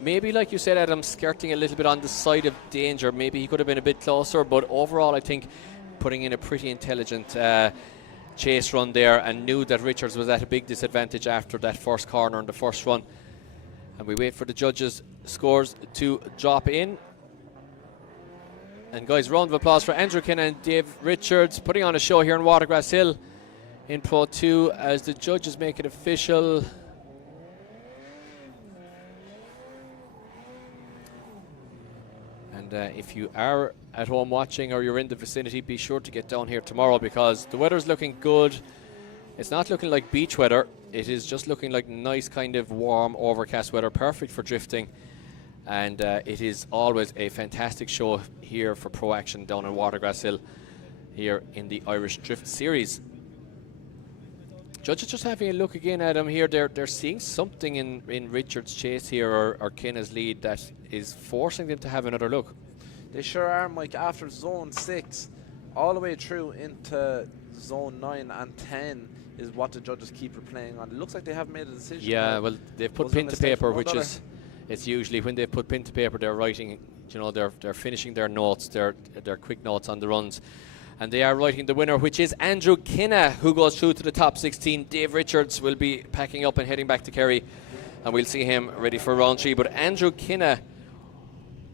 Maybe, like you said, Adam, skirting a little bit on the side of danger. Maybe he could have been a bit closer, but overall I think putting in a pretty intelligent chase run there, and knew that Richards was at a big disadvantage after that first corner in the first run. And we wait for the judges' scores to drop in. And guys, round of applause for Andrew Kinna and Dave Richards putting on a show here in Watergrasshill in Pro 2 as the judges make it official. And if you are at home watching or you're in the vicinity, be sure to get down here tomorrow, because the weather's looking good. It's not looking like beach weather. It is just looking like nice kind of warm overcast weather, perfect for drifting. And it is always a fantastic show here for Pro Action down in Watergrasshill here in the Irish Drift Series. Judges just having a look again at him here. They're seeing something in Richard's chase here, or Kinna's lead, that is forcing them to have another look. They sure are, Mike. After zone 6 all the way through into zone 9 and 10 is what the judges keep replaying on. It looks like they haven't made a decision. Yeah, well, they've put pen to paper, which is, it's usually when they put pen to paper, they're writing, you know, they're finishing their notes, their quick notes on the runs. And they are writing the winner, which is Andrew Kinna, who goes through to the top 16. Dave Richards will be packing up and heading back to Kerry, and we'll see him ready for round 3. But Andrew Kinna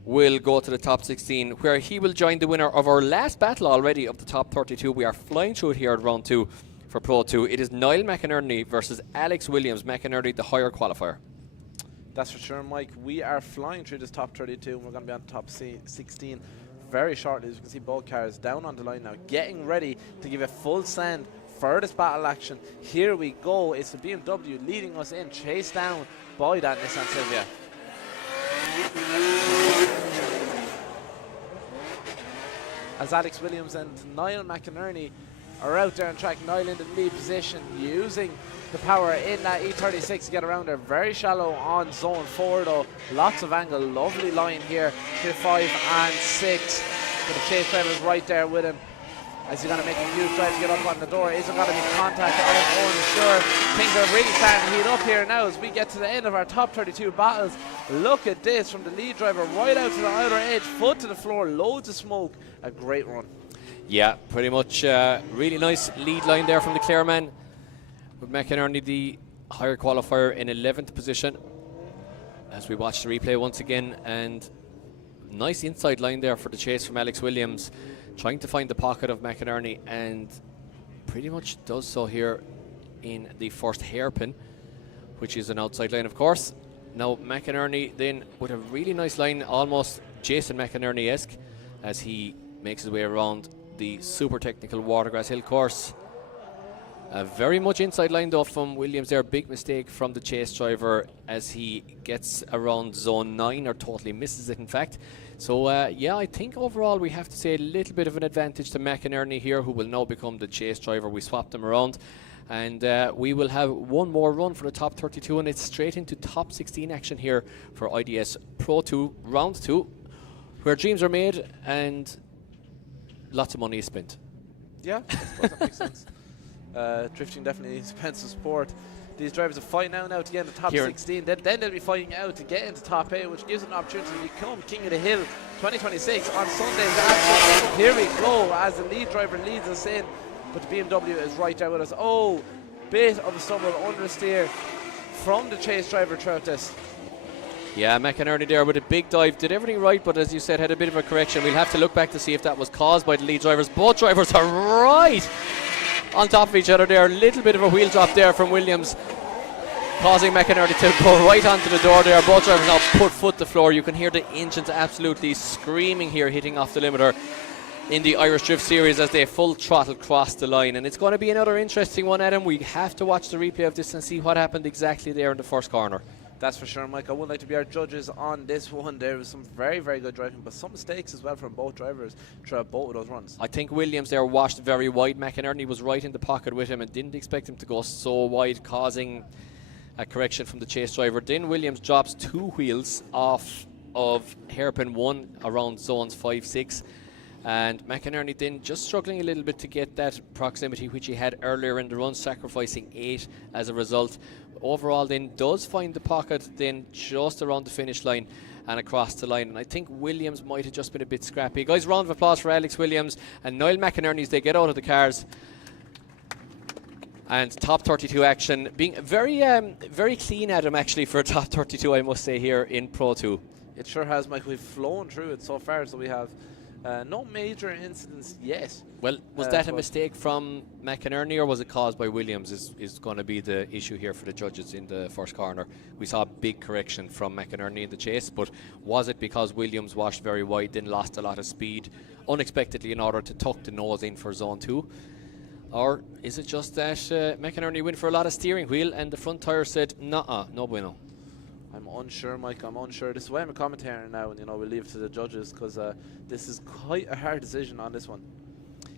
will go to the top 16, where he will join the winner of our last battle already of the top 32. We are flying through it here at round 2 for Pro 2. It is Niall McInerney versus Alex Williams. McInerney, the higher qualifier. That's for sure, Mike. We are flying through this top 32, and we're going to be on top 16 very shortly. As you can see, both cars down on the line now, getting ready to give a full send for this battle action. Here we go. It's the BMW leading us in, chased down by that Nissan Silvia. As Alex Williams and Niall McInerney are out there on track. Niall in the lead position, using the power in that E36 to get around there. Very shallow on zone 4 though. Lots of angle, lovely line here to 5 and 6. But the chase driver is right there with him. As he's going to make a huge drive to get up on the door. Isn't going to be contact, I'm unsure. Things are really starting to heat up here now as we get to the end of our top 32 battles. Look at this from the lead driver right out to the outer edge, foot to the floor, loads of smoke. A great run. Yeah, pretty much really nice lead line there from the Clareman, with McInerney the higher qualifier in 11th position. as we watch the replay once again, and nice inside line there for the chase from Alex Williams, trying to find the pocket of McInerney, and pretty much does so here in the first hairpin, which is an outside line, of course. Now McInerney then with a really nice line, almost Jason McInerney-esque, as he makes his way around the super technical Watergrasshill course. Very much inside line though from Williams there. Big mistake from the chase driver as he gets around zone 9, or totally misses it in fact. So yeah, I think overall we have to say a little bit of an advantage to McInerney here, who will now become the chase driver. We swapped them around, and we will have one more run for the top 32, and it's straight into top 16 action here for IDS Pro 2 round 2, where dreams are made and lots of money is spent. Yeah, I suppose that makes sense. Drifting definitely expensive sport. These drivers are fighting out now to get into top 16. Then they'll be fighting out to get into top 8, which gives them an opportunity to become King of the Hill 2026 on Sunday's action. Here we go as the lead driver leads us in, but the BMW is right there with us. Oh, bit of a stumble, understeer from the chase driver throughout this. Yeah, McInerney there with a big dive, did everything right, but as you said, had a bit of a correction. We'll have to look back to see if that was caused by the lead drivers. Both drivers are right on top of each other there. A little bit of a wheel drop there from Williams, causing McInerney to go right onto the door there. Both drivers now put foot to floor. You can hear the engines absolutely screaming here, hitting off the limiter in the Irish Drift Series as they full throttle cross the line. And it's going to be another interesting one, Adam. We have to watch the replay of this and see what happened exactly there in the first corner. That's for sure, Mike. I would like to be our judges on this one. There was some very, very good driving, but some mistakes as well from both drivers throughout both of those runs. I think Williams there washed very wide. McInerney was right in the pocket with him and didn't expect him to go so wide, causing a correction from the chase driver. Then Williams drops 2 wheels off of hairpin 1 around zones 5, 6. And McInerney then just struggling a little bit to get that proximity which he had earlier in the run, sacrificing 8 as a result. Overall then does find the pocket then just around the finish line and across the line, and I think Williams might have just been a bit scrappy. Guys, round of applause for Alex Williams and Niall McInerney as they get out of the cars. And top 32 action being very very clean, Adam, actually, for a top 32, I must say, here in Pro 2. It sure has, Mike. We've flown through it so far, so we have no major incidents yet. Well, was that a mistake from McInerney, or was it caused by Williams is going to be the issue here for the judges in the first corner. We saw a big correction from McInerney in the chase, but was it because Williams washed very wide, then lost a lot of speed unexpectedly in order to tuck the nose in for zone 2? Or is it just that McInerney went for a lot of steering wheel and the front tyre said, nah, no bueno? I'm unsure, Mike. I'm unsure. This is why I'm a commentator now, and we'll leave it to the judges, because this is quite a hard decision on this one.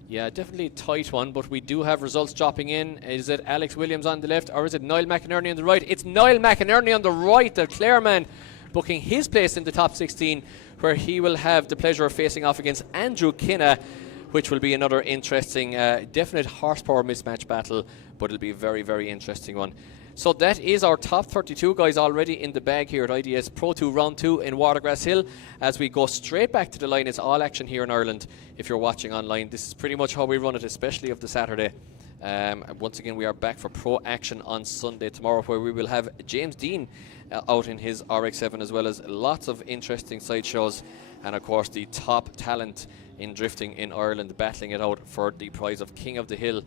Yeah, definitely a tight one, but we do have results dropping in. Is it Alex Williams on the left, or is it Niall McInerney on the right? It's Niall McInerney on the right, the Clareman, booking his place in the top 16, where he will have the pleasure of facing off against Andrew Kinna, which will be another interesting, definite horsepower mismatch battle, but it'll be a very, very interesting one. So that is our top 32 guys already in the bag here at IDS Pro 2 Round 2 in Watergrasshill. As we go straight back to the line, it's all action here in Ireland. If you're watching online, this is pretty much how we run it, especially of the Saturday. Once again, we are back for Pro Action on Sunday tomorrow, where we will have James Dean out in his RX-7, as well as lots of interesting side shows, and of course the top talent in drifting in Ireland battling it out for the prize of King of the Hill.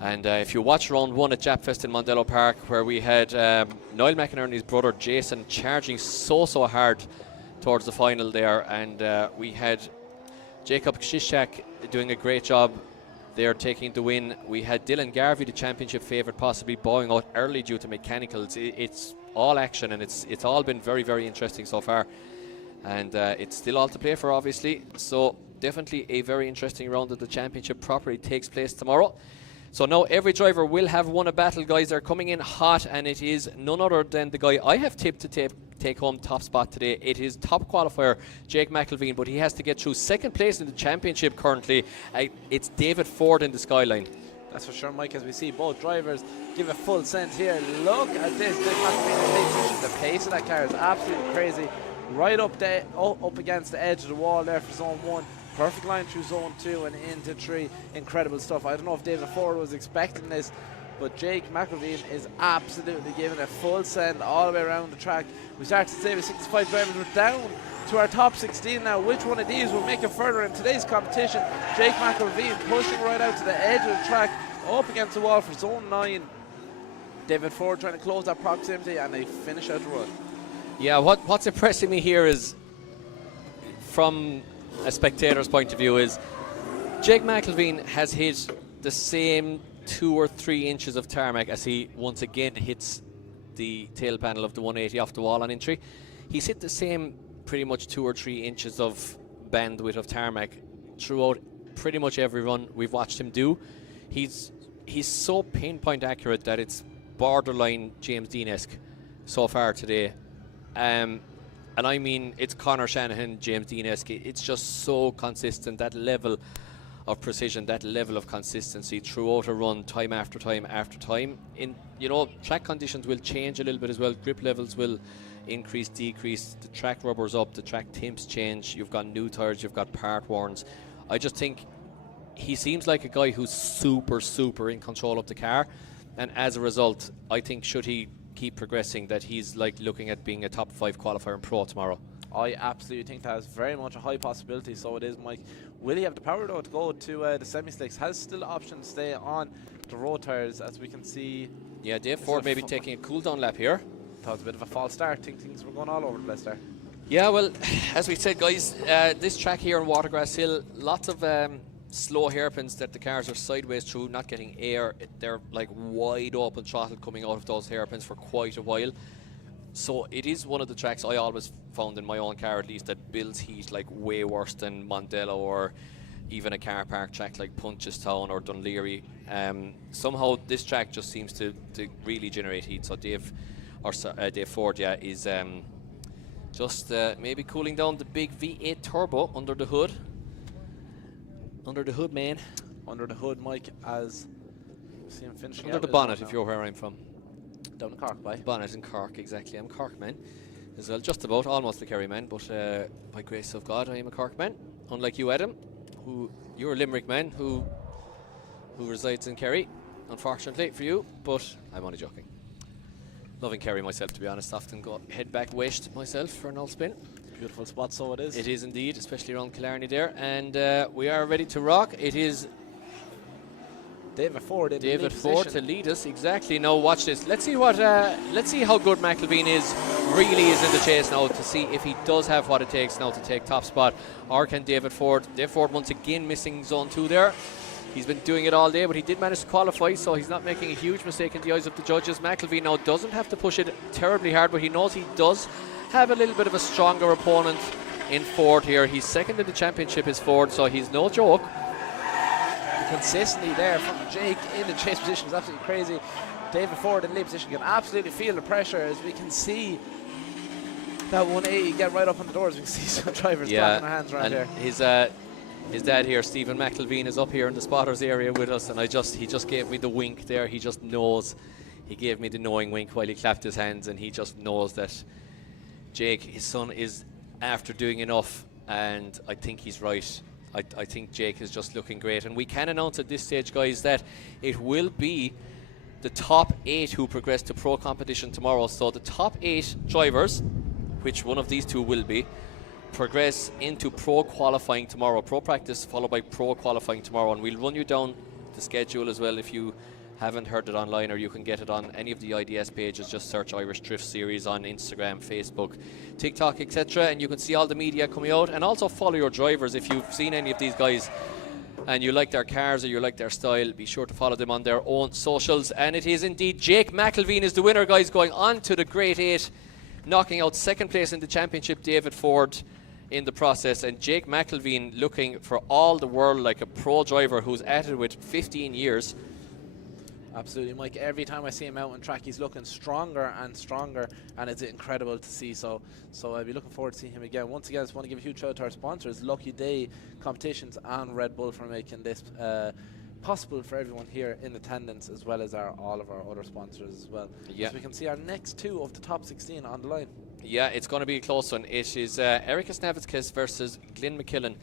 And if you watch round 1 at Japfest in Mondello Park, where we had Niall McInerney's brother Jason charging so hard towards the final there, and we had Jacob Krzyszak doing a great job there, taking the win. We had Dylan Garvey, the championship favourite, possibly bowing out early due to mechanicals. It's all action, and it's all been very, very interesting so far, and it's still all to play for, obviously. So definitely a very interesting round of the championship properly takes place tomorrow. So now every driver will have won a battle, guys. They're coming in hot, and it is none other than the guy I have tipped to take home top spot today. It is top qualifier Jake McElveen, but he has to get through second place in the championship currently. It's David Ford in the skyline. That's for sure, Mike, as we see both drivers give a full scent here. Look at this. The pace of that car is absolutely crazy. Right up against the edge of the wall there for zone 1. Perfect line through zone 2 and into 3. Incredible stuff. I don't know if David Ford was expecting this, but Jake McElveen is absolutely giving a full send all the way around the track. We started to say with 65 drivers, we're down to our top 16 now. Which one of these will make it further in today's competition? Jake McElveen pushing right out to the edge of the track, up against the wall for zone 9. David Ford trying to close that proximity, and they finish out the run. Yeah, what's impressing me here is, from a spectator's point of view, is Jake McElveen has hit the same 2 or 3 inches of tarmac as he once again hits the tail panel of the 180 off the wall on entry. He's hit the same pretty much 2 or 3 inches of bandwidth of tarmac throughout pretty much every run we've watched him do. He's so pinpoint accurate that it's borderline James Dean-esque so far today. And I mean, it's Conor Shanahan, James Dean-esque. It's just so consistent, that level of precision, that level of consistency throughout a run, time after time after time. In, you know, track conditions will change a little bit as well. Grip levels will increase, decrease. The track rubber's up, the track temps change. You've got new tires, you've got part warns. I just think he seems like a guy who's super, super in control of the car. And as a result, I think should he keep progressing, that he's like looking at being a top 5 qualifier in Pro tomorrow. I absolutely think that is very much a high possibility. So it is, Mike. Will he have the power though to go to the semi-slicks? Has still the option to stay on the road tires, as we can see. Yeah, Dave Ford maybe taking a cool down lap here. That was a bit of a false start. I think things were going all over the place there. Yeah, well, as we said, guys, this track here in Watergrasshill, lots of slow hairpins that the cars are sideways through, not getting air. They're like wide open throttle coming out of those hairpins for quite a while. So it is one of the tracks I always found in my own car, at least, that builds heat like way worse than Mondello or even a car park track like Punchestown or Dunleary. Somehow this track just seems to really generate heat. So Dave Ford, yeah, is just maybe cooling down the big V8 turbo under the hood. Under the hood, man. Under the hood, Mike, as see him finishing under out the bonnet, if you're where I'm from. Down in Cork, by. Bonnet in Cork, exactly. I'm Cork man as well, just about, almost a Kerry man, but by grace of God, I am a Cork man. Unlike you, Adam, who you're a Limerick man who resides in Kerry, unfortunately for you, but I'm only joking. Loving Kerry myself, to be honest. Often head back west myself for an old spin. Beautiful spot, so it is. It is indeed, especially around Killarney there. And we are ready to rock. It is David Ford in David the lead Ford position. to lead us. Exactly. Now watch this. Let's see what. Let's see how good McElveen really is in the chase now, to see if he does have what it takes now to take top spot, or can David Ford. David Ford once again missing zone 2 there. He's been doing it all day, but he did manage to qualify, so he's not making a huge mistake in the eyes of the judges. McElveen now doesn't have to push it terribly hard, but he knows he does have a little bit of a stronger opponent in Ford here. He's second in the championship is Ford, so he's no joke. Consistently there from Jake in the chase position is absolutely crazy. David Ford in the lead position, you can absolutely feel the pressure, as we can see that 180 get right up on the doors. We can see some drivers clapping their hands around here. His dad here, Stephen McElveen, is up here in the spotters area with us, and he just gave me the wink there. He just knows. He gave me the knowing wink while he clapped his hands, and he just knows that Jake, his son, is after doing enough, and I think he's right. I think Jake is just looking great, and we can announce at this stage, guys, that it will be the top 8 who progress to pro competition tomorrow. So the top 8 drivers, which one of these 2 will be, progress into pro qualifying tomorrow. Pro practice followed by pro qualifying tomorrow, and we'll run you down the schedule as well if you haven't heard it online, or you can get it on any of the IDS pages. Just search Irish Drift Series on Instagram, Facebook, TikTok, etc., and you can see all the media coming out, and also follow your drivers. If you've seen any of these guys and you like their cars or you like their style, be sure to follow them on their own socials. And it is indeed Jake McElveen is the winner, guys, going on to the Great 8, knocking out second place in the championship, David Ford, in the process. And Jake McElveen looking for all the world like a pro driver who's at it with 15 years. Absolutely, Mike. Every time I see him out on track, he's looking stronger and stronger, and it's incredible to see. So I'll be looking forward to seeing him again. Once again, I just want to give a huge shout out to our sponsors, Lucky Day Competitions and Red Bull, for making this possible for everyone here in attendance, as well as all of our other sponsors as well. Yeah. So we can see our next 2 of the top 16 on the line. Yeah, it's going to be a close one. It is Erica Snavitskis versus Glyn McKillen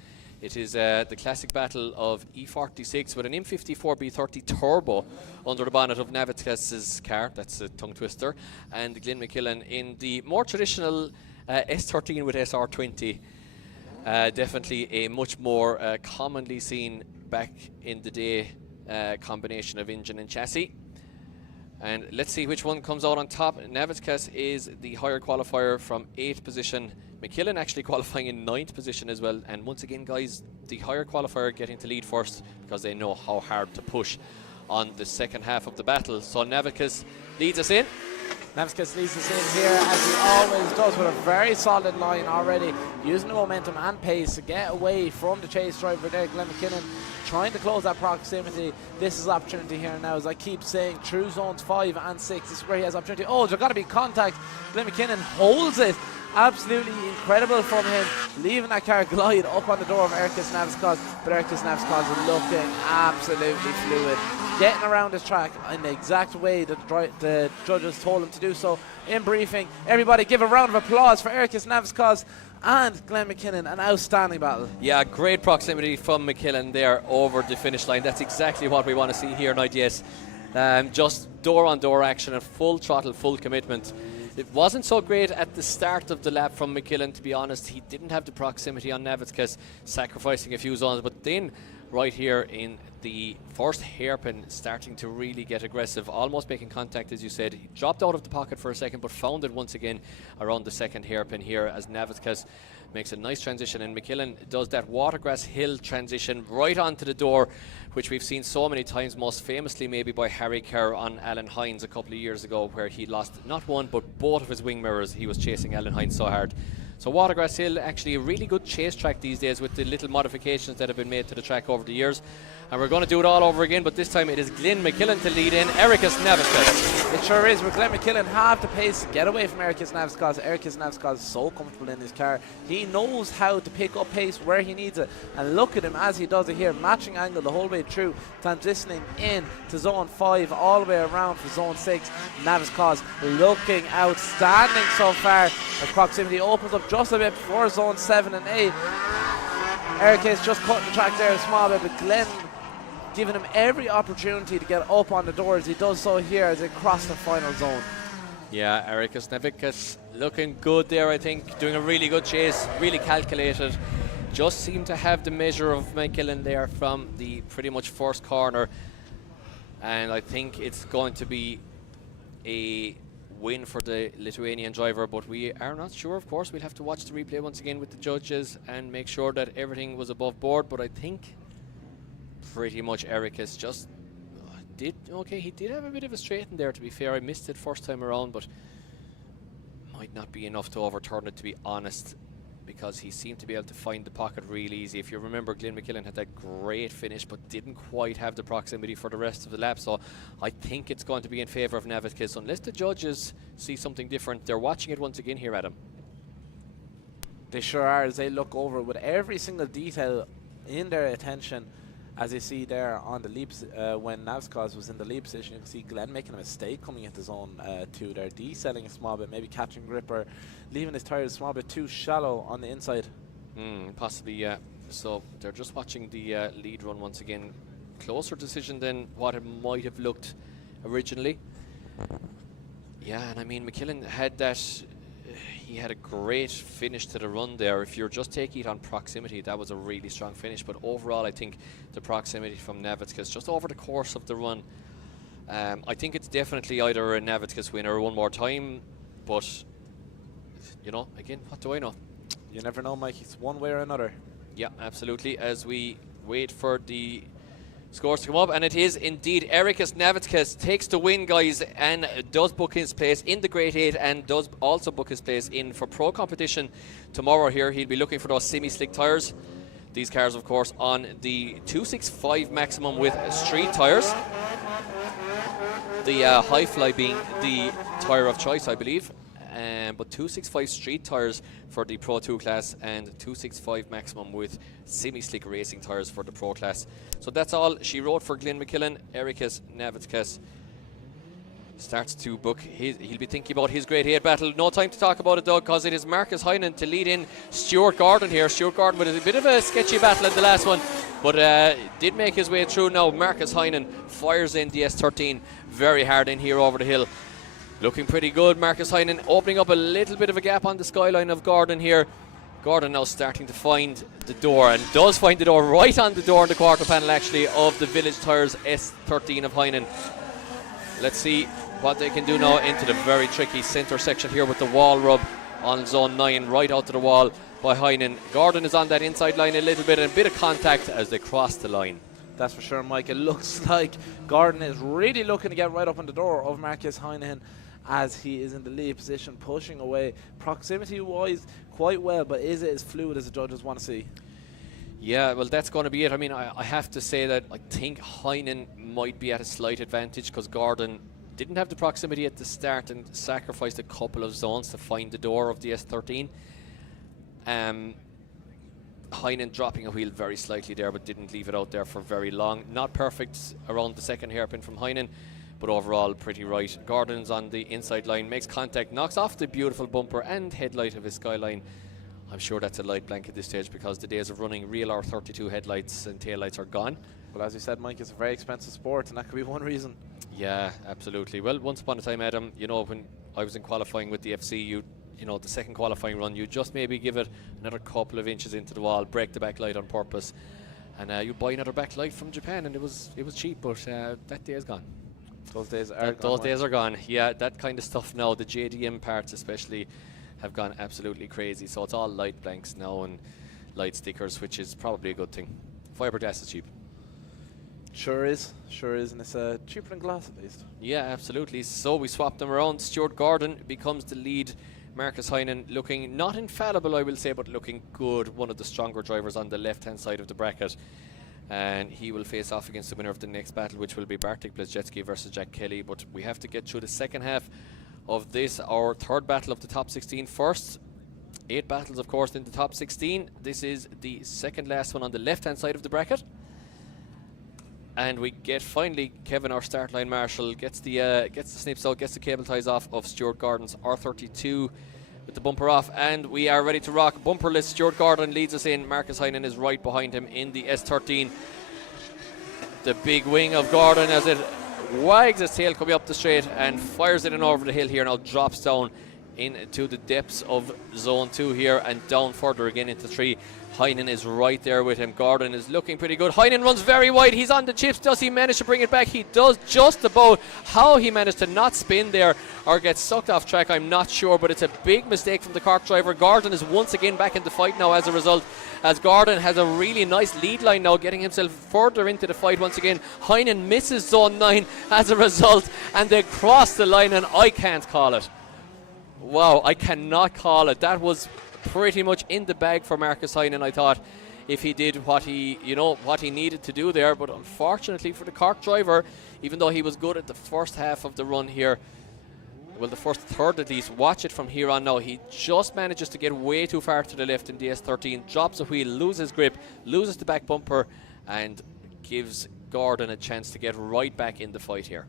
It is the classic battle of E46 with an M54 B30 Turbo under the bonnet of Navitskas's car. That's a tongue twister. And Glenn McKillen in the more traditional S13 with SR20. Definitely a much more commonly seen back in the day combination of engine and chassis. And let's see which one comes out on top. Navitskas is the higher qualifier from 8th position. McKillen actually qualifying in 9th position as well. And once again, guys, the higher qualifier getting to lead first because they know how hard to push on the second half of the battle. So Navitskas leads us in. Navitskas leads us in here, as he always does, with a very solid line already, using the momentum and pace to get away from the chase driver there, Glenn McKinnon, trying to close that proximity. This is opportunity here now, as I keep saying, through zones 5 and 6. This is where he has opportunity. Oh, there's got to be contact. Glenn McKinnon holds it. Absolutely incredible from him, leaving that car glide up on the door of Erkis Navitskas, but Erkis Navitskas is looking absolutely fluid, getting around this track in the exact way that the judges told him to do so in briefing. Everybody give a round of applause for Erkis Navitskas and Glenn McKinnon. An outstanding battle. Yeah, great proximity from McKillen there over the finish line. That's exactly what we want to see here in IDS. Just door-on-door action and full throttle, full commitment. It wasn't so great at the start of the lap from McKillen, to be honest. He didn't have the proximity on Navitskas, sacrificing a few zones. But then, right here in the first hairpin, starting to really get aggressive, almost making contact, as you said. He dropped out of the pocket for a second, but found it once again around the second hairpin here as Navitskas makes a nice transition, and McKillen does that Watergrasshill transition right onto the door, which we've seen so many times, most famously maybe by Harry Kerr on Alan Hines a couple of years ago, where he lost not one but both of his wing mirrors. He was chasing Alan Hines so hard. So Watergrasshill, actually a really good chase track these days with the little modifications that have been made to the track over the years. And we're going to do it all over again, but this time it is Glenn McKillen to lead in Erkis Navitskas. It sure is, with Glenn McKillen half the pace to get away from Erkis Navitskas. Erkis Navitskas is so comfortable in his car. He knows how to pick up pace where he needs it. And look at him as he does it here, matching angle the whole way through, transitioning in to zone 5, all the way around for zone 6. Navitskas looking outstanding so far. The proximity opens up just a bit before zone 7 and 8. Erkis just cutting the track there a small bit, but Glenn giving him every opportunity to get up on the doors. He does so here as they cross the final zone. Yeah, Erkis Navitskas looking good there, I think, doing a really good chase, really calculated. Just seemed to have the measure of McKillen there from the pretty much first corner, and I think it's going to be a win for the Lithuanian driver, but we are not sure. Of course, we'll have to watch the replay once again with the judges and make sure that everything was above board, but I think pretty much Erkis just did okay. He did have a bit of a straighten there, to be fair. I missed it first time around, but might not be enough to overturn it, to be honest, because he seemed to be able to find the pocket real easy. If you remember, Glenn McKillen had that great finish but didn't quite have the proximity for the rest of the lap, so I think it's going to be in favour of Navitskas unless the judges see something different. They're watching it once again here, Adam. They sure are, as they look over with every single detail in their attention. As you see there on the leaps, when Navitskas was in the lead position, you can see Glenn making a mistake coming into zone 2 there, decelling a small bit, maybe catching grip or leaving his tyres a small bit too shallow on the inside. Possibly, yeah. So they're just watching the lead run once again. Closer decision than what it might have looked originally. Yeah, and I mean, McKillen had that. He had a great finish to the run there. If you're just taking it on proximity, that was a really strong finish. But overall, I think the proximity from Navitskas just over the course of the run, I think it's definitely either a Navitskas winner one more time. But, you know, again, what do I know? You never know, Mike. It's one way or another. Yeah, absolutely. As we wait for the scores to come up, and it is indeed Erkis Navitskas takes the win, guys, and does book his place in the Great 8 and does also book his place in for pro competition tomorrow here. He'll be looking for those semi-slick tyres. These cars, of course, on the 265 maximum with street tyres. The High Fly being the tyre of choice, I believe. But 265 street tyres for the Pro 2 class and 265 maximum with semi-slick racing tyres for the Pro class. So that's all she wrote for Glenn McKillen. Erkis Navitskas starts to book he'll be thinking about his grade 8 battle. No time to talk about it though, because it is Marcus Heinen to lead in Stuart Gordon here. Stuart Gordon with a bit of a sketchy battle in the last one, but did make his way through. Now Marcus Heinen fires in the S13 very hard in here over the hill. Looking pretty good. Marcus Heinen opening up a little bit of a gap on the skyline of Gordon here. Gordon now starting to find the door, and does find the door right on the door in the quarter panel actually of the Village Tires S13 of Heinen. Let's see what they can do now into the very tricky centre section here with the wall rub on zone 9, right out to the wall by Heinen. Gordon is on that inside line a little bit, and a bit of contact as they cross the line. That's for sure, Mike. It looks like Gordon is really looking to get right up on the door of Marcus Heinen as he is in the lead position, pushing away proximity-wise quite well, but is it as fluid as the judges want to see? Yeah, well, that's going to be it. I mean, I have to say that I think Heinen might be at a slight advantage because Gordon didn't have the proximity at the start and sacrificed a couple of zones to find the door of the S13. Heinen dropping a wheel very slightly there, but didn't leave it out there for very long. Not perfect around the second hairpin from Heinen, but overall pretty right. Gordon's on the inside line, makes contact, knocks off the beautiful bumper and headlight of his Skyline. I'm sure that's a light blank at this stage because the days of running real R32 headlights and taillights are gone. Well, as you said, Mike, it's a very expensive sport, and that could be one reason. Yeah, absolutely. Well, once upon a time, Adam, you know, when I was in qualifying with the FC, you know, the second qualifying run, you just maybe give it another couple of inches into the wall, break the backlight on purpose, and you buy another backlight from Japan, and it was cheap, but that day is gone. Those days are gone. Those days are gone. Yeah, that kind of stuff now, the JDM parts especially, have gone absolutely crazy. So it's all light blanks now and light stickers, which is probably a good thing. Fiberglass is cheap. Sure is, and it's cheaper than glass at least. Yeah, absolutely. So we swap them around. Stuart Gordon becomes the lead. Marcus Heinen looking not infallible, I will say, but looking good. One of the stronger drivers on the left-hand side of the bracket. And he will face off against the winner of the next battle, which will be Bartek Blazejewski versus Jack Kelly. But we have to get through the second half of this, our third battle of the top 16 first. 8 battles, of course, in the top 16. This is the second last one on the left-hand side of the bracket. And we get finally Kevin, our start line marshal, gets the snips out, gets the cable ties off of Stuart Gordon's R32 with the bumper off, and we are ready to rock. Bumperless, Stuart Gordon leads us in. Marcus Heinen is right behind him in the S13. The big wing of Gordon as it wags its tail coming up the straight and fires it in over the hill here, now drops down into the depths of zone 2 here and down further again into 3. Heinen is right there with him. Gordon is looking pretty good. Heinen runs very wide. He's on the chips. Does he manage to bring it back? He does just about. How he managed to not spin there or get sucked off track, I'm not sure, but it's a big mistake from the Cork driver. Gordon is once again back in the fight now as a result, as Gordon has a really nice lead line now, getting himself further into the fight once again. Heinen misses zone 9 as a result, and they cross the line, and I can't call it. Wow, I cannot call it. That was pretty much in the bag for Marcus Heinen, I thought, if he did what he needed to do there. But unfortunately for the Cork driver, even though he was good at the first half of the run here, well, the first third at least, watch it from here on now, he just manages to get way too far to the left in the S13, drops a wheel, loses grip, loses the back bumper, and gives Gordon a chance to get right back in the fight here.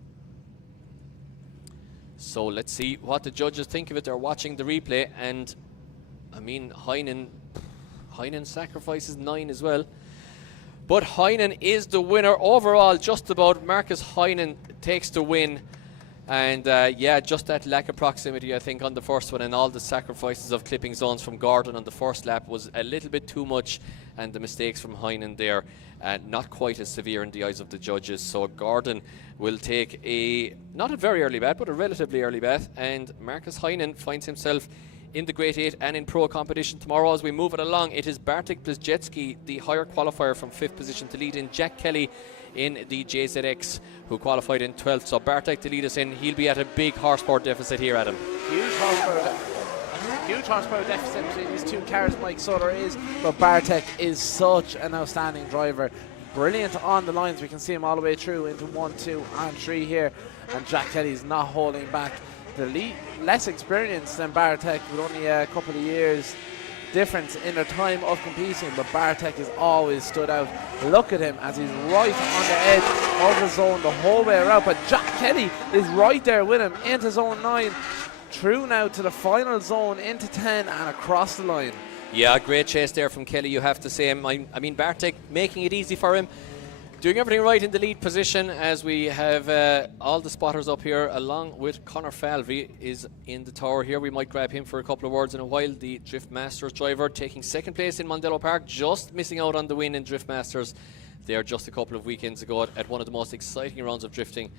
So let's see what the judges think of it. They're watching the replay, and I mean, Heinen sacrifices 9 as well. But Heinen is the winner overall, just about. Marcus Heinen takes the win. And yeah, just that lack of proximity, I think, on the first one, and all the sacrifices of clipping zones from Gordon on the first lap was a little bit too much, and the mistakes from Heinen there not quite as severe in the eyes of the judges. So Gordon will take not a very early bath, but a relatively early bath, and Marcus Heinen finds himself in the Grade 8 and in Pro competition tomorrow. As we move it along, it is Bartek Blazejewski, the higher qualifier, from 5th position to lead in. Jack Kelly in the JZX, who qualified in 12th. So Bartek to lead us in. He'll be at a big horsepower deficit here, Adam. Huge horsepower deficit between these two cars, Mike, so there is. But Bartek is such an outstanding driver. Brilliant on the lines. We can see him all the way through into 1, 2 and 3 here. And Jack Kelly's not holding back. The less experienced than Bartek, with only a couple of years difference in their time of competing, but Bartek has always stood out. Look at him as he's right on the edge of the zone the whole way around, but Jack Kelly is right there with him into zone 9, through now to the final zone, into 10 and across the line. Yeah, great chase there from Kelly, you have to say. I mean, Bartek making it easy for him, doing everything right in the lead position, as we have all the spotters up here, along with Conor Falvey is in the tower here. We might grab him for a couple of words in a while. The Drift Masters driver taking second place in Mondello Park, just missing out on the win in Drift Masters there just a couple of weekends ago at one of the most exciting rounds of drifting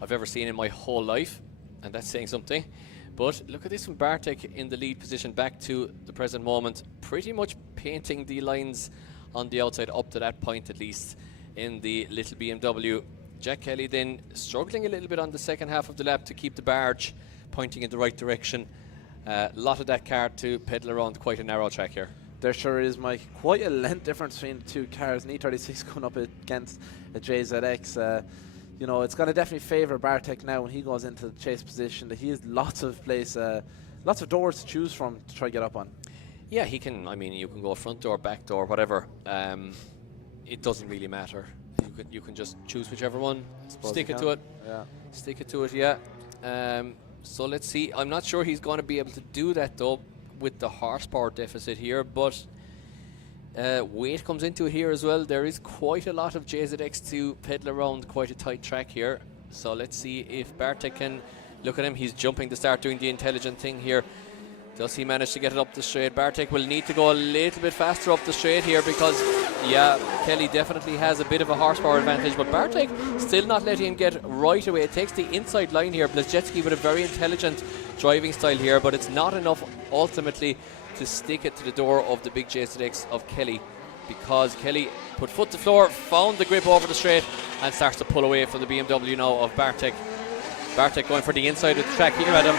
I've ever seen in my whole life, and that's saying something. But look at this from Bartek in the lead position back to the present moment, pretty much painting the lines on the outside up to that point at least in the little BMW. Jack Kelly then struggling a little bit on the second half of the lap to keep the barge pointing in the right direction. A lot of that car to pedal around quite a narrow track here. There sure is, Mike. Quite a length difference between the two cars. An E36 going up against a JZX. You know, it's going to definitely favour Bartek now when he goes into the chase position. That he has lots of lots of doors to choose from to try to get up on. Yeah, he can. I mean, you can go front door, back door, whatever. It doesn't really matter. You can just choose whichever one. Stick it to it. Yeah. Stick it to it. Yeah. So let's see. I'm not sure he's going to be able to do that though with the horsepower deficit here, but weight comes into it here as well. There is quite a lot of JZX to pedal around quite a tight track here. So let's see if Bartek can. Look at him. He's jumping to start doing the intelligent thing here. Does he manage to get it up the straight? Bartek will need to go a little bit faster up the straight here because, yeah, Kelly definitely has a bit of a horsepower advantage, but Bartek still not letting him get right away. It takes the inside line here. Blazetsky with a very intelligent driving style here, but it's not enough ultimately to stick it to the door of the big JZX of Kelly, because Kelly put foot to floor, found the grip over the straight and starts to pull away from the BMW now of Bartek. Bartek going for the inside of the track here, Adam.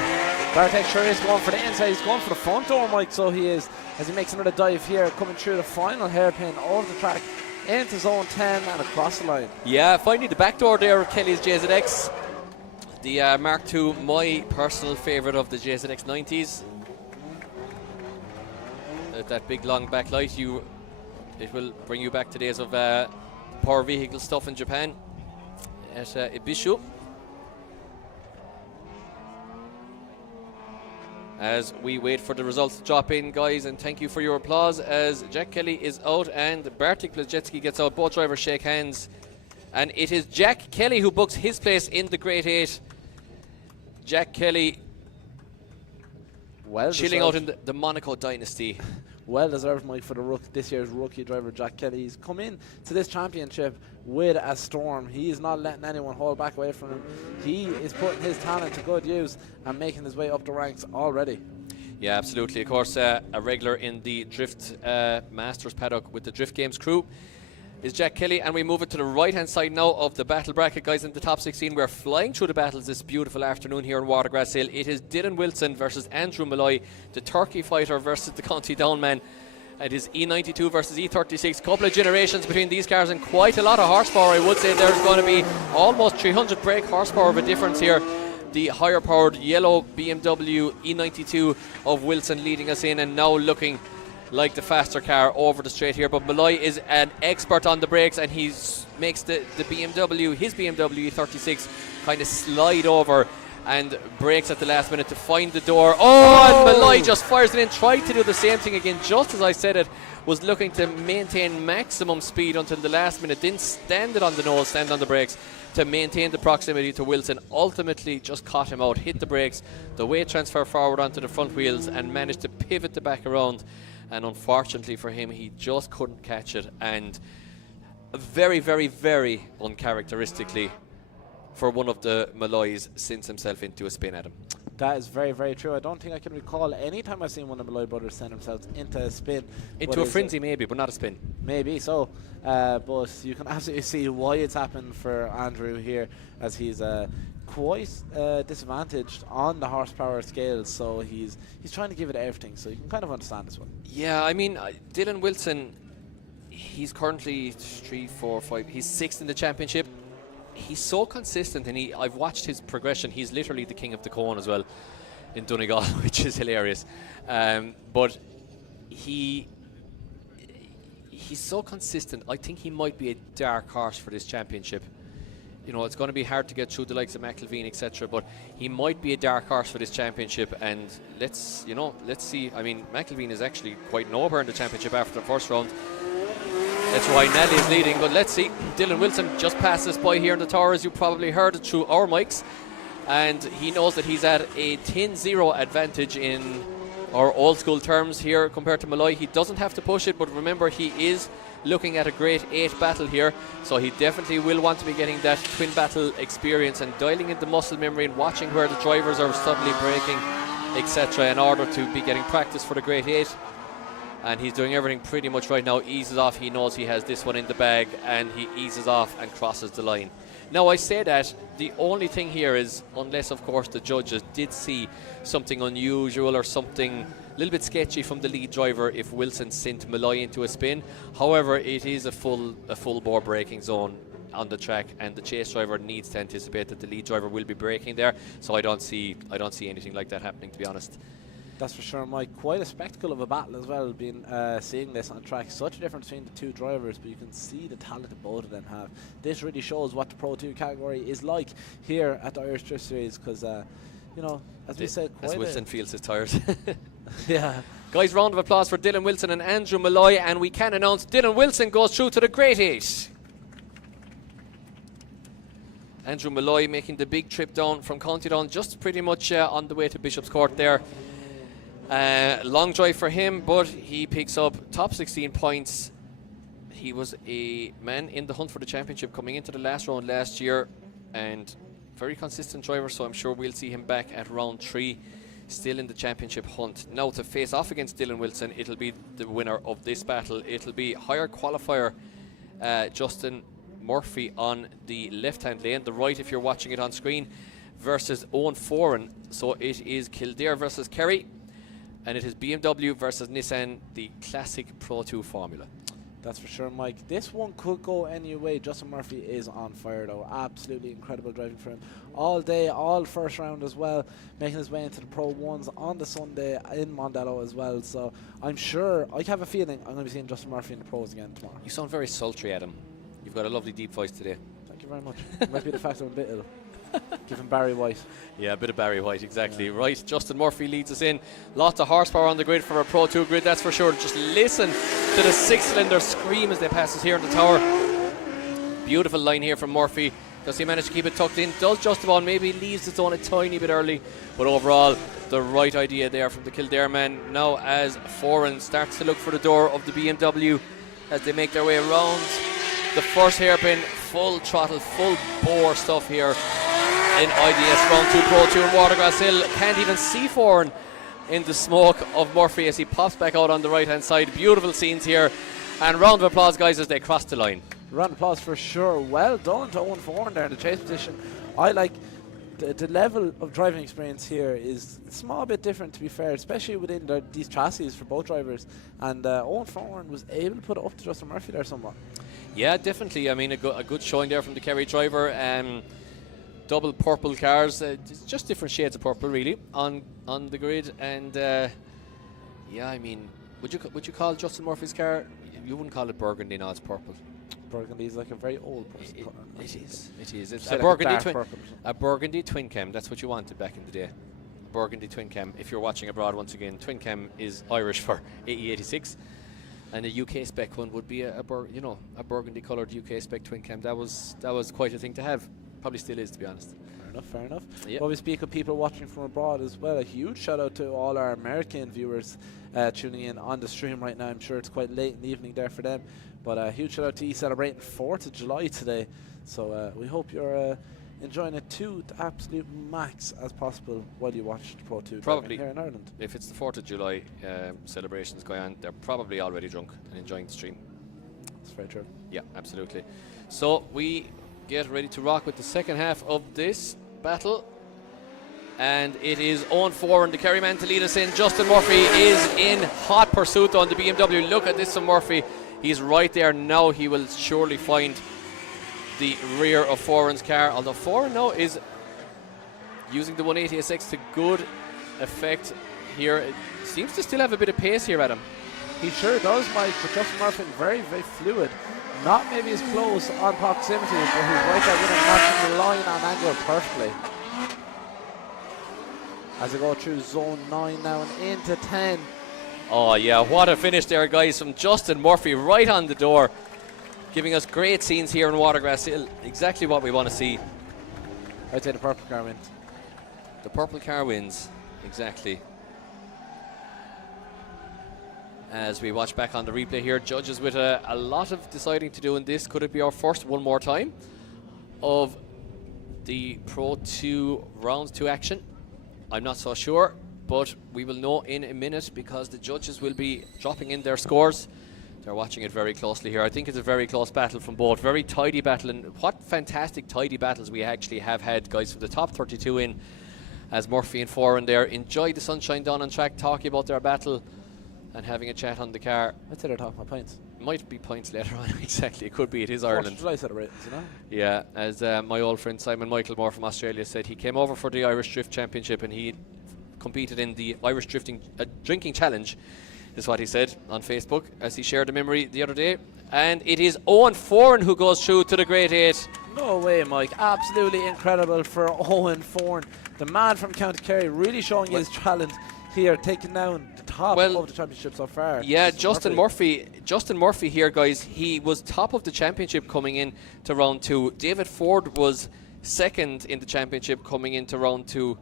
Bartek sure is going for the inside. He's going for the front door, Mike, so he is, as he makes another dive here, coming through the final hairpin of the track into zone 10 and across the line. Yeah, finally the back door there of Kelly's JZX. The Mark II, my personal favourite of the JZX 90s. That big long backlight, it will bring you back to days of power vehicle stuff in Japan at Ibishu. As we wait for the results to drop in, guys, and thank you for your applause as Jack Kelly is out and Bartek Blazetsky gets out. Both drivers shake hands, and it is Jack Kelly who books his place in the Great 8. Jack Kelly chilling out in the Monaco dynasty. Well deserved, Mike, for this year's rookie driver, Jack Kelly. He's come in to this championship with a storm. He is not letting anyone hold back away from him. He is putting his talent to good use and making his way up the ranks already. Yeah, absolutely. Of course, a regular in the Drift Masters paddock with the Drift Games crew is Jack Kelly, and we move it to the right-hand side now of the battle bracket, guys. In the top 16, we're flying through the battles this beautiful afternoon here in Watergrasshill. It is Dylan Wilson versus Andrew Malloy, the Turkey fighter versus the County Down man. It is E92 versus E36. Couple of generations between these cars and quite a lot of horsepower. I would say there's going to be almost 300 brake horsepower of a difference here. The higher powered yellow BMW E92 of Wilson leading us in, and now looking like the faster car over the straight here, but Malloy is an expert on the brakes, and he makes the BMW, his BMW E36, kind of slide over and brakes at the last minute to find the door. And Malloy just fires it in, tried to do the same thing again, just as I said it, was looking to maintain maximum speed until the last minute, didn't stand it on the nose, stand on the brakes to maintain the proximity to Wilson. Ultimately just caught him out, hit the brakes, the weight transfer forward onto the front wheels and managed to pivot the back around. And unfortunately for him, he just couldn't catch it, and very, very, very uncharacteristically for one of the Malloys, sends himself into a spin at him. That is very, very true. I don't think I can recall any time I've seen one of the Malloy brothers send themselves into a spin. Into a frenzy maybe, but not a spin. Maybe so, but you can absolutely see why it's happened for Andrew here, as he's quite disadvantaged on the horsepower scale, so he's trying to give it everything, so you can kind of understand this one. Yeah, I mean, Dylan Wilson, he's currently 3, 4, 5, he's 6th in the championship. He's so consistent, and I've watched his progression. He's literally the king of the cone as well in Donegal, which is hilarious. But he's so consistent. I think he might be a dark horse for this championship. You know, it's going to be hard to get through the likes of McElveen, etc. But he might be a dark horse for this championship. And let's see. I mean, McElveen is actually quite nowhere in the championship after the first round. That's why Nelly is leading. But let's see. Dylan Wilson just passed us by here in the tower, as you probably heard it through our mics. And he knows that he's at a 10-0 advantage in our old school terms here compared to Malloy. He doesn't have to push it, but remember, he is looking at a grade 8 battle here, so he definitely will want to be getting that twin battle experience and dialing in the muscle memory and watching where the drivers are suddenly braking, etc., in order to be getting practice for the grade 8. And he's doing everything pretty much right now. Eases off, he knows he has this one in the bag, and he eases off and crosses the line. Now, I say that the only thing here is, unless of course the judges did see something unusual or something a little bit sketchy from the lead driver, if Wilson sent Malloy into a spin. However, it is a full bore braking zone on the track, and the chase driver needs to anticipate that the lead driver will be braking there. So I don't see anything like that happening, to be honest. That's for sure, Mike. Quite a spectacle of a battle as well, being seeing this on track. Such a difference between the two drivers, but you can see the talent that both of them have. This really shows what the Pro 2 category is like here at the Irish Drift Series, because, you know, as we said, as Wilson feels his tires. Yeah. Guys, round of applause for Dylan Wilson and Andrew Malloy, and we can announce Dylan Wilson goes through to the grade 8. Andrew Malloy making the big trip down from County Down, just pretty much on the way to Bishop's Court there. Long drive for him, but he picks up top 16 points. He was a man in the hunt for the championship coming into the last round last year, and very consistent driver, so I'm sure we'll see him back at round 3, still in the championship hunt. Now to face off against Dylan Wilson, it'll be the winner of this battle. It'll be higher qualifier Justin Murphy on the left-hand lane, the right if you're watching it on screen, versus Owen Foran. So it is Kildare versus Kerry, and it is BMW versus Nissan, the classic Pro 2 formula. That's for sure, Mike. This one could go any way. Justin Murphy is on fire, though. Absolutely incredible driving for him. All day, all first round as well, making his way into the Pro 1s on the Sunday in Mondello as well. So I'm sure, I have a feeling I'm going to be seeing Justin Murphy in the Pros again tomorrow. You sound very sultry, Adam. You've got a lovely deep voice today. Thank you very much. Might be the fact I'm a bit ill. Give him Barry White. Yeah, a bit of Barry White, exactly. Yeah. Right, Justin Murphy leads us in. Lots of horsepower on the grid for a Pro 2 grid, that's for sure. Just listen to the 6-cylinder scream as they pass us here in the tower. Beautiful line here from Murphy. Does he manage to keep it tucked in? Does just about. Maybe leaves the zone a tiny bit early, but overall the right idea there from the Kildare man. Now as Foran starts to look for the door of the BMW as they make their way around the first hairpin. Full throttle, full bore stuff here in IDS round 2 Pro 2 in Watergrasshill. Can't even see Foran in the smoke of Murphy as he pops back out on the right hand side. Beautiful scenes here, and round of applause, guys, as they cross the line. Round of applause for sure. Well done to Owen Foran there in the chase position. I like the level of driving experience here is a small bit different, to be fair, especially within these chassis for both drivers, and Owen Foran was able to put it up to Justin Murphy there somewhat. Yeah, definitely. I mean, a good showing there from the Kerry driver. Double purple cars, just different shades of purple really on the grid. And yeah, I mean, would you call Justin Murphy's car? You wouldn't call it burgundy, no, it's purple. Burgundy is like a very old person color. It is. It's a burgundy twin cam. That's what you wanted back in the day. Burgundy twin cam. If you're watching abroad, once again, twin cam is Irish for AE86. And a UK spec one would be a burgundy coloured UK spec twin cam. That was quite a thing to have. Probably still is, to be honest. Fair enough. Yep. Well, we speak of people watching from abroad as well. A huge shout out to all our American viewers tuning in on the stream right now. I'm sure it's quite late in the evening there for them, but a huge shout out to you celebrating 4th of July today. So we hope you're enjoying it to the absolute max as possible while you watch the Pro 2 probably here in Ireland. If it's the 4th of July celebrations going on, they're probably already drunk and enjoying the stream. That's very true. Yeah, absolutely. So we get ready to rock with the second half of this battle, and it is Owen Foran, the Kerry man, to lead us in. Justin Murphy is in hot pursuit on the BMW. Look at this from Murphy. He's right there now. He will surely find the rear of Foran's car, although Foran now is using the 180SX to good effect here. It seems to still have a bit of pace here, Adam. He sure does, Mike, but Justin Murphy very, very fluid. Not maybe as close on proximity, but he's right there with him, matching the line and angle perfectly. As they go through zone 9 now and into 10. Oh yeah, what a finish there, guys, from Justin Murphy right on the door, giving us great scenes here in Watergrasshill. Exactly what we want to see. I'd say the purple car wins. The purple car wins, exactly. As we watch back on the replay here, judges with a lot of deciding to do in this. Could it be our first one more time of the Pro 2 round 2 action? I'm not so sure, but we will know in a minute because the judges will be dropping in their scores. They're watching it very closely here. I think it's a very close battle from both. Very tidy battle, and what fantastic tidy battles we actually have had, guys, from the top 32 in, as Murphy and Foran there enjoy the sunshine down on track, talking about their battle and having a chat on the car. I'd say they're talking about points. Might be points later on. Exactly, it could be. It is Ireland. July set of ratings, you know? Yeah, as my old friend Simon Michael Moore from Australia said, he came over for the Irish Drift Championship and he competed in the Irish Drinking Challenge, is what he said on Facebook as he shared a memory the other day. And it is Owen Foran who goes through to the Great 8. No way, Mike. Absolutely incredible for Owen Foran. The man from County Kerry really showing his talent here, taking down the top of the championship so far. Yeah, Justin Murphy here, guys, he was top of the championship coming in to round 2. David Ford was second in the championship coming into round 2.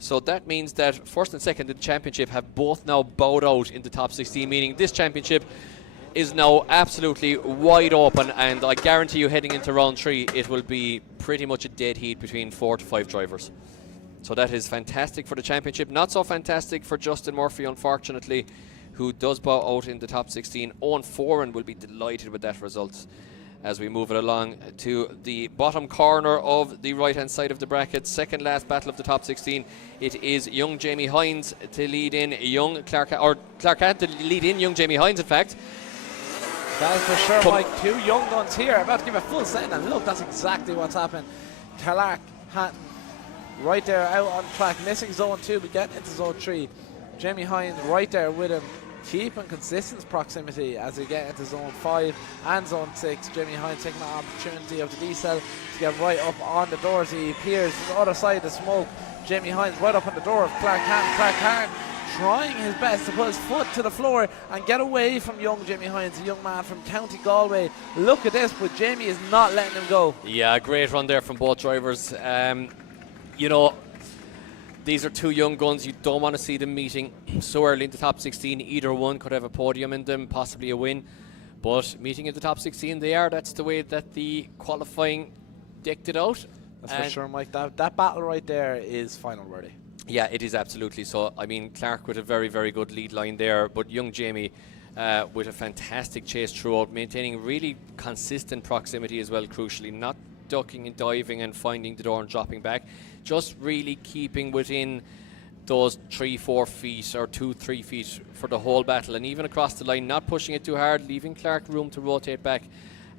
So that means that first and second in the championship have both now bowed out in the top 16, meaning this championship is now absolutely wide open, and I guarantee you heading into round 3 it will be pretty much a dead heat between 4 to 5 drivers. So that is fantastic for the championship. Not so fantastic for Justin Murphy, unfortunately, who does bow out in the top 16. Owen Foran will be delighted with that result as we move it along to the bottom corner of the right-hand side of the bracket. Second last battle of the top 16. It is young Jamie Hines to lead in young Clark to lead in young Jamie Hines, in fact. That is for sure, Mike. Two young guns here. About to give a full set, and look, that's exactly what's happened. Clark Hatton right there out on track, missing zone 2 but getting into zone 3. Jamie Hines right there with him, keeping consistent proximity as we get into zone 5 and zone 6. Jamie Hines taking the opportunity of the decel to get right up on the doors. He appears from the other side of the smoke. Jamie Hines right up on the door of Clark Hatton. Clark Hatton trying his best to put his foot to the floor and get away from young Jamie Hines, a young man from County Galway. Look at this, but Jamie is not letting him go. Yeah, great run there from both drivers. You know, these are two young guns. You don't want to see them meeting so early in the top 16. Either one could have a podium in them, possibly a win. But meeting in the top 16 they are. That's the way that the qualifying decked it out. That's for sure, Mike. That battle right there is final worthy. Yeah, it is absolutely so. I mean, Clark with a very, very good lead line there, but young Jamie with a fantastic chase throughout, maintaining really consistent proximity as well, crucially. Not ducking and diving and finding the door and dropping back. Just really keeping within those 3-4 feet or 2-3 feet for the whole battle, and even across the line, not pushing it too hard, leaving Clark room to rotate back,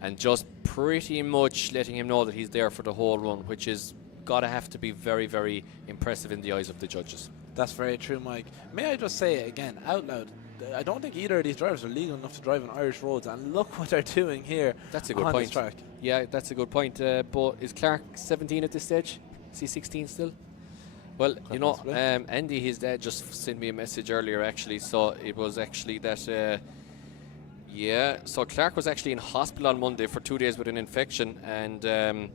and just pretty much letting him know that he's there for the whole run, which is gotta have to be very, very impressive in the eyes of the judges. That's very true, Mike. May I just say it again out loud? I don't think either of these drivers are legal enough to drive on Irish roads, and look what they're doing here. That's a good on point. This track. Yeah, that's a good point. But is Clark 17 at this stage? Is he 16 still? Well, you know, Andy, his dad, just sent me a message earlier, actually. So it was actually that, yeah. So Clark was actually in hospital on Monday for 2 days with an infection, and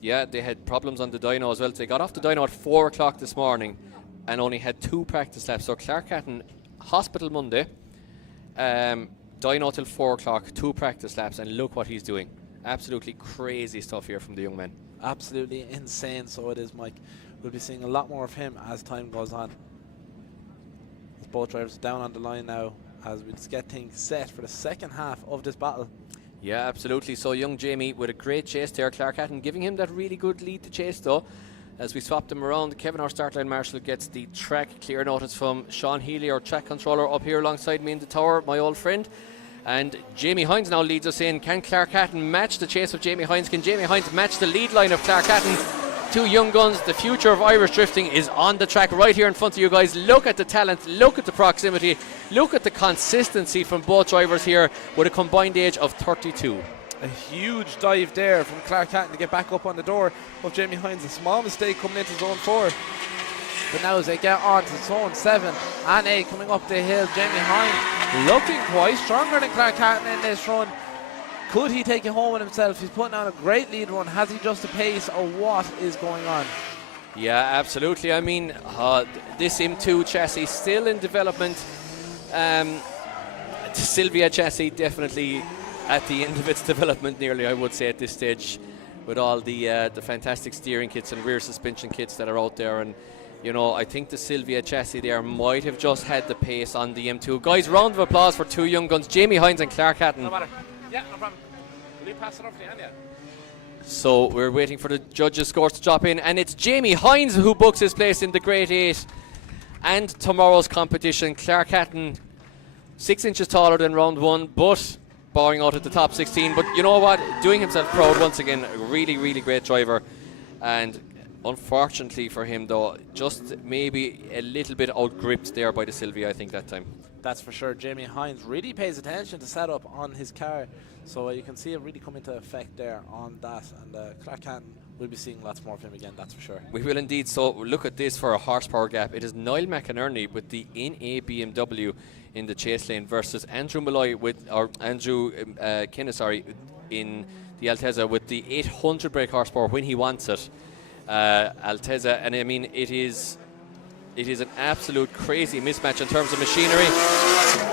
yeah, they had problems on the dyno as well. So they got off the dyno at 4 o'clock this morning and only had 2 practice laps. So Clark Hatton, hospital Monday, dyno till 4 o'clock, 2 practice laps, and look what he's doing. Absolutely crazy stuff here from the young man. Absolutely insane, so it is, Mike. We'll be seeing a lot more of him as time goes on. As both drivers down on the line now as we just get things set for the second half of this battle. Yeah, absolutely. So young Jamie with a great chase there. Clark Hatton giving him that really good lead to chase, though. As we swap them around, Kevin, our start line marshal, gets the track clear notice from Sean Healy, our track controller, up here alongside me in the tower, my old friend. And Jamie Hines now leads us in. Can Clark Hatton match the chase of Jamie Hines? Can Jamie Hines match the lead line of Clark Hatton? two young guns. The future of Irish drifting is on the track right here in front of you guys. Look at the talent, look at the proximity, look at the consistency from both drivers here with a combined age of 32. A huge dive there from Clark Hatton to get back up on the door of Jamie Hines. A small mistake coming into zone 4. But now as they get on to zone 7 and 8 coming up the hill, Jamie Hines looking quite stronger than Clark Hatton in this run. Could he take it home with himself? He's putting on a great lead run. Has he just the pace, or what is going on? Yeah, absolutely. I mean, this M2 chassis still in development. The Sylvia chassis definitely at the end of its development nearly, I would say, at this stage, with all the fantastic steering kits and rear suspension kits that are out there. And you know, I think the Sylvia chassis there might have just had the pace on the M2. Guys, round of applause for two young guns, Jamie Hines and Clark Hatton. No matter. Yeah, no problem. Will you pass it off to Anya? So we're waiting for the judges' scores to drop in, and it's Jamie Hines who books his place in the Grade 8 and tomorrow's competition. Clark Hatton, 6 inches taller than round 1, but bowing out at the top 16. But you know what? Doing himself proud once again. A really, really great driver. And unfortunately for him, though, just maybe a little bit outgripped there by the Sylvia, I think, that time. That's for sure. Jamie Hines really pays attention to setup on his car, so you can see it really come into effect there on that. And Clark Hatton, we'll be seeing lots more of him again, that's for sure. We will indeed. So look at this for a horsepower gap. It is Niall McInerney with the NA BMW in the chase lane versus Andrew Malloy with, or Andrew Kinna, sorry, in the Altezza with the 800 brake horsepower when he wants it. Altezza, and I mean, it is an absolute crazy mismatch in terms of machinery,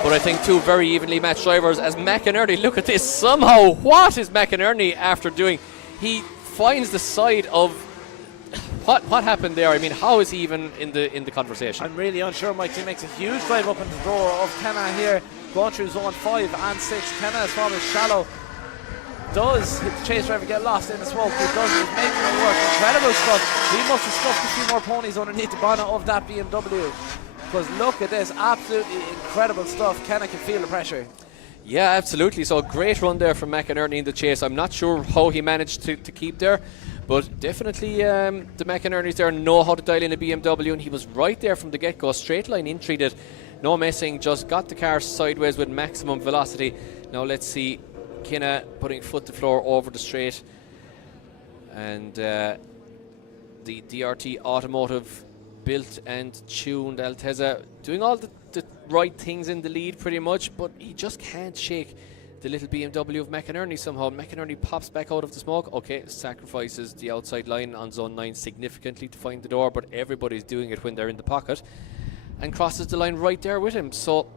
but I think two very evenly matched drivers. As McInerney, look at this, somehow, what is McInerney after doing? He finds the side of what happened there. I mean, how is he even in the conversation? I'm really unsure, Mike. He makes a huge drive up into the door of Kenna here, going through zone 5 and 6. Kenna is probably shallow. Does the chase driver get lost in the smoke? He does. He's making it work. Incredible stuff. He must have stuffed a few more ponies underneath the bonnet of that BMW. Because look at this, absolutely incredible stuff. Kenna can feel the pressure. Yeah, absolutely. So great run there from McInerney in the chase. I'm not sure how he managed to keep there, but definitely the McInerneys there know how to dial in a BMW, and he was right there from the get-go. Straight line in treated, no messing, just got the car sideways with maximum velocity. Now let's see Kinna putting foot to floor over the straight, and the DRT Automotive built and tuned Altezza doing all the right things in the lead pretty much, but he just can't shake the little BMW of McInerney somehow. McInerney pops back out of the smoke. Okay, sacrifices the outside line on zone 9 significantly to find the door, but everybody's doing it when they're in the pocket, and crosses the line right there with him. So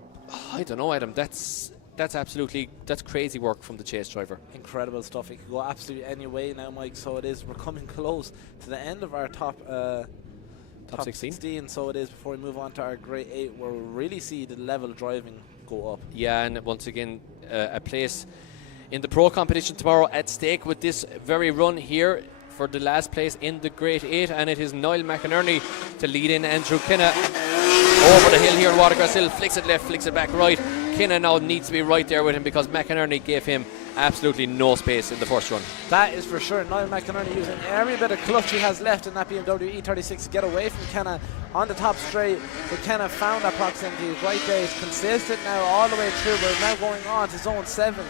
I don't know, Adam, that's crazy work from the chase driver. Incredible stuff. It could go absolutely any way now, Mike. So it is. We're coming close to the end of our top 16. So it is, before we move on to our grade 8, where we'll really see the level of driving go up. Yeah, and once again, a place in the pro competition tomorrow at stake with this very run here for the last place in the grade 8, and it is Niall McInerney to lead in Andrew Kinna over the hill here in Watergrasshill. Flicks it left, flicks it back right. Kinna now needs to be right there with him because McInerney gave him absolutely no space in the first run. That is for sure. Niall McInerney using every bit of clutch he has left in that BMW E36 to get away from Kenna on the top straight. But Kenna found that proximity right there. He's consistent now all the way through. We're now going on to zone 7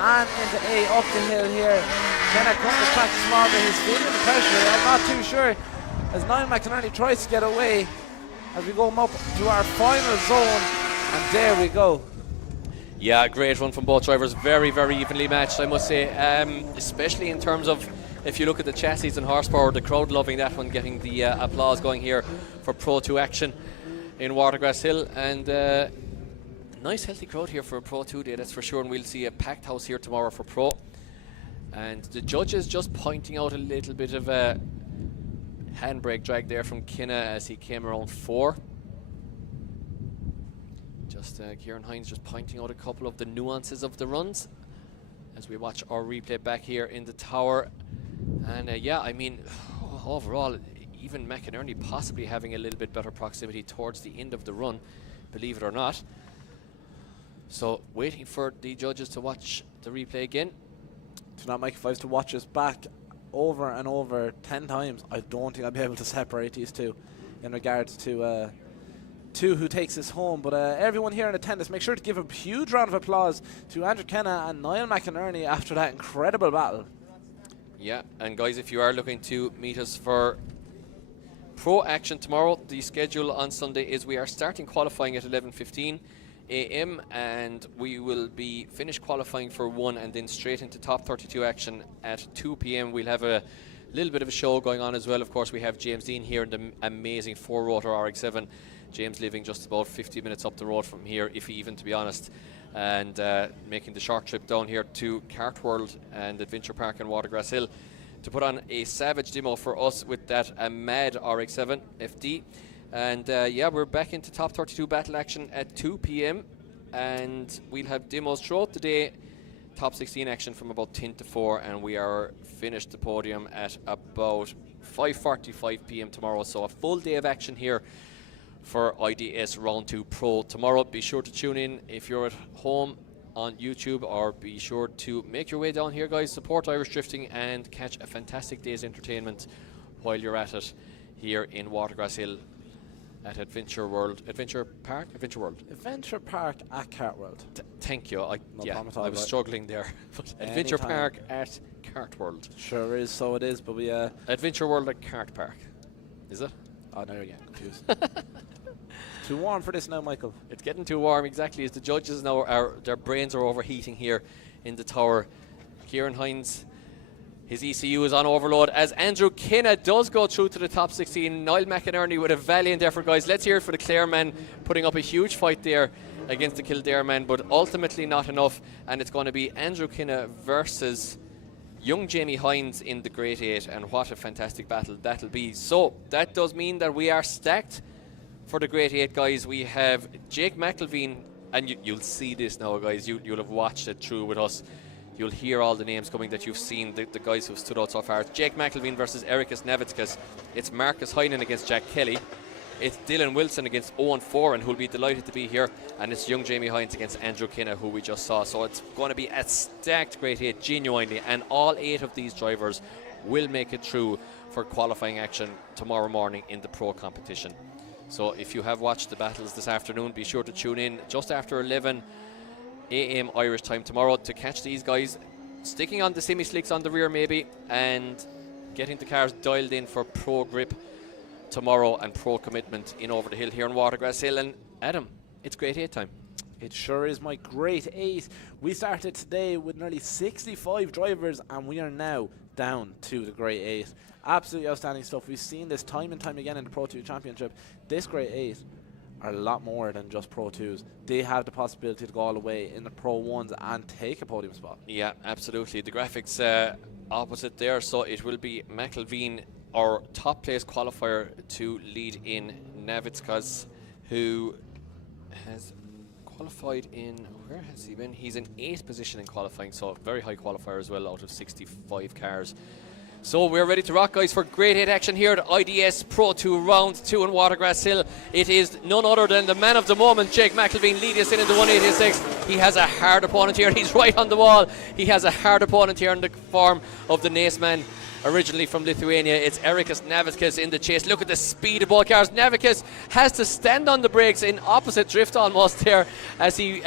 and into 8 up the hill here. Kenna comes to practice small, but he's feeling the pressure. I'm not too sure as Niall McInerney tries to get away as we go up to our final zone. And there we go. Yeah, great run from both drivers. Very, very evenly matched, I must say. Especially in terms of, if you look at the chassis and horsepower, the crowd loving that one, getting the applause going here for Pro2 action in Watergrasshill. And nice, healthy crowd here for a Pro2 day, that's for sure. And we'll see a packed house here tomorrow for Pro. And the judges just pointing out a little bit of a handbrake drag there from Kinna as he came around 4. Kieran Hines just pointing out a couple of the nuances of the runs as we watch our replay back here in the tower. And yeah, I mean, overall, even McInerney possibly having a little bit better proximity towards the end of the run, believe it or not. So waiting for the judges to watch the replay again. So now, Mike, if I was to watch us back over and over 10 times, I don't think I'll be able to separate these two in regards to who takes this home. But everyone here in attendance, make sure to give a huge round of applause to Andrew Kenna and Niall McInerney after that incredible battle. Yeah, and guys, if you are looking to meet us for Pro action tomorrow, the schedule on Sunday is we are starting qualifying at 11:15 a.m. and we will be finished qualifying for 1 and then straight into top 32 action at 2 p.m. We'll have a little bit of a show going on as well. Of course, we have James Dean here in the amazing 4-rotor RX-7. James living just about 50 minutes up the road from here, if even, to be honest, and making the short trip down here to Kart World and Adventure Park in Watergrasshill to put on a savage demo for us with that mad RX-7 FD. And yeah, we're back into top 32 battle action at 2 p.m. and we'll have demos throughout the day, top 16 action from about 10 to 4, and we are finished the podium at about 5:45 p.m. tomorrow. So a full day of action here for IDS Round 2 Pro tomorrow. Be sure to tune in if you're at home on YouTube, or be sure to make your way down here, guys. Support Irish Drifting and catch a fantastic day's entertainment while you're at it here in Watergrasshill at Adventure World. Adventure Park at Kart World. Thank you. No problem at all, I was right. struggling there. But Adventure Anytime. Park at Kart World. Sure is, so it is, but we Adventure World at Kart Park. Is it? oh, now you're getting confused. Too warm for this now, Michael. It's getting too warm, exactly, as the judges now their brains are overheating here in the tower. Kieran Hines, his ECU is on overload as Andrew Kinna does go through to the top 16. Niall McInerney with a valiant effort, guys. Let's hear it for the Clare man, putting up a huge fight there against the Kildare man, but ultimately not enough, and it's going to be Andrew Kinna versus young Jamie Hines in the Great 8, and what a fantastic battle that'll be. So that does mean that we are stacked for the Great 8, guys. We have Jake McElveen, and you'll see this now, guys. You'll have watched it through with us. You'll hear all the names coming that you've seen, the guys who've stood out so far. It's Jake McElveen versus Erikas Navitskas. It's Marcus Heinen against Jack Kelly. It's Dylan Wilson against Owen Foran, who'll be delighted to be here. And it's young Jamie Hines against Andrew Kinna, who we just saw. So it's going to be a stacked Great 8, genuinely. And all 8 of these drivers will make it through for qualifying action tomorrow morning in the Pro competition. So if you have watched the battles this afternoon, be sure to tune in just after 11 a.m. Irish time tomorrow to catch these guys sticking on the semi-slicks on the rear maybe, and getting the cars dialed in for Pro grip tomorrow and Pro commitment in over the hill here in Watergrasshill. And Adam, it's Great 8 time. It sure is, my Great 8. We started today with nearly 65 drivers, and we are now down to the Great 8. Absolutely outstanding stuff. We've seen this time and time again in the Pro2 Championship. This Great 8 are a lot more than just Pro 2s. They have the possibility to go all the way in the Pro 1s and take a podium spot. Yeah, absolutely. The graphics opposite there, so it will be McElveen, our top place qualifier, to lead in Navitskas, who has qualified in, where has he been? He's in 8th position in qualifying, so very high qualifier as well out of 65 cars. So we're ready to rock, guys, for Great 8 action here at IDS Pro 2 Round 2 in Watergrasshill. It is none other than the man of the moment, Jake McElveen, leading us in the 186. He has a hard opponent here. He's right on the wall. He has a hard opponent here in the form of the Nace man, originally from Lithuania. It's Erikas Navitskas in the chase. Look at the speed of both cars. Navitskas has to stand on the brakes in opposite drift almost there, as he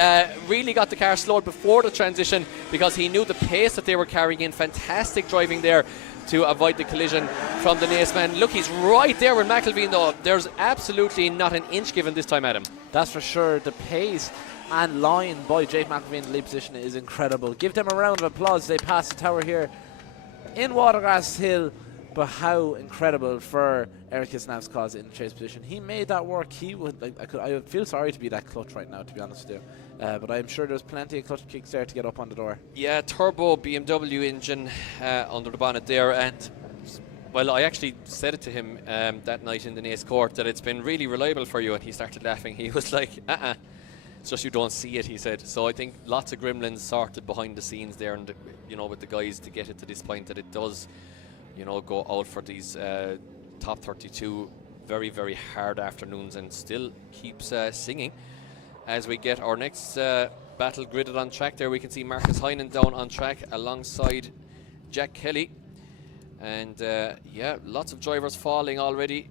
really got the car slowed before the transition because he knew the pace that they were carrying in. Fantastic driving there to avoid the collision from the Nace man. Look, he's right there with McElveen though. There's absolutely not an inch given this time, Adam. That's for sure. The pace and line by Jake McElveen in the lead position is incredible. Give them a round of applause. They pass the tower here in Watergrasshill, but how incredible for Erikas Navitskas in the chase position. He made that work. He would, I would feel sorry to be that clutch right now, to be honest with you. But I'm sure there's plenty of clutch kicks there to get up on the door. Yeah, turbo BMW engine under the bonnet there, and well, I actually said it to him that night in the Nace Court that it's been really reliable for you, and he started laughing. He was like, it's just you don't see it, he said. So I think lots of gremlins sorted behind the scenes there, and with the guys to get it to this point that it does, go out for these top 32 very, very hard afternoons, and still keeps singing. As we get our next battle gridded on track there, we can see Marcus Heinen down on track alongside Jack Kelly. And yeah, lots of drivers falling already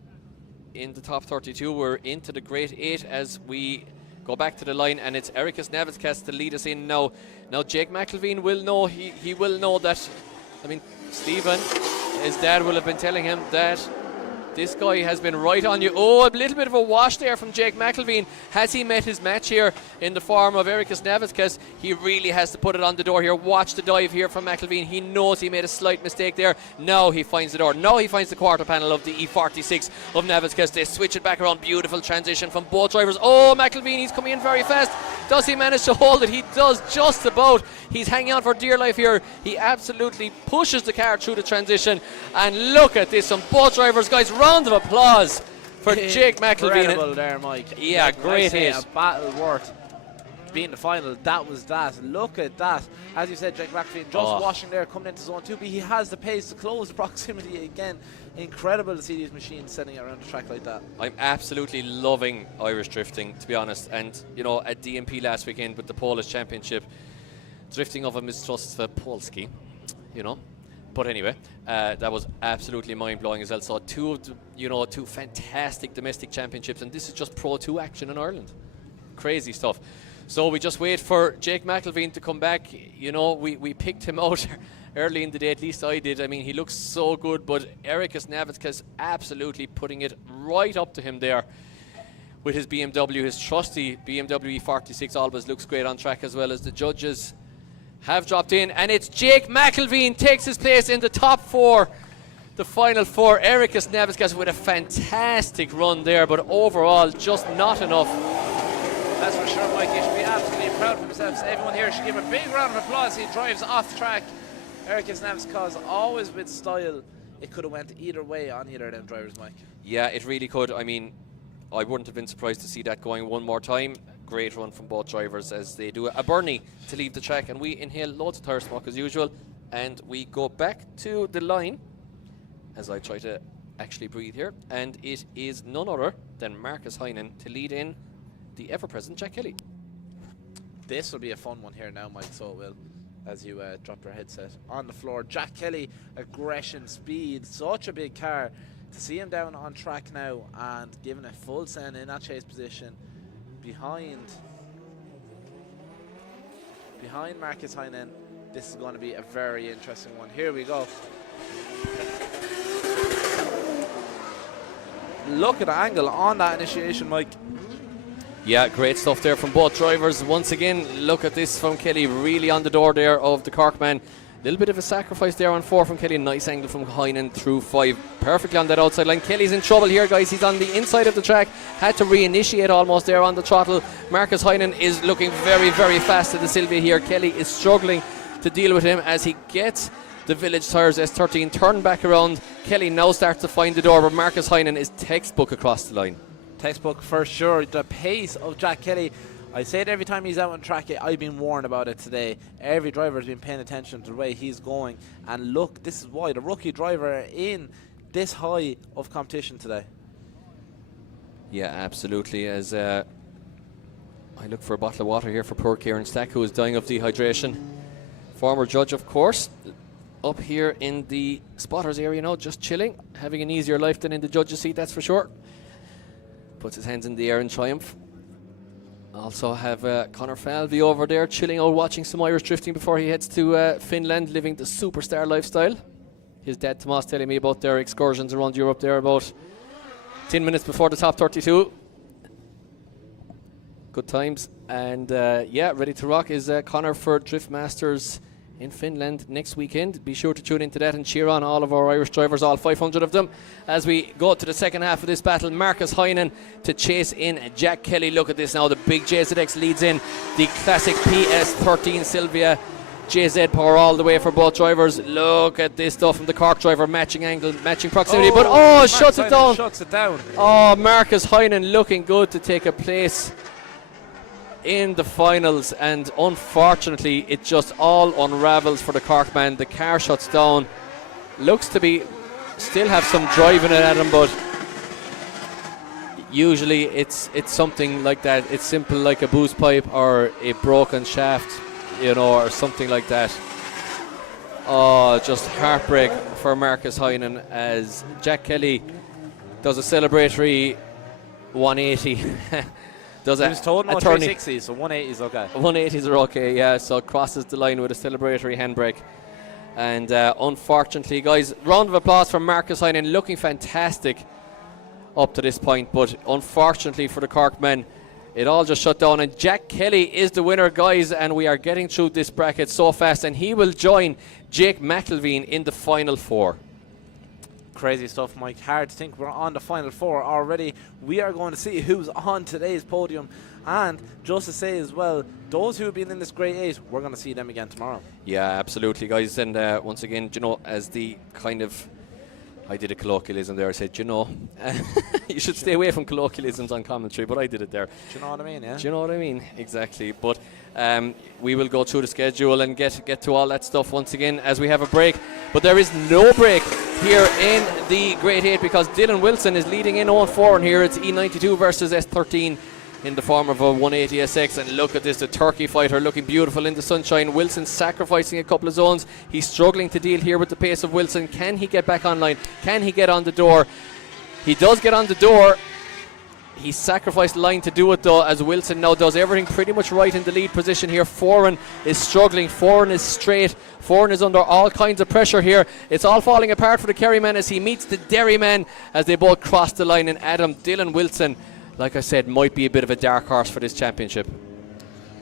in the top 32. We're into the Great 8 as we go back to the line, and it's Erikas Navaskas to lead us in now. Now Jake McElveen will know, he will know that, I mean, Stephen, his dad will have been telling him that this guy has been right on you. Oh, a little bit of a wash there from Jake McElveen. Has he met his match here in the form of Erikas Navaskas? He really has to put it on the door here. Watch the dive here from McElveen. He knows he made a slight mistake there. Now he finds the door. Now he finds the quarter panel of the E46 of Navaskas. They switch it back around. Beautiful transition from both drivers. Oh, McElveen, he's coming in very fast. Does he manage to hold it? He does just about. He's hanging on for dear life here. He absolutely pushes the car through the transition. And look at this on both drivers, guys. Round of applause for Jake McElveen. Incredible there, Mike. Yeah, Like great I say, hit. a battle worth being the final. That was that. Look at that. As you said, Jake McElveen just washing there, coming into zone 2, but he has the pace to close the proximity again. Incredible to see these machines sending it around the track like that. I'm absolutely loving Irish drifting, to be honest. And, you know, at DMP last weekend with the Polish Championship, drifting of a Mistrzostwa Polski, you know. But anyway, that was absolutely mind-blowing as well. So two fantastic domestic championships, and this is just Pro 2 action in Ireland. Crazy stuff. So we just wait for Jake McElveen to come back. You know, we picked him out early in the day, at least I did. I mean, he looks so good, but Erikas Navaskas absolutely putting it right up to him there with his BMW. His trusty BMW E46 always looks great on track, as well as the judges have dropped in, and it's Jake McElveen takes his place in the top 4, the final 4. Erikas Navaskas with a fantastic run there, but overall just not enough. That's for sure, Mike. He should be absolutely proud of himself. So everyone here should give him a big round of applause. He drives off track. Erikas Navaskas always with style. It could have went either way on either of them drivers, Mike. Yeah, it really could. I mean, I wouldn't have been surprised to see that going one more time. Great run from both drivers as they do a Bernie to leave the track, and we inhale loads of tyre smoke as usual, and we go back to the line as I try to actually breathe here, and it is none other than Marcus Heinen to lead in the ever-present Jack Kelly. This will be a fun one here now, Mike, so it will, as you drop your headset on the floor. Jack Kelly, aggression, speed, such a big car. To see him down on track now and giving a full send in that chase position behind Marcus Heinen, this is going to be a very interesting one. Here we go. Look at the angle on that initiation, Mike. Yeah, great stuff there from both drivers. Once again, look at this from Kelly, really on the door there of the Cork man. A little bit of a sacrifice there on 4 from Kelly. Nice angle from Heinen through 5. Perfectly on that outside line. Kelly's in trouble here, guys. He's on the inside of the track. Had to reinitiate almost there on the throttle. Marcus Heinen is looking very, very fast at the Sylvia here. Kelly is struggling to deal with him as he gets the Village Tires S13 turned back around. Kelly now starts to find the door, but Marcus Heinen is textbook across the line. Textbook for sure. The pace of Jack Kelly, I say it every time he's out on track. I've been warned about it today. Every driver has been paying attention to the way he's going, and look, this is why the rookie driver in this high of competition today. Yeah, absolutely. As I look for a bottle of water here for poor Kieran Stack, who is dying of dehydration. Former judge, of course, up here in the spotters area now, just chilling, having an easier life than in the judge's seat, that's for sure. Puts his hands in the air in triumph. Also have Conor Falvey over there chilling out, watching some Irish drifting before he heads to Finland, living the superstar lifestyle. His dad Tomas telling me about their excursions around Europe there about 10 minutes before the top 32. Good times. And yeah, ready to rock is Conor for Drift Masters in Finland next weekend. Be sure to tune into that and cheer on all of our Irish drivers, all 500 of them, as we go to the second half of this battle. Marcus Heinen to chase in Jack Kelly. Look at this now. The big JZX leads in the classic PS13 Sylvia. JZ power all the way for both drivers. Look at this stuff from the Cork driver. Matching angle, matching proximity. Shuts it down. Shuts it down. Oh, Marcus Heinen looking good to take a place in the finals, and unfortunately it just all unravels for the Cork man. The car shuts down, looks to be still have some drive in it at him, but usually it's something like that. It's simple, like a boost pipe or a broken shaft, you know, or something like that. Oh, just heartbreak for Marcus Heinen as Jack Kelly does a celebratory 180. Does He was told no 30 360, so 180 is okay. 180s are okay, yeah. So crosses the line with a celebratory handbrake. And unfortunately, guys, round of applause for Marcus Heinen, looking fantastic up to this point. But unfortunately for the Cork men, it all just shut down. And Jack Kelly is the winner, guys. And we are getting through this bracket so fast. And he will join Jake McElveen in the final 4. Crazy stuff, Mike. Hard to think we're on the final 4 already. We are going to see who's on today's podium. And just to say as well, those who have been in this grade 8, we're going to see them again tomorrow. Yeah, absolutely, guys. And once again, you know, as the kind of, I did a colloquialism there. I said, you know, you should stay away from colloquialisms on commentary, but I did it there. Do you know what I mean, yeah? Do you know what I mean? Exactly. But we will go through the schedule and get to all that stuff once again as we have a break. But there is no break here in the grade 8 because Dylan Wilson is leading in 0-4, and here it's E92 versus S13 in the form of a 180 SX. And look at this, the Turkey fighter looking beautiful in the sunshine. Wilson sacrificing a couple of zones. He's struggling to deal here with the pace of Wilson. Can he get back online? Can he get on the door? He does get on the door. He sacrificed the line to do it though, as Wilson now does everything pretty much right in the lead position here. Foran is struggling. Foran is straight. Foran is under all kinds of pressure here. It's all falling apart for the Kerry man as he meets the Derry man as they both cross the line. And Dylan Wilson, like I said, might be a bit of a dark horse for this championship.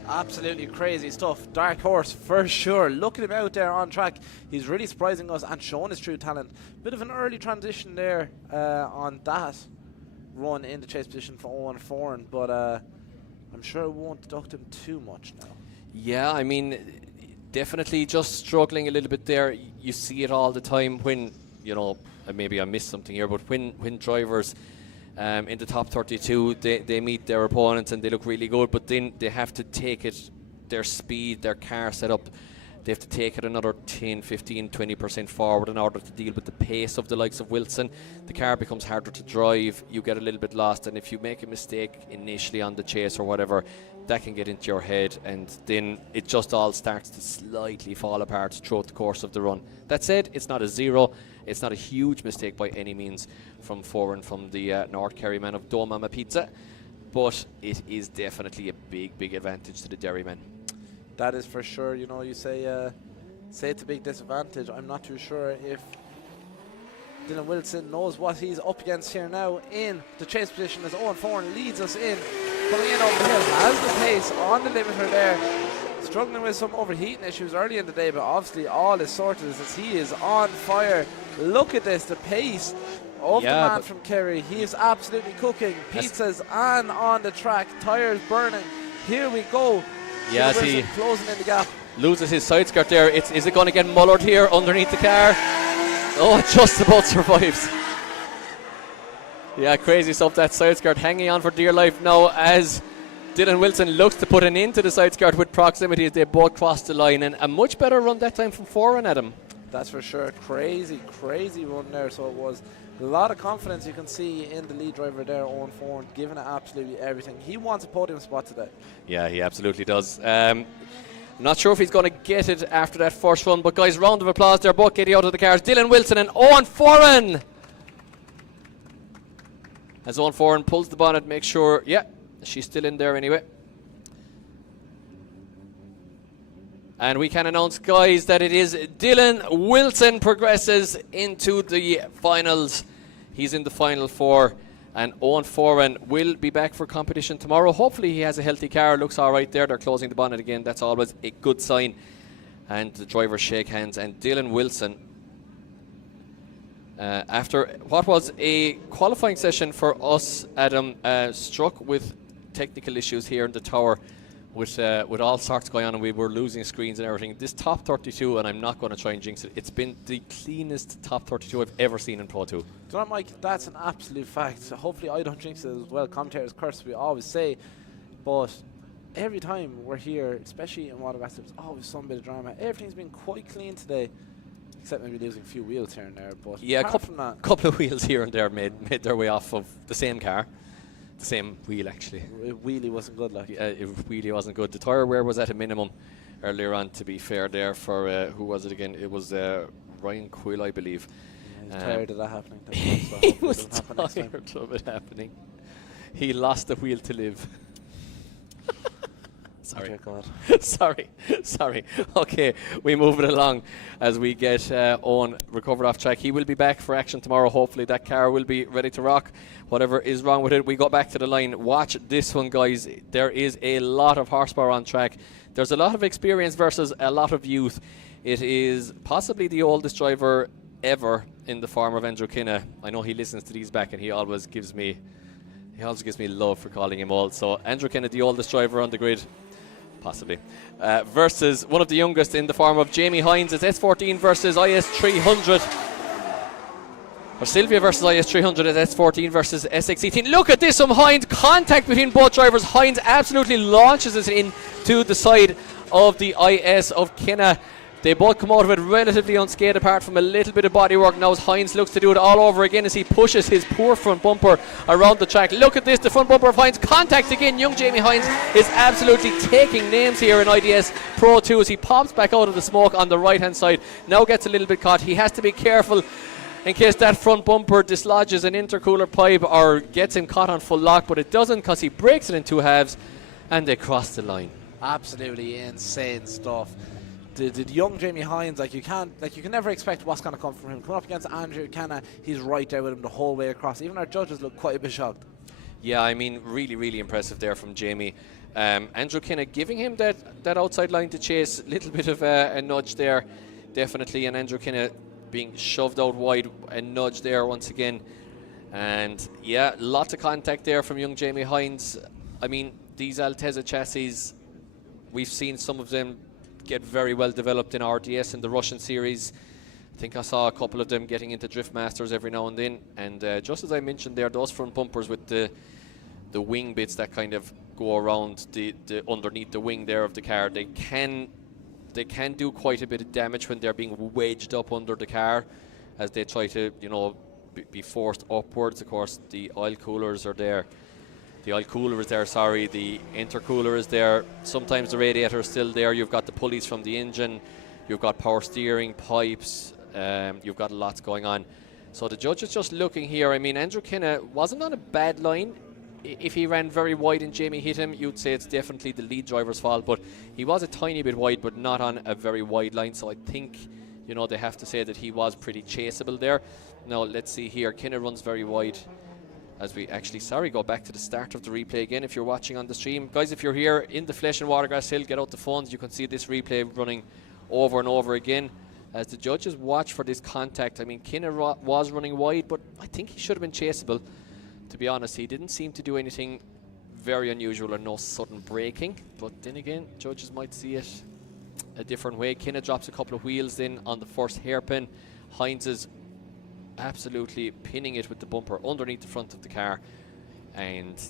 Absolutely crazy stuff. Dark horse for sure. Look at him out there on track. He's really surprising us and showing his true talent. Bit of an early transition there on that run in the chase position for Owen Foran, but I'm sure it won't deduct him too much now. Yeah, I mean, definitely just struggling a little bit there. You see it all the time when, you know, maybe I missed something here, but when drivers in the top 32, they meet their opponents and they look really good, but then they have to take it, their speed, their car setup, they have to take it another 10, 15, 20% forward in order to deal with the pace of the likes of Wilson. The car becomes harder to drive, you get a little bit lost, and if you make a mistake initially on the chase or whatever, that can get into your head, and then it just all starts to slightly fall apart throughout the course of the run. That said, it's not a zero. It's not a huge mistake by any means from Foran, from the North Kerry man of Do Mama Pizza, but it is definitely a big advantage to the Derry men. That is for sure. You know, you say it's a big disadvantage. I'm not too sure if Dylan Wilson knows what he's up against here now in the chase position as Owen Foran leads us in. Coming in over the hill, has the pace on the limiter there. Struggling with some overheating issues early in the day, but obviously all is sorted as he is on fire. Look at this, the pace of the man from Kerry. He is absolutely cooking. Pizzas and on the track, tires burning. Here we go. Yeah, see, closing in the gap. Loses his side skirt there. Is it going to get mullered here underneath the car? Oh, it just about survives. Yeah, crazy stuff. That side skirt hanging on for dear life now as Dylan Wilson looks to put an end to the side skirt with proximity as they both cross the line. And a much better run that time from Foran, Adam. That's for sure. Crazy run there. So it was a lot of confidence you can see in the lead driver there, Owen Foran, giving it absolutely everything. He wants a podium spot today. Yeah, he absolutely does. Not sure if he's going to get it after that first run, but guys, round of applause. They're both getting out of the cars. Dylan Wilson and Owen Foran. As Owen Foran pulls the bonnet, make sure, yeah, she's still in there anyway. And we can announce, guys, that it is Dylan Wilson progresses into the finals. He's in the final 4. And Owen Foran will be back for competition tomorrow. Hopefully he has a healthy car. Looks all right there. They're closing the bonnet again. That's always a good sign. And the drivers shake hands. And Dylan Wilson, after what was a qualifying session for us, Adam, struck with technical issues here in the tower. With all sorts going on, and we were losing screens and everything. This top 32, and I'm not going to try and jinx it, it's been the cleanest top 32 I've ever seen in Pro2. Do you know, Mike, that's an absolute fact. So hopefully I don't jinx it as well. Commentators curse, we always say. But every time we're here, especially in Watergrasshill, there's always some bit of drama. Everything's been quite clean today, except maybe losing a few wheels here and there. But yeah, a couple of wheels here and there made their way off of the same car. The same wheel, actually. Wheelie wasn't good, like. Wheelie wasn't good. The tyre wear was at a minimum earlier on, to be fair there, for who was it again? It was Ryan Quill, I believe. He's tired of that happening. He was tired of it happening. He lost the will to live. Sorry. Oh, God. sorry. Okay, we move it along as we get Owen recovered off track. He will be back for action tomorrow. Hopefully that car will be ready to rock. Whatever is wrong with it, we go back to the line. Watch this one, guys. There is a lot of horsepower on track. There's a lot of experience versus a lot of youth. It is possibly the oldest driver ever in the form of Andrew Kinna. I know he listens to these back and he always gives me love for calling him old. So Andrew Kinna, the oldest driver on the grid, possibly, versus one of the youngest in the form of Jamie Hines. It's S14 versus IS300. Or Sylvia versus IS300 at S14 versus SX18. Look at this, some Hines contact between both drivers. Hines absolutely launches it into the side of the IS of Kinna. They both come out of it relatively unscathed, apart from a little bit of body work. Now as Hines looks to do it all over again as he pushes his poor front bumper around the track. Look at this, the front bumper of Hines. Contact again. Young Jamie Hines is absolutely taking names here in IDS Pro 2 as he pops back out of the smoke on the right-hand side. Now gets a little bit caught. He has to be careful in case that front bumper dislodges an intercooler pipe or gets him caught on full lock, but it doesn't, because he breaks it in two halves and they cross the line. Absolutely insane stuff. The young Jamie Hines, you can never expect what's going to come from him. Coming up against Andrew Kinna, he's right there with him the whole way across. Even our judges look quite a bit shocked. Yeah, I mean, really, really impressive there from Jamie. Andrew Kinna giving him that outside line to chase, a little bit of a nudge there, definitely, and Andrew Kinna being shoved out wide, a nudge there once again. And yeah, lots of contact there from young Jamie Hines. I mean, these Altezza chassis, we've seen some of them get very well developed in RDS in the Russian series. I think I saw a couple of them getting into Drift Masters every now and then. And just as I mentioned there, those front bumpers with the wing bits that kind of go around the underneath the wing there of the car, they can do quite a bit of damage when they're being wedged up under the car as they try to, be forced upwards. Of course, the oil coolers are there. The oil cooler is there, sorry, the intercooler is there. Sometimes the radiator is still there. You've got the pulleys from the engine. You've got power steering, pipes. You've got lots going on. So the judge is just looking here. I mean, Andrew Kinna wasn't on a bad line. If he ran very wide and Jamie hit him, you'd say it's definitely the lead driver's fault. But he was a tiny bit wide, but not on a very wide line. So I think, they have to say that he was pretty chaseable there. Now, let's see here. Kinna runs very wide. As we actually, go back to the start of the replay again if you're watching on the stream. Guys, if you're here in the flesh in Watergrasshill, get out the phones. You can see this replay running over and over again as the judges watch for this contact. I mean, Kinna was running wide, but I think he should have been chaseable. To be honest, he didn't seem to do anything very unusual or no sudden braking. But then again, judges might see it a different way. Kinna drops a couple of wheels then on the first hairpin. Hines is absolutely pinning it with the bumper underneath the front of the car and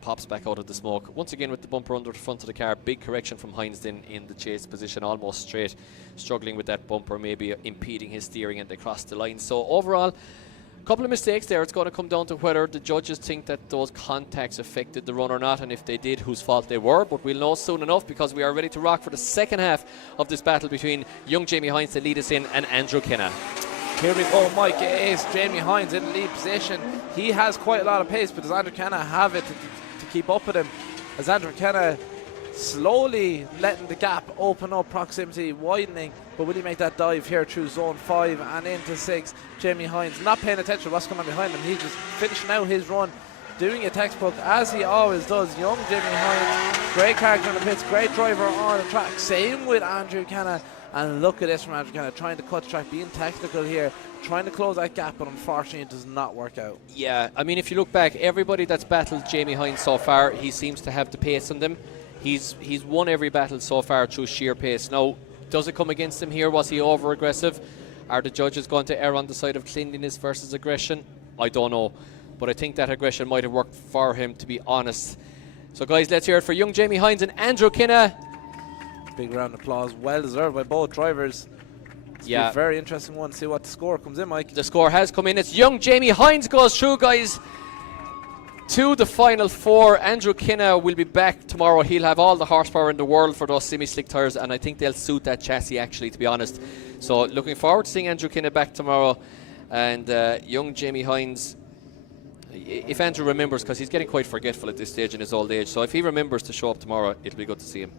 pops back out of the smoke once again with the bumper under the front of the car. Big correction from Hines then in the chase position, almost straight, struggling with that bumper, maybe impeding his steering, and they cross the line. So overall, a couple of mistakes there. It's going to come down to whether the judges think that those contacts affected the run or not, and if they did, whose fault they were. But we'll know soon enough, because we are ready to rock for the second half of this battle between young Jamie Hines to lead us in and Andrew Kinna. Here we go, Mike. It is Jamie Hines in lead position. He has quite a lot of pace, but does Andrew Kinna have it to keep up with him? As Andrew Kinna slowly letting the gap open up, proximity widening, but will he make that dive here through zone 5 and into 6? Jamie Hines not paying attention to what's coming behind him. He's just finishing out his run, doing a textbook as he always does. Young Jamie Hines, great character in the pits, great driver on the track. Same with Andrew Kinna. And look at this from Andrew Kinna, trying to cut the track, being tactical here, trying to close that gap, but unfortunately it does not work out. Yeah, I mean, if you look back, everybody that's battled Jamie Hines so far, he seems to have the pace on them. He's won every battle so far through sheer pace. Now, does it come against him here? Was he over-aggressive? Are the judges going to err on the side of cleanliness versus aggression? I don't know. But I think that aggression might have worked for him, to be honest. So, guys, let's hear it for young Jamie Hines and Andrew Kinna. Big round of applause, well deserved by both drivers. It's a very interesting one. See what the score comes in, Mike. The score has come in. It's young Jamie Hines goes through, guys. to the final four. Andrew Kinna will be back tomorrow. He'll have all the horsepower in the world for those semi-slick tyres, and I think they'll suit that chassis actually, to be honest. So looking forward to seeing Andrew Kinna back tomorrow. And young Jamie Hines, if Andrew remembers, because he's getting quite forgetful at this stage in his old age, so if he remembers to show up tomorrow, it'll be good to see him.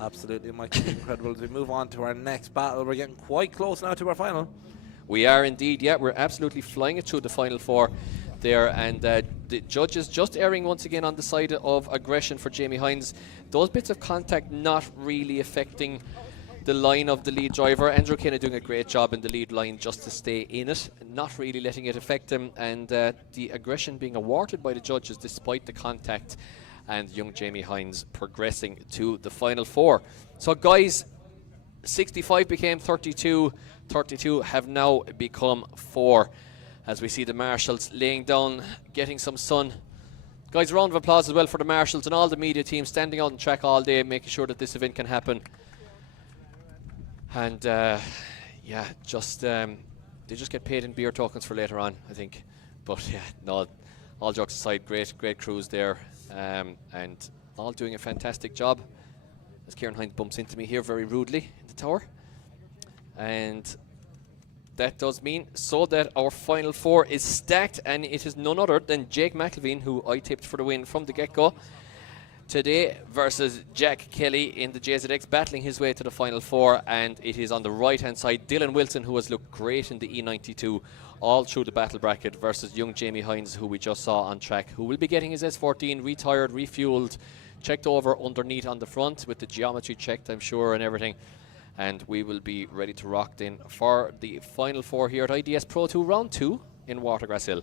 Absolutely, it might be incredible. As we move on to our next battle, we're getting quite close now to our final. We are indeed, yeah. We're absolutely flying it through the final four there, and the judges just erring once again on the side of aggression for Jamie Hines. Those bits of contact not really affecting the line of the lead driver. Andrew Kinna doing a great job in the lead line just to stay in it, not really letting it affect him, and the aggression being awarded by the judges despite the contact, and young Jamie Hines progressing to the final four. So guys, 65 became 32, 32 have now become 4, as we see the marshals laying down, getting some sun. Guys, a round of applause as well for the marshals and all the media teams standing out on track all day, making sure that this event can happen. And yeah, just they just get paid in beer tokens for later on, I think. But yeah, no, all jokes aside, great crews there, and all doing a fantastic job. As Kieran Hines bumps into me here very rudely in the tower. And that does mean so that our final four is stacked, and it is none other than Jake McElveen, who I tipped for the win from the get-go today, versus Jack Kelly in the JZX, battling his way to the final four. And it is on the right-hand side, Dylan Wilson, who has looked great in the E92 all through the battle bracket, versus young Jamie Hines, who we just saw on track, who will be getting his S14 retired, refueled, checked over underneath on the front with the geometry checked, I'm sure, and everything. And we will be ready to rock in for the final four here at IDS Pro 2 Round 2 in Watergrasshill.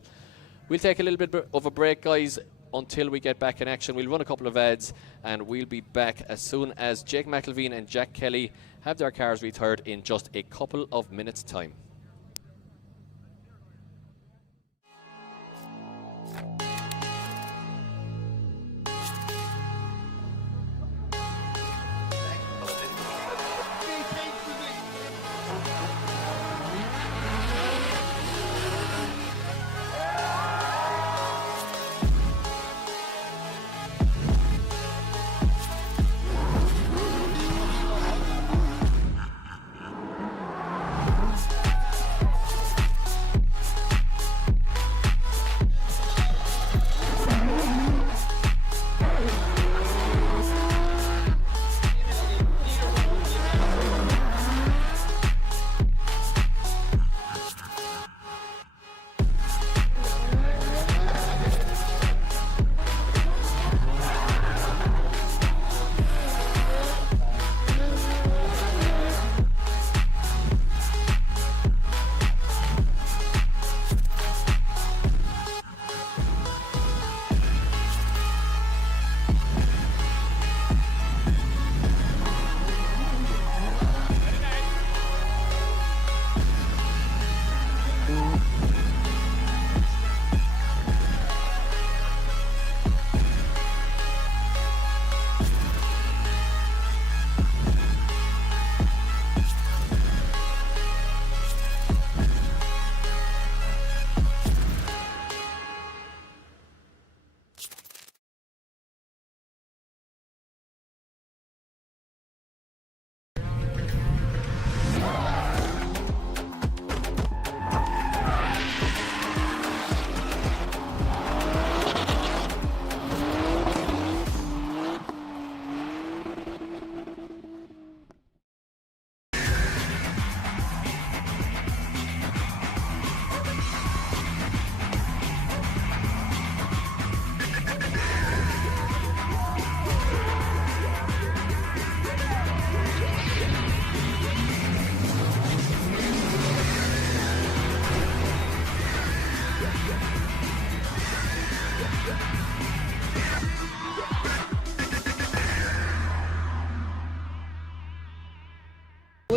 We'll take a little bit of a break, guys, until we get back in action. We'll run a couple of ads, and we'll be back as soon as Jake McElveen and Jack Kelly have their cars retired in just a couple of minutes' time.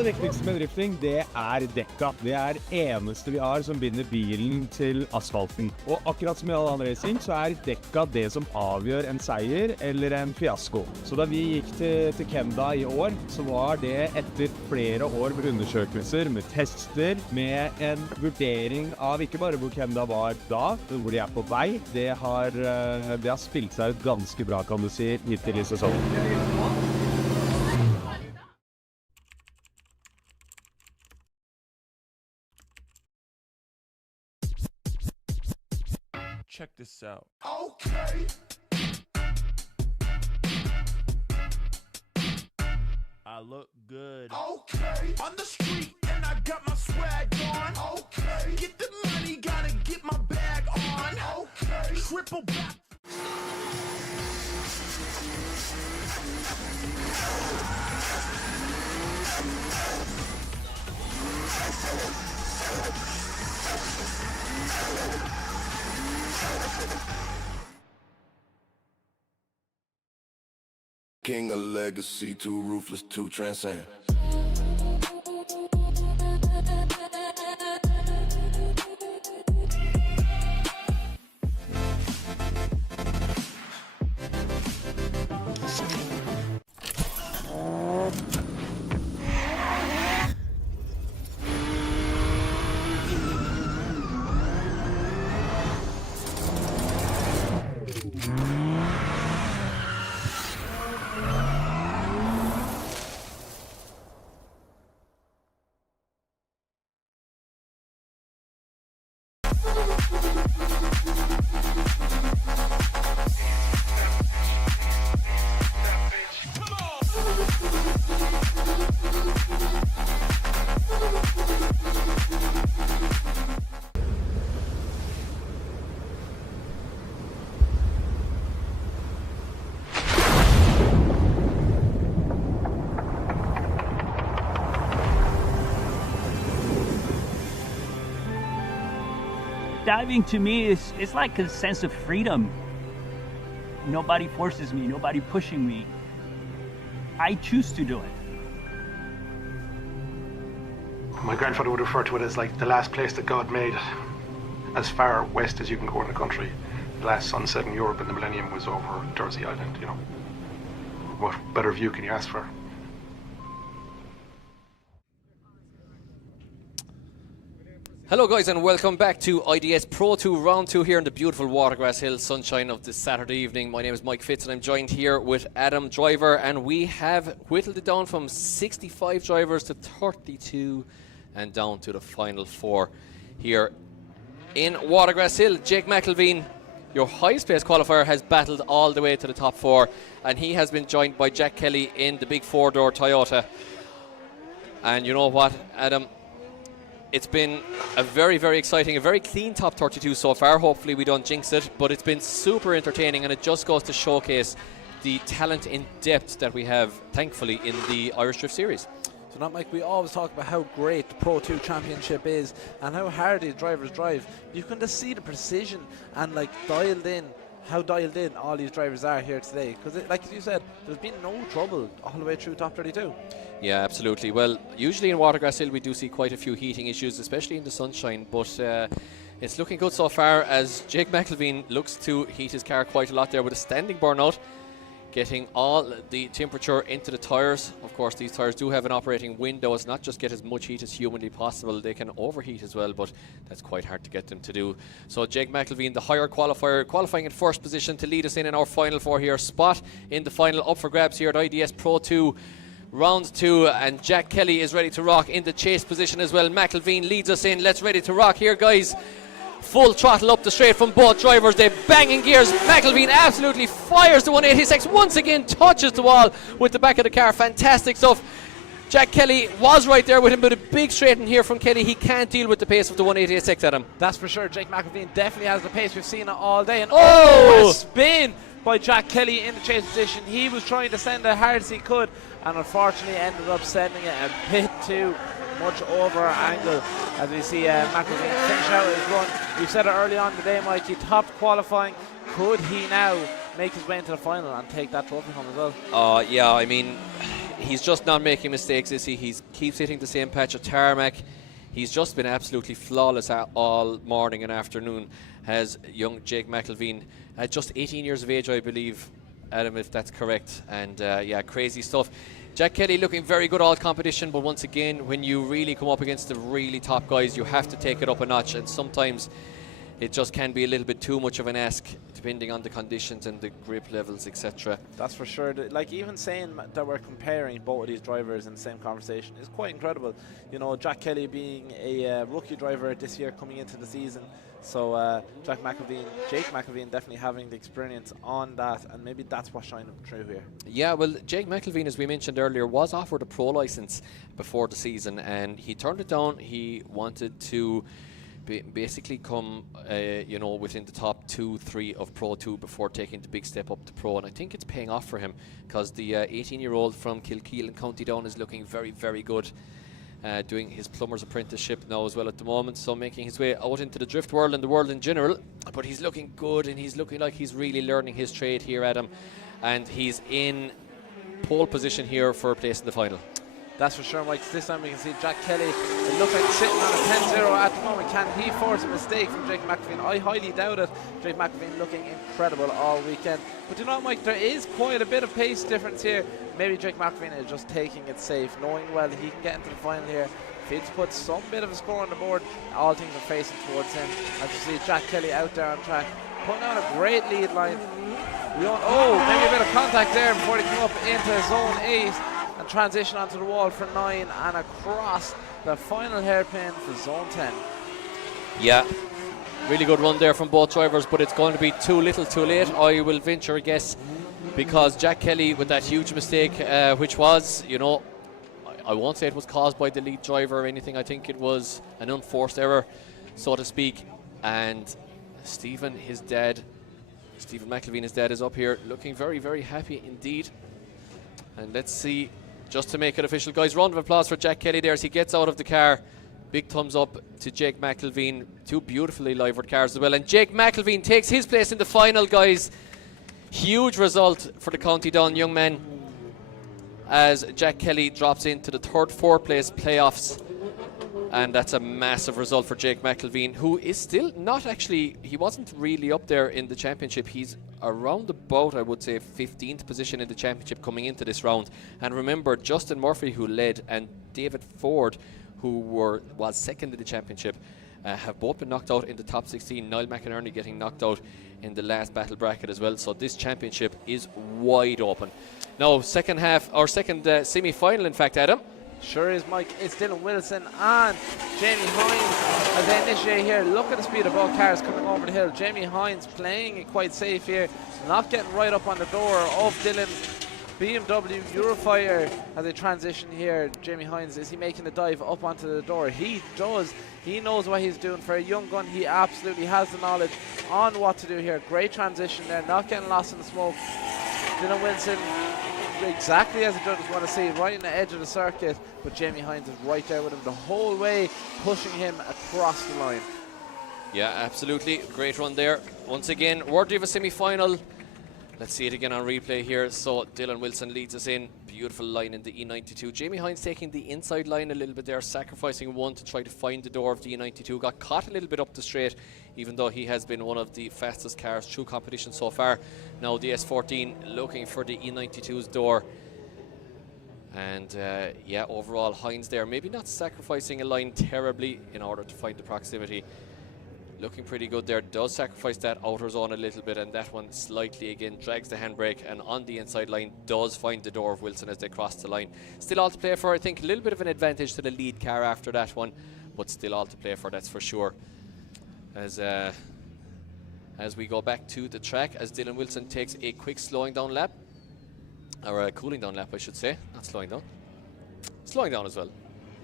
aller viktigste med drifting, det er dekka. Det er eneste vi har som binder bilen til asfalten. Og akkurat som i all annen racing, så er dekka det som avgjør en seier eller en fiasko. Så da vi gikk til Kenda i år, så var det etter flere år med undersøkelser, med tester, med en vurdering av ikke bare hvor Kenda var da, men hvor de er på vei. Det har spilt seg ut ganske bra, kan du si, hittil i sesongen. Check this out. Okay. I look good. Okay. On the street and I got my swag on. Okay. Get the money, gotta get my bag on. Okay. Triple back. King of legacy, too ruthless, too transcend. Diving to me is like a sense of freedom. Nobody forces me, nobody pushing me. I choose to do it. My grandfather would refer to it as like the last place that God made, as far west as you can go in the country. The last sunset in Europe in the millennium was over Jersey Island, you know. What better view can you ask for? Hello guys and welcome back to IDS Pro 2 Round 2 here in the beautiful Watergrasshill sunshine of this Saturday evening. My name is Mike Fitz and I'm joined here with Adam Driver, and we have whittled it down from 65 drivers to 32 and down to the final 4 here in Watergrasshill. Jake McElveen, your highest place qualifier, has battled all the way to the top 4, and he has been joined by Jack Kelly in the big 4-door Toyota. And you know what, Adam? It's been a very, very exciting, a very clean top 32 so far. Hopefully we don't jinx it, but it's been super entertaining, and it just goes to showcase the talent in depth that we have, thankfully, in the Irish Drift Series. So not Mike, we always talk about how great the Pro 2 Championship is and how hard the drivers drive. You can just see the precision and like how dialed in all these drivers are here today. Because like you said, there's been no trouble all the way through top 32. Yeah, absolutely. Well, usually in Watergrasshill we do see quite a few heating issues, especially in the sunshine, but it's looking good so far as Jake McElveen looks to heat his car quite a lot there with a standing burnout, getting all the temperature into the tyres. Of course, these tyres do have an operating window. It's not just get as much heat as humanly possible. They can overheat as well, but that's quite hard to get them to do. So Jake McElveen, the higher qualifier, qualifying in first position to lead us in our final 4 here. Spot in the final up for grabs here at IDS Pro 2. Round 2, and Jack Kelly is ready to rock in the chase position as well. McElveen leads us in. Let's ready to rock here, guys. Full throttle up the straight from both drivers. They're banging gears. McElveen absolutely fires the 186. Once again, touches the wall with the back of the car. Fantastic stuff. Jack Kelly was right there with him, but a big straight in here from Kelly. He can't deal with the pace of the 186 at him. That's for sure. Jake McElveen definitely has the pace. We've seen it all day. And what a spin by Jack Kelly in the chase position. He was trying to send it as hard as he could, and unfortunately ended up sending it a bit too much over angle as we see McElveen finish out his run. We've said it early on today, Mike, he topped qualifying. Could he now make his way into the final and take that trophy home as well? Yeah, I mean, he's just not making mistakes, is he? He keeps hitting the same patch of tarmac. He's just been absolutely flawless all morning and afternoon, has young Jake McElveen, at just 18 years of age, I believe, Adam, if that's correct. And yeah, crazy stuff. Jack Kelly looking very good all competition, but once again, when you really come up against the really top guys, you have to take it up a notch, and sometimes it just can be a little bit too much of an ask, depending on the conditions and the grip levels, etc. That's for sure. Like, even saying that we're comparing both of these drivers in the same conversation is quite incredible. You know, Jack Kelly being a rookie driver this year coming into the season. So Jake McElveen definitely having the experience on that, and maybe that's what's shining through here. Yeah, well, Jake McElveen, as we mentioned earlier, was offered a pro license before the season, and he turned it down. He wanted to basically come, you know, within the top 2-3 of Pro 2 before taking the big step up to Pro, and I think it's paying off for him, because the 18-year-old from Kilkeel in County Down is looking very, very good. Doing his plumber's apprenticeship now as well at the moment, so making his way out into the drift world and the world in general. But he's looking good, and he's looking like he's really learning his trade here, Adam. And he's in pole position here for a place in the final. That's for sure, Mike. This time we can see Jack Kelly. It looks like sitting on a 10-0 at the moment. Can he force a mistake from Jake McElveen? I highly doubt it. Jake McElveen looking incredible all weekend. But you know what, Mike? There is quite a bit of pace difference here. Maybe Jake McElveen is just taking it safe, knowing well he can get into the final here. If he puts some bit of a score on the board, all things are facing towards him. As you see Jack Kelly out there on track, putting out a great lead line. Maybe a bit of contact there before they come up into zone 8. And transition onto the wall for 9 and across the final hairpin for zone 10. Yeah, really good run there from both drivers, but it's going to be too little too late, I will venture a guess, because Jack Kelly with that huge mistake, which was, you know, I won't say it was caused by the lead driver or anything. I think it was an unforced error, so to speak. And Stephen McElveen, his dad, is up here looking very, very happy indeed. And let's see, just to make it official, guys, round of applause for Jack Kelly there as he gets out of the car. Big thumbs up to Jake McElveen. Two beautifully livered cars as well. And Jake McElveen takes his place in the final, guys. Huge result for the County Down young men, as Jack Kelly drops into the 3rd, 4th place playoffs. And that's a massive result for Jake McElveen, who is still not actually, he wasn't really up there in the championship. He's around about, I would say, 15th position in the championship coming into this round. And remember, Justin Murphy, who led, and David Ford, who was second in the championship, have both been knocked out in the top 16. Niall McInerney getting knocked out in the last battle bracket as well. So this championship is wide open. Now, second semi-final, in fact, Adam. Sure is, Mike. It's Dylan Wilson and Jamie Hines as they initiate here. Look at the speed of both cars coming over the hill. Jamie Hines playing it quite safe here, not getting right up on the door of Dylan's BMW Eurofire as they transition here. Jamie Hines, is he making the dive up onto the door? He does. He knows what he's doing. For a young gun, he absolutely has the knowledge on what to do here. Great transition there, not getting lost in the smoke. Dylan Wilson, exactly as the judges want to see, right on the edge of the circuit, but Jamie Hines is right there with him the whole way, pushing him across the line. Yeah, absolutely. Great run there. Once again, worthy of a semi-final. Let's see it again on replay here. So Dylan Wilson leads us in. Beautiful line in the E92. Jamie Hines taking the inside line a little bit there, sacrificing one to try to find the door of the E92. Got caught a little bit up the straight, even though he has been one of the fastest cars through competition so far. Now the S14 looking for the E92's door. And yeah, overall Hines there, maybe not sacrificing a line terribly in order to find the proximity. Looking pretty good there. Does sacrifice that outer zone a little bit, and that one slightly again drags the handbrake, and on the inside line does find the door of Wilson as they cross the line. Still all to play for. I think a little bit of an advantage to the lead car after that one, but still all to play for, that's for sure. As we go back to the track, as Dylan Wilson takes a quick slowing down lap, or a cooling down lap I should say, not slowing down. Slowing down as well.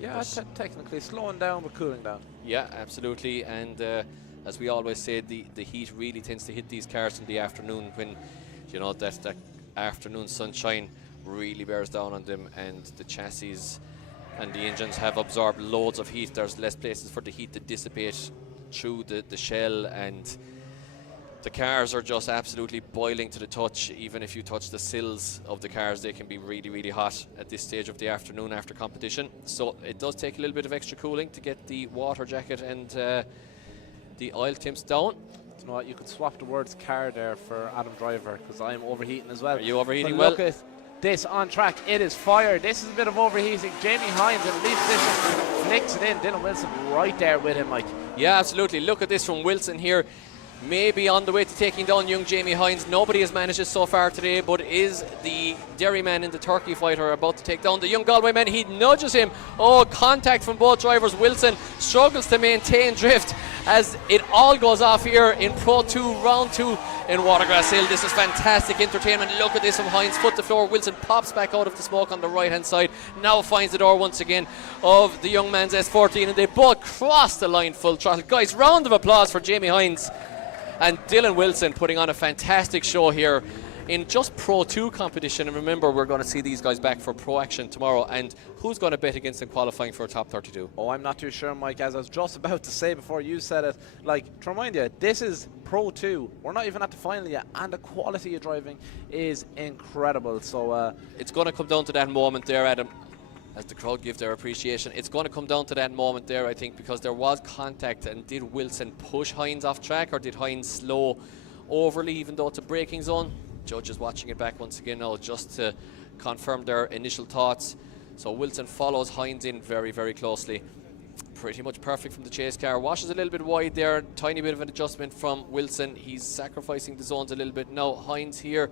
Yeah, technically slowing down but cooling down. Yeah, absolutely. And as we always say, the heat really tends to hit these cars in the afternoon, when, you know, that afternoon sunshine really bears down on them, and the chassis and the engines have absorbed loads of heat. There's less places for the heat to dissipate through the shell, and The cars are just absolutely boiling to the touch. Even if you touch the sills of the cars, they can be really, really hot at this stage of the afternoon after competition. So it does take a little bit of extra cooling to get the water jacket and the oil temps down. You know what, you could swap the words car there for Adam Driver, because I'm overheating as well. Are you overheating? But look at this on track. It is fire. This is a bit of overheating. Jamie Hines in lead position flicks it in. Dylan Wilson right there with him, Mike. Yeah, absolutely. Look at this from Wilson here. Maybe on the way to taking down young Jamie Hines. Nobody has managed it so far today, but is the Derryman and the Turkey fighter about to take down the young Galway man? He nudges him. Oh, contact from both drivers. Wilson struggles to maintain drift as it all goes off here in Pro 2, round 2 in Watergrasshill. This is fantastic entertainment. Look at this from Hines, foot to floor. Wilson pops back out of the smoke on the right hand side. Now finds the door once again of the young man's S14, and they both cross the line full throttle. Guys, round of applause for Jamie Hines and Dylan Wilson putting on a fantastic show here in just Pro 2 competition. And remember, we're going to see these guys back for Pro Action tomorrow. And who's going to bet against them qualifying for a top 32? Oh, I'm not too sure, Mike. As I was just about to say before you said it, like, to remind you, this is Pro 2. We're not even at the final yet, and the quality of driving is incredible. So it's going to come down to that moment there, Adam, as the crowd give their appreciation. It's going to come down to that moment there, I think, because there was contact. And did Wilson push Hines off track, or did Hines slow overly, even though it's a braking zone? Judges watching it back once again now just to confirm their initial thoughts. So Wilson follows Hines in very, very closely. Pretty much perfect from the chase car. Washes a little bit wide there. Tiny bit of an adjustment from Wilson. He's sacrificing the zones a little bit. Now Hines here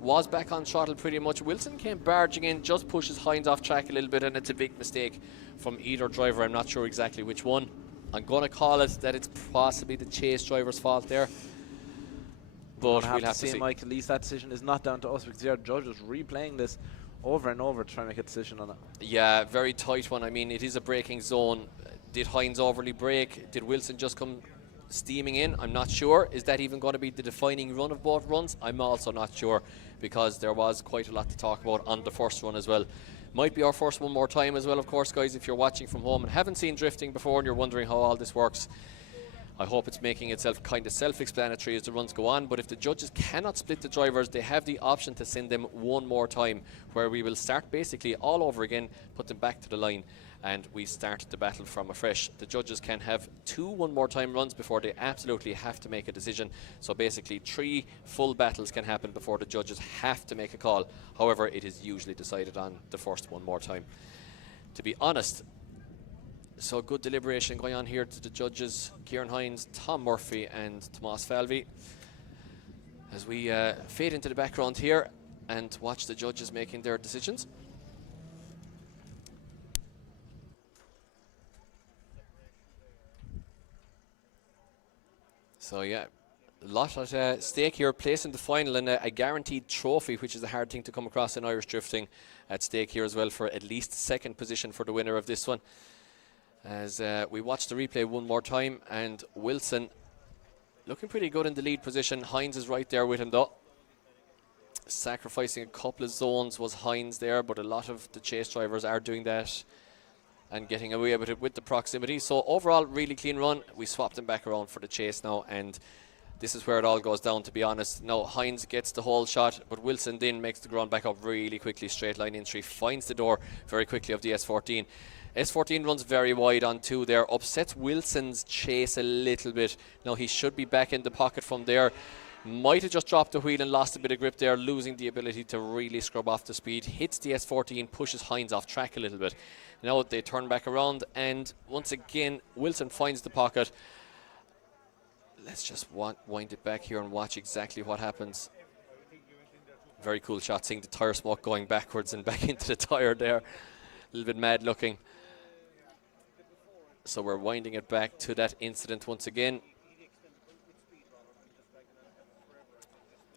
was back on throttle pretty much. Wilson came barging in, just pushes Hines off track a little bit, and it's a big mistake from either driver. I'm not sure exactly which one. I'm going to call it that it's possibly the chase driver's fault there. But we'll have to see. Mike, at least that decision is not down to us, because the judge is replaying this over and over to try and make a decision on it. Yeah, very tight one. I mean, it is a braking zone. Did Hines overly brake? Did Wilson just come steaming in? I'm not sure. Is that even going to be the defining run of both runs? I'm also not sure, because there was quite a lot to talk about on the first run as well. Might be our first one more time as well, of course, guys. If you're watching from home and haven't seen drifting before and you're wondering how all this works, I hope it's making itself kind of self-explanatory as the runs go on. But if the judges cannot split the drivers, they have the option to send them one more time, where we will start basically all over again, put them back to the line, and we start the battle from afresh. The judges can have 2 one more time runs before they absolutely have to make a decision. So basically 3 full battles can happen before the judges have to make a call. However, it is usually decided on the first one more time, to be honest. So good deliberation going on here to the judges, Kieran Hines, Tom Murphy and Tomas Falvey, as we fade into the background here and watch the judges making their decisions. So yeah, a lot at stake here, placing the final and a guaranteed trophy, which is a hard thing to come across in Irish drifting, at stake here as well, for at least second position for the winner of this one. As we watch the replay one more time, and Wilson looking pretty good in the lead position. Hines is right there with him though. Sacrificing a couple of zones was Hines there, but a lot of the chase drivers are doing that and getting away with it with the proximity. So overall, really clean run. We swapped them back around for the chase now, and this is where it all goes down, to be honest. Now Hines gets the whole shot, but Wilson then makes the ground back up really quickly. Straight line entry, finds the door very quickly of the S14. S14 runs very wide on 2 there, upsets Wilson's chase a little bit. Now he should be back in the pocket from there. Might have just dropped the wheel and lost a bit of grip there, losing the ability to really scrub off the speed. Hits the S14, pushes Hines off track a little bit. Now they turn back around, and once again Wilson finds the pocket. Let's just wind it back here and watch exactly what happens. Very cool shot, seeing the tire smoke going backwards and back into the tire there. A little bit mad looking. So we're winding it back to that incident once again.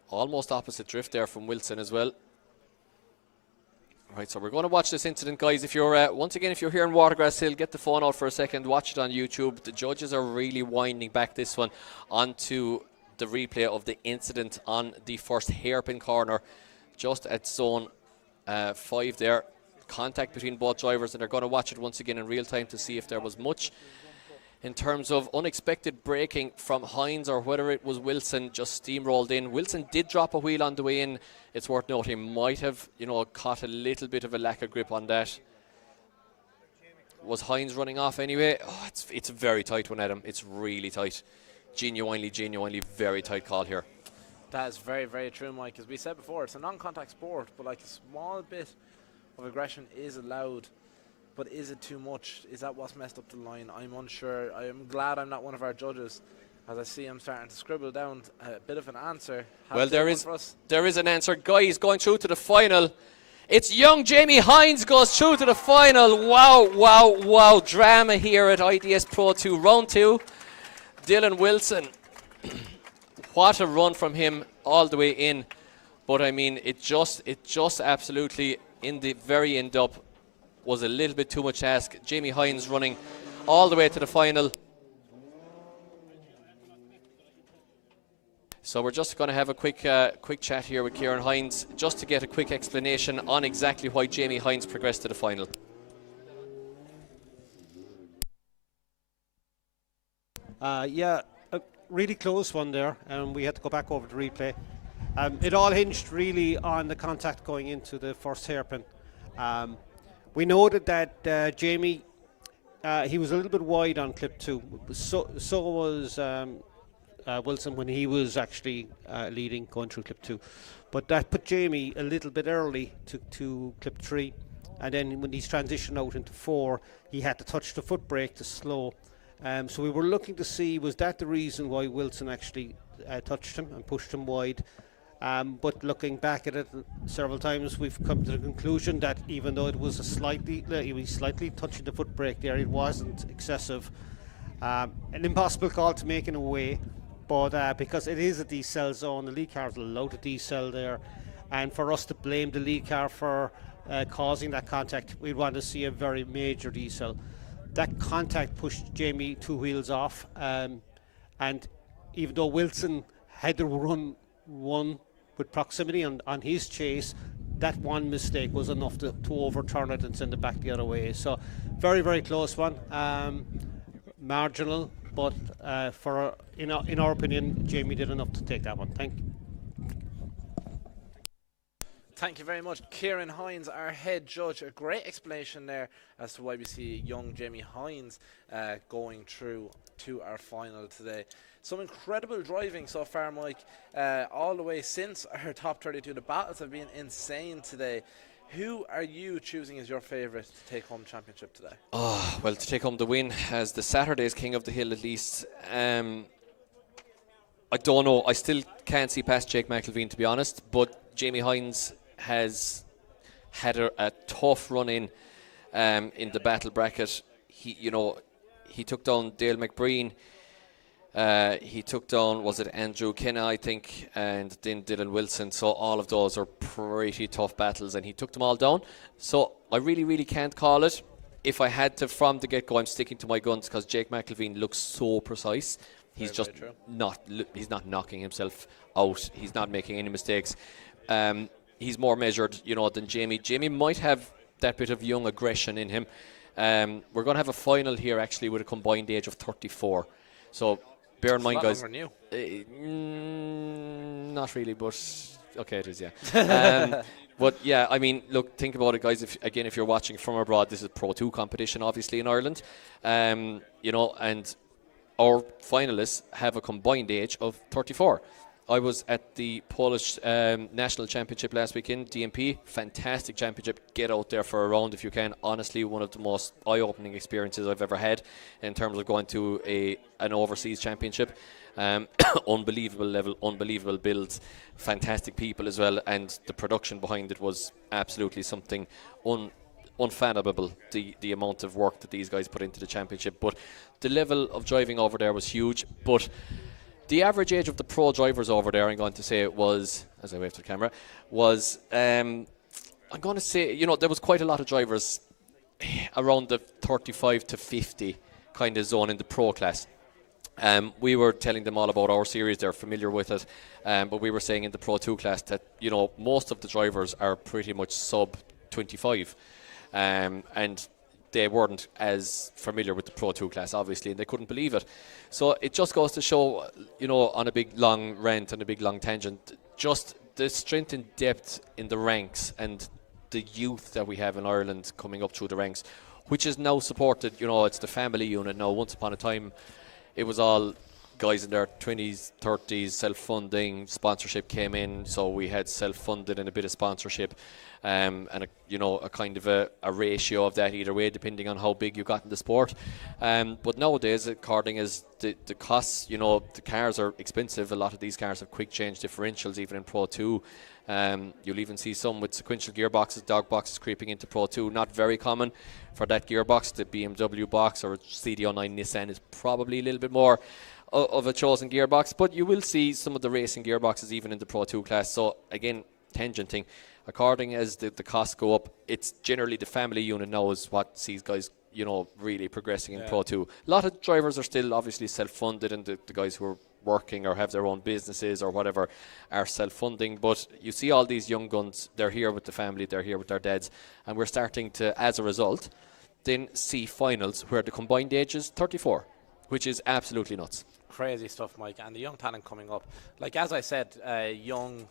Almost opposite drift there from Wilson as well. Right, so we're going to watch this incident, guys. If you're once again, if you're here in Watergrasshill, get the phone out for a second, watch it on YouTube. The judges are really winding back this one onto the replay of the incident on the first hairpin corner, just at zone 5 there. Contact between both drivers, and they're going to watch it once again in real time to see if there was much in terms of unexpected braking from Hines, or whether it was Wilson just steamrolled in. Wilson did drop a wheel on the way in. It's worth noting, might have, caught a little bit of a lack of grip on that. Was Hines running off anyway? Oh, it's a very tight one, Adam. It's really tight. Genuinely very tight call here. That is very, very true, Mike. As we said before, it's a non-contact sport, but like a small bit of aggression is allowed. But is it too much? Is that what's messed up the line? I'm unsure. I am glad I'm not one of our judges, as I see I'm starting to scribble down a bit of an answer. Well, there is an answer. Guys going through to the final. It's young Jamie Hines goes through to the final. Wow. Drama here at IDS Pro 2 Round 2. Dylan Wilson. What a run from him all the way in. But I mean, it just absolutely, in the very end up, was a little bit too much to ask. Jamie Hines running all the way to the final. So we're just going to have a quick chat here with Kieran Hines, just to get a quick explanation on exactly why Jamie Hines progressed to the final. Yeah, a really close one there, and we had to go back over the replay. It all hinged really on the contact going into the first hairpin. We noted that Jamie, he was a little bit wide on clip 2. So was Wilson when he was actually leading, going through clip 2. But that put Jamie a little bit early to clip 3. And then when he's transitioned out into 4, he had to touch the foot brake to slow. So we were looking to see, was that the reason why Wilson actually touched him and pushed him wide? But looking back at it several times, we've come to the conclusion that even though it was he was slightly touching the foot brake there, it wasn't excessive. An impossible call to make in a way, but because it is a decel zone, the lead car is allowed to decel there, and for us to blame the lead car for causing that contact, we'd want to see a very major decel. That contact pushed Jamie 2 wheels off, and even though Wilson had to run one with proximity on his chase, that one mistake was enough to overturn it and send it back the other way. So very, very close one, marginal, but in our opinion, Jamie did enough to take that one. Thank you very much, Kieran Hines, our head judge. A great explanation there as to why we see young Jamie Hines going through to our final today. Some incredible driving so far, Mike, all the way since our top 32. The battles have been insane today. Who are you choosing as your favourite to take home championship today? Oh, well, to take home the win as the Saturday's King of the Hill at least. I don't know. I still can't see past Jake McElveen, to be honest, but Jamie Hines has had a tough run in the battle bracket. He took down Dale McBreen. He took down, was it Andrew Kenna, I think, and then Dylan Wilson. So all of those are pretty tough battles, and he took them all down. So I really can't call it. If I had to from the get-go, I'm sticking to my guns because Jake McElveen looks so precise. He's just he's not knocking himself out. He's not making any mistakes. He's more measured, than Jamie. Jamie might have that bit of young aggression in him. We're going to have a final here, actually, with a combined age of 34. So bear in mind, guys. Not really, but okay, it is, yeah. But yeah, I mean, look, think about it, guys. If you're watching from abroad, this is Pro 2 competition, obviously, in Ireland. And our finalists have a combined age of 34. I was at the Polish National Championship last weekend, DMP. Fantastic championship. Get out there for a round if you can. Honestly, one of the most eye-opening experiences I've ever had in terms of going to an overseas championship. Unbelievable level, unbelievable builds, fantastic people as well, and the production behind it was absolutely something unfathomable, the amount of work that these guys put into the championship. But the level of driving over there was huge. But the average age of the pro drivers over there, I'm going to say it was, as I wave to the camera, was, I'm going to say, there was quite a lot of drivers around the 35 to 50 kind of zone in the pro class. We were telling them all about our series, they're familiar with it, but we were saying in the Pro 2 class that, most of the drivers are pretty much sub 25. And they weren't as familiar with the Pro 2 class, obviously, and they couldn't believe it. So it just goes to show, you know, on a big long rant and a big long tangent, just the strength and depth in the ranks and the youth that we have in Ireland coming up through the ranks, which is now supported. You know, it's the family unit now. Once upon a time, it was all guys in their 20s, 30s, self-funding. Sponsorship came in, so we had self-funded and a bit of sponsorship, and a kind of a ratio of that either way, depending on how big you got in the sport. But nowadays, according as the costs, you know, the cars are expensive. A lot of these cars have quick change differentials, even in Pro 2. You'll even see some with sequential gearboxes, dog boxes creeping into Pro 2. Not very common for that gearbox. The BMW box or CD09 Nissan is probably a little bit more of a chosen gearbox, but you will see some of the racing gearboxes even in the Pro 2 class. So again, tangenting, according as the costs go up, it's generally the family unit now is what sees guys, you know, really progressing in Pro 2. A lot of drivers are still obviously self-funded, and the guys who are working or have their own businesses or whatever are self-funding, but you see all these young guns, they're here with the family, they're here with their dads, and we're starting to, as a result, then see finals where the combined age is 34, which is absolutely nuts. Crazy stuff, Mike, and the young talent coming up. Like, as I said, young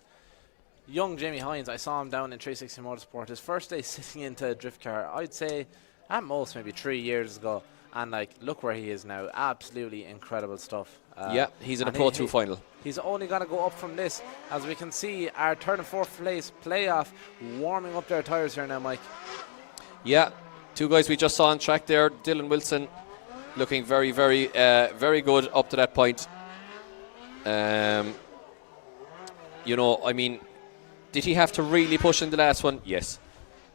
Jamie Hines, I saw him down in 360 Motorsport. His first day sitting into a drift car, I'd say at most maybe 3 years ago, and like, look where he is now. Absolutely incredible stuff. Yeah, he's in a Pro 2 final. He's only going to go up from this. As we can see, our third and fourth place playoff warming up their tyres here now, Mike. Yeah, two guys we just saw on track there. Dylan Wilson looking very, very, very good up to that point. You know, I mean, did he have to really push in the last one? Yes,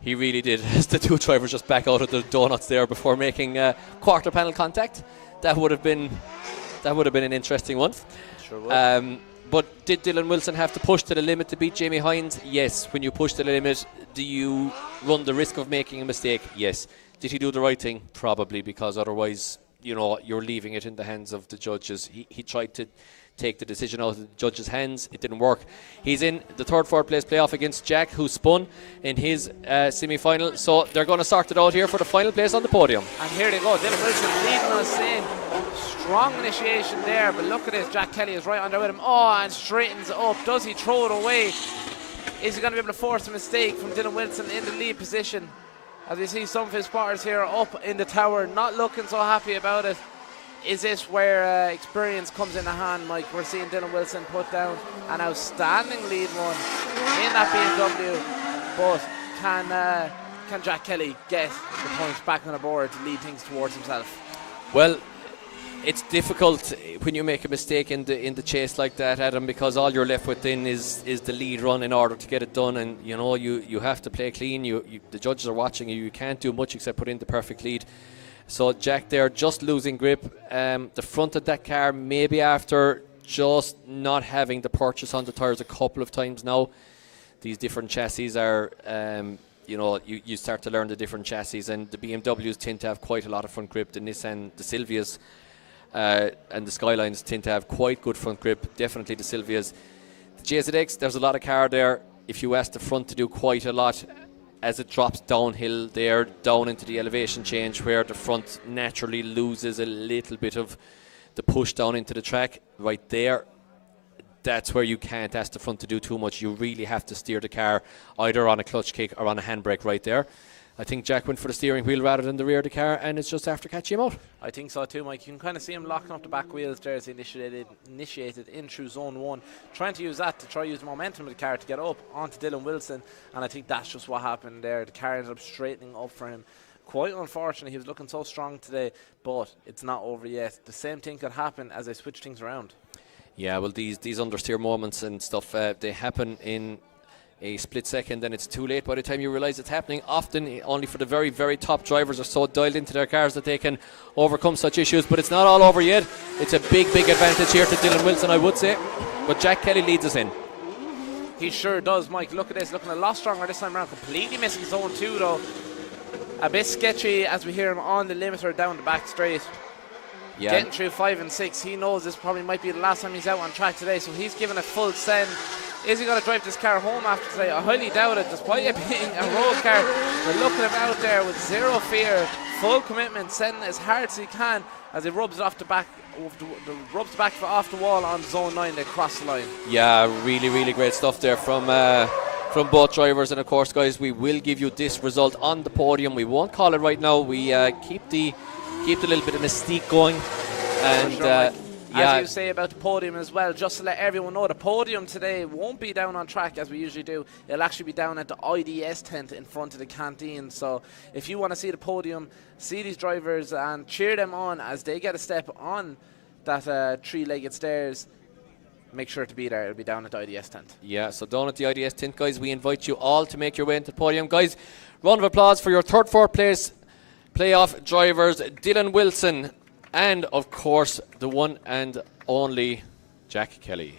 he really did. As the two drivers just back out of the donuts there before making quarter panel contact. That would have been an interesting one. Sure would. But did Dylan Wilson have to push to the limit to beat Jamie Hines? Yes. When you push to the limit, do you run the risk of making a mistake? Yes. Did he do the right thing? Probably, because otherwise, you know, you're leaving it in the hands of the judges. He tried to take the decision out of the judges' hands. It didn't work. He's in the third, fourth place playoff against Jack, who spun in his semi-final. So they're going to sort it out here for the final place on the podium. And here they go. Dylan Wilson leading us in. Strong initiation there, but look at this. Jack Kelly is right under with him. Oh, and straightens up. Does he throw it away? Is he going to be able to force a mistake from Dylan Wilson in the lead position? As we see some of his spotters here up in the tower, not looking so happy about it. Is this where experience comes into hand, Mike? We're seeing Dylan Wilson put down an outstanding lead one in that BMW, but can Jack Kelly get the points back on the board to lead things towards himself? Well, it's difficult when you make a mistake in the chase like that, Adam, because all you're left with then is the lead run in order to get it done, and you know you have to play clean. The judges are watching you. You can't do much except put in the perfect lead. So Jack there just losing grip. The front of that car, maybe after just not having the purchase on the tyres a couple of times now. These different chassis are, you start to learn the different chassis, and the BMWs tend to have quite a lot of front grip. The Nissan, the Silvias, and the Skylines tend to have quite good front grip. Definitely the Silvias. The JZX, there's a lot of car there. If you ask the front to do quite a lot, as it drops downhill there, down into the elevation change, where the front naturally loses a little bit of the push down into the track, right there, that's where you can't ask the front to do too much. You really have to steer the car either on a clutch kick or on a handbrake right there. I think Jack went for the steering wheel rather than the rear of the car, and it's just after catching him out. I think so too, Mike. You can kind of see him locking up the back wheels there as he initiated in through zone 1, trying to use that to try to use the momentum of the car to get up onto Dylan Wilson, and I think that's just what happened there. The car ended up straightening up for him. Quite unfortunate. He was looking so strong today, but it's not over yet. The same thing could happen as they switch things around. Yeah, well, these understeer moments and stuff, they happen in a split second, and it's too late by the time you realize it's happening. Often only for the very, very top drivers are so dialed into their cars that they can overcome such issues, but it's not all over yet. It's a big, big advantage here to Dylan Wilson, I would say, but Jack Kelly leads us in. He sure does, Mike. Look at this, looking a lot stronger this time around. Completely missing zone 2 though. A bit sketchy as we hear him on the limiter down the back straight. Yeah. Getting through 5 and 6. He knows this probably might be the last time he's out on track today, so he's given a full send. Is he going to drive this car home after today? I highly doubt it, despite it being a road car. We're looking him out there with zero fear, full commitment, sending it as hard as he can as he rubs it off the back, rubs the back off the wall on zone 9. They cross the line. Yeah, really, really great stuff there from both drivers. And of course, guys, we will give you this result on the podium. We won't call it right now. We keep the little bit of mystique going. And Sure, yeah, as you say about the podium as well, just to let everyone know, the podium today won't be down on track as we usually do. It'll actually be down at the IDS tent in front of the canteen. So if you want to see the podium, see these drivers and cheer them on as they get a step on that three-legged stairs, make sure to be there. It'll be down at the IDS tent. Yeah, so down at the IDS tent, guys, we invite you all to make your way into the podium. Guys, round of applause for your third, fourth place playoff drivers, Dylan Wilson, and of course the one and only Jack Kelly.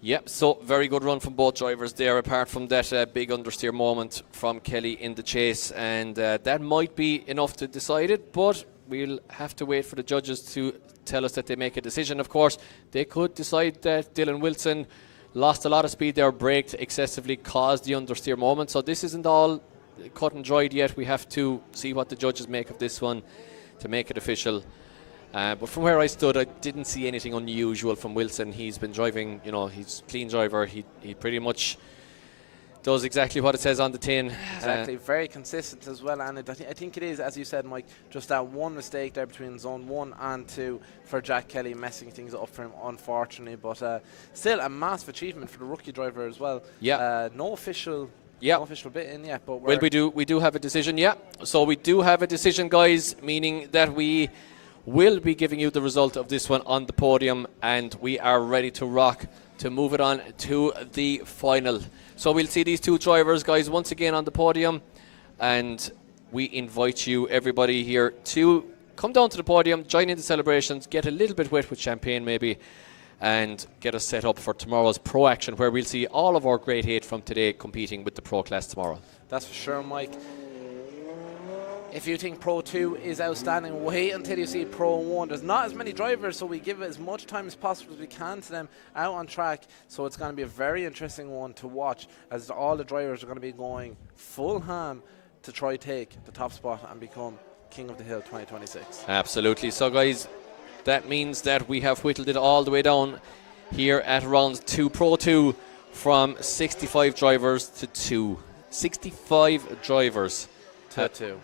Yep, so very good run from both drivers there, apart from that big understeer moment from Kelly in the chase, and that might be enough to decide it, but we'll have to wait for the judges to tell us that they make a decision. Of course, they could decide that Dylan Wilson lost a lot of speed there, braked excessively, caused the understeer moment, so this isn't all cut and dried yet. We have to see what the judges make of this one to make it official. But from where I stood, I didn't see anything unusual from Wilson. He's been driving, you know, he's a clean driver. He pretty much does exactly what it says on the tin. Exactly, very consistent as well. And I think it is, as you said, Mike, just that one mistake there between zone 1 and 2 for Jack Kelly, messing things up for him, unfortunately. But still a massive achievement for the rookie driver as well. Yeah. No official bit in yet, but well, we do have a decision, yeah. So we do have a decision, guys, meaning that we will be giving you the result of this one on the podium, and we are ready to rock to move it on to the final. So we'll see these two drivers, guys, once again on the podium, and we invite you, everybody here, to come down to the podium, join in the celebrations, get a little bit wet with champagne maybe, and get us set up for tomorrow's Pro Action, where we'll see all of our Grade 8 from today competing with the Pro class tomorrow. That's for sure, Mike. If you think Pro 2 is outstanding, wait until you see Pro 1. There's not as many drivers, so we give as much time as possible as we can to them out on track. So it's going to be a very interesting one to watch, as all the drivers are going to be going full ham to try take the top spot and become King of the Hill 2026. Absolutely. So, guys, that means that we have whittled it all the way down here at round 2, Pro 2, from 65 drivers to 2. 65 drivers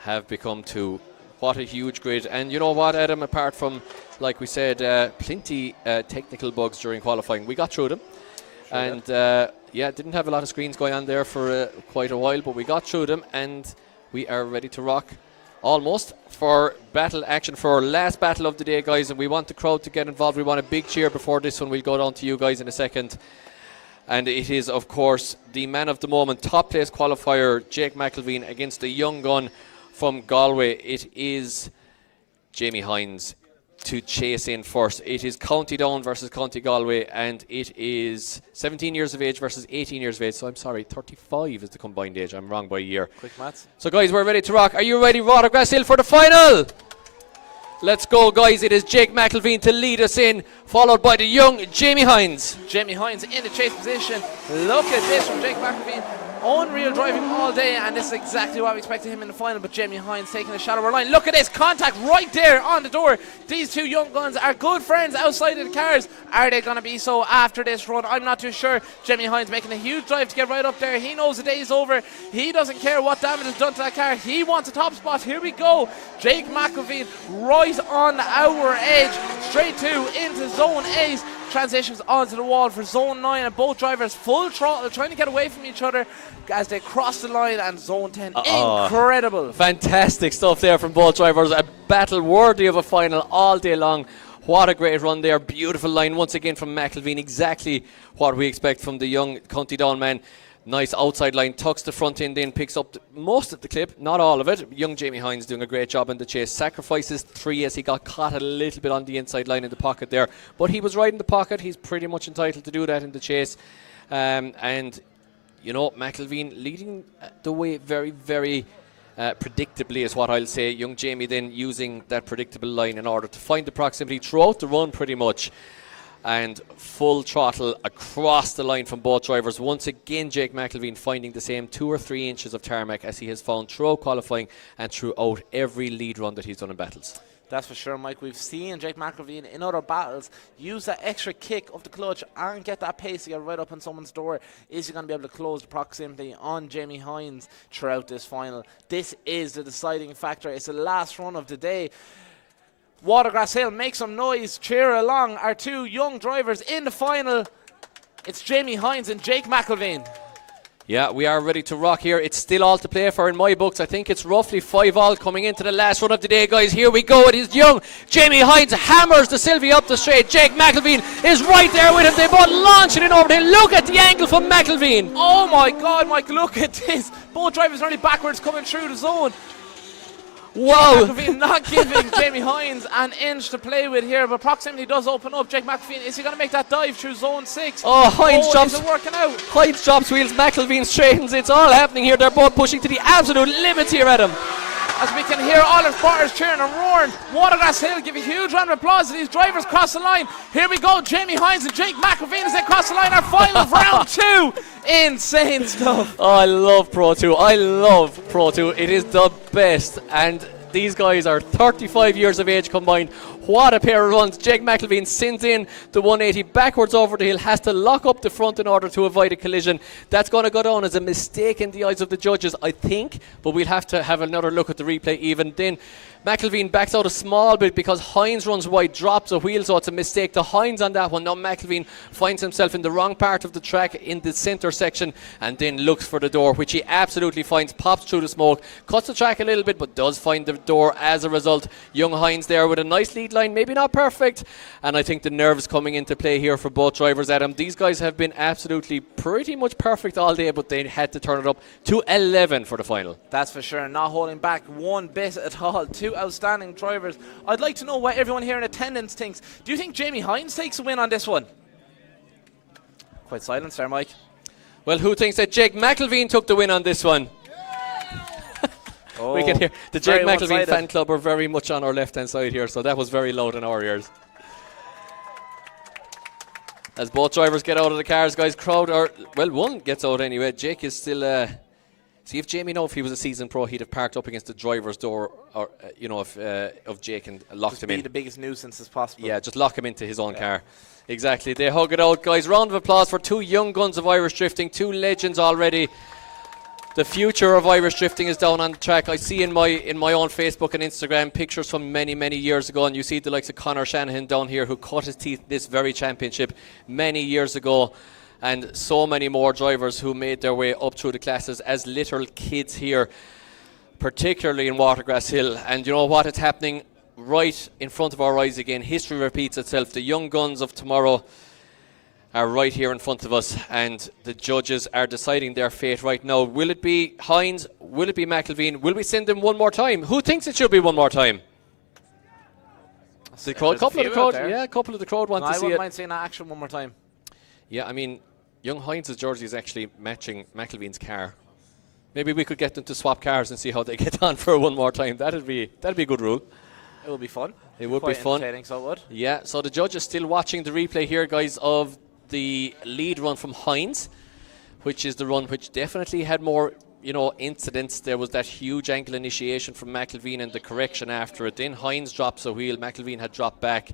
have become 2. What a huge grid. And you know what, Adam, apart from, like we said, plenty technical bugs during qualifying, we got through them. Sure, and yeah, didn't have a lot of screens going on there for quite a while, but we got through them, and we are ready to rock almost for battle action, for our last battle of the day, guys. And we want the crowd to get involved. We want a big cheer before this one. We'll go down to you guys in a second. And it is, of course, the man of the moment, top place qualifier, Jake McElveen, against the young gun from Galway. It is Jamie Hines to chase in first. It is County Down versus County Galway, and it is 17 years of age versus 18 years of age. So I'm sorry, 35 is the combined age. I'm wrong by a year. Quick maths. So, guys, we're ready to rock. Are you ready, Watergrasshill, for the final? Let's go, guys. It is Jake McElveen to lead us in, followed by the young Jamie Hines. Jamie Hines in the chase position. Look at this from Jake McElveen. Unreal driving all day, and this is exactly what we expected him in the final, but Jamie Hines taking a shallower line. Look at this contact right there on the door. These two young guns are good friends outside of the cars. Are they going to be so after this run? I'm not too sure. Jamie Hines making a huge drive to get right up there. He knows the day is over. He doesn't care what damage is done to that car. He wants a top spot. Here we go. Jake McElveen right on our edge, straight into zone 8. Transitions onto the wall for zone 9, and both drivers full throttle trying to get away from each other as they cross the line, and zone 10. Incredible. Fantastic stuff there from both drivers. A battle worthy of a final all day long. What a great run there. Beautiful line once again from McElveen. Exactly what we expect from the young County Down man. Nice outside line, tucks the front end in, picks up most of the clip, not all of it. Young Jamie Hines doing a great job in the chase. Sacrifices 3 as he got caught a little bit on the inside line in the pocket there. But he was right in the pocket. He's pretty much entitled to do that in the chase. And, you know, McElveen leading the way very, very predictably is what I'll say. Young Jamie then using that predictable line in order to find the proximity throughout the run pretty much. and full throttle across the line from both drivers. Once again, Jake McElveen finding the same 2 or 3 inches of tarmac as he has found throughout qualifying and throughout every lead run that he's done in battles. That's for sure, Mike. We've seen Jake McElveen in other battles use that extra kick of the clutch and get that pace to get right up on someone's door. Is he going to be able to close the proximity on Jamie Hines throughout this final? This is the deciding factor. It's the last run of the day. Watergrasshill, make some noise, cheer along. Our 2 young drivers in the final. It's Jamie Hines and Jake McElveen. Yeah, we are ready to rock here. It's still all to play for in my books. I think it's roughly 5-all coming into the last run of the day, guys. Here we go. It is young Jamie Hines hammers the Sylvie up the straight. Jake McElveen is right there with him. They both launch it in over there. Look at the angle from McElveen. Oh my God, Mike, look at this. Both drivers are only backwards coming through the zone. Wow. McElveen not giving Jamie Hines an inch to play with here, but proximity does open up. Jake McElveen, is he going to make that dive through zone 6? Oh, Hines drops. Is it working out? Hines drops wheels, McElveen straightens. It's all happening here. They're both pushing to the absolute limits here, Adam. As we can hear all our spotters cheering and roaring. Watergrasshill give a huge round of applause as these drivers cross the line. Here we go, Jamie Hines and Jake McElveen as they cross the line. Our final of round 2. Insane stuff. Oh, I love Pro 2. I love Pro 2. It is the best. And these guys are 35 years of age combined. What a pair of runs. Jake McElveen sends in the 180 backwards over the hill, has to lock up the front in order to avoid a collision. That's going to go down as a mistake in the eyes of the judges, I think, but we'll have to have another look at the replay even then. McElveen backs out a small bit because Hines runs wide, drops a wheel, so it's a mistake to Hines on that one. Now McElveen finds himself in the wrong part of the track in the centre section and then looks for the door, which he absolutely finds, pops through the smoke, cuts the track a little bit, but does find the door as a result. Young Hines there with a nice lead line, maybe not perfect, and I think the nerves coming into play here for both drivers, Adam. These guys have been absolutely pretty much perfect all day, but they had to turn it up to 11 for the final. That's for sure, not holding back one bit at all. 2 outstanding drivers. I'd like to know what everyone here in attendance thinks. Do you think Jamie Hines takes a win on this one? Quite silence there, Mike. Well, who thinks that Jake McElveen took the win on this one? We can hear the Jake McElveen fan club are very much on our left-hand side here, so that was very loud in our ears. As both drivers get out of the cars, guys, crowd are, well, one gets out anyway. Jake is still, see if Jamie if he was a seasoned pro, he'd have parked up against the driver's door, or, of Jake and locked him in. Be the biggest nuisance as possible. Yeah, just lock him into his own car. Exactly, they hug it out, guys. Round of applause for 2 young guns of Irish drifting, 2 legends already. The future of Irish drifting is down on the track. I see in my own Facebook and Instagram pictures from many, many years ago, and you see the likes of Conor Shanahan down here who cut his teeth this very championship many years ago, and so many more drivers who made their way up through the classes as little kids here, particularly in Watergrasshill. And you know what? It's happening right in front of our eyes again. History repeats itself. The young guns of tomorrow are right here in front of us, and the judges are deciding their fate right now. Will it be Hines? Will it be McElveen? Will we send them one more time? Who thinks it should be one more time? The crowd, couple of the crowd want to see it. I wouldn't mind seeing that action one more time. Yeah, I mean, young Hines' jersey is actually matching McElveen's car. Maybe we could get them to swap cars and see how they get on for one more time. That'd be a good rule. It would be fun. It would be fun. So it would. Yeah, so the judge is still watching the replay here, guys, of the lead run from Hines, which is the run which definitely had more, incidents. There was that huge ankle initiation from McElveen and the correction after it. Then Hines drops a wheel. McElveen had dropped back.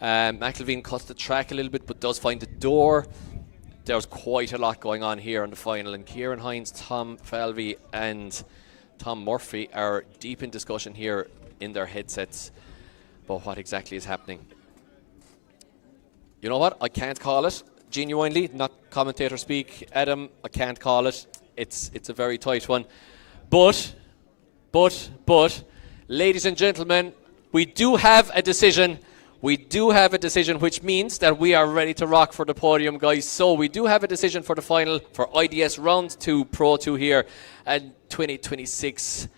McElveen cuts the track a little bit, but does find the door. There's quite a lot going on here in the final, and Kieran Hines, Tom Falvey and Tom Murphy are deep in discussion here in their headsets about what exactly is happening. You know what? I can't call it. Genuinely, not commentator speak, Adam. I can't call it. It's a very tight one. But, ladies and gentlemen, we do have a decision. We do have a decision, which means that we are ready to rock for the podium, guys. So we do have a decision for the final for IDS Round 2 Pro 2 here at 2026.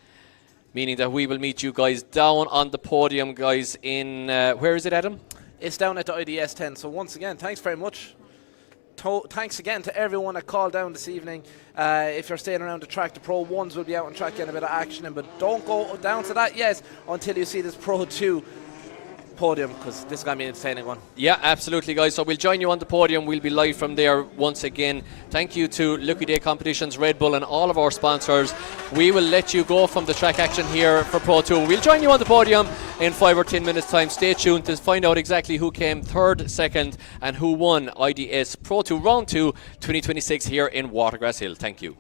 Meaning that we will meet you guys down on the podium, guys, in, where is it, Adam? It's down at the IDS 10. So once again, thanks very much. Thanks again to everyone that called down this evening. If you're staying around the track, the Pro 1s will be out on track getting a bit of action in, but don't go down to that yet until you see this Pro 2 podium, because this is going to be an entertaining one. Yeah, absolutely, guys. So we'll join you on the podium. We'll be live from there once again. Thank you to Lucky Day Competitions, Red Bull, and all of our sponsors. We will let you go from the track action here for Pro2. We'll join you on the podium in 5 or 10 minutes' time. Stay tuned to find out exactly who came third, second, and who won IDS Pro2 Round 2 2026 here in Watergrasshill. Thank you.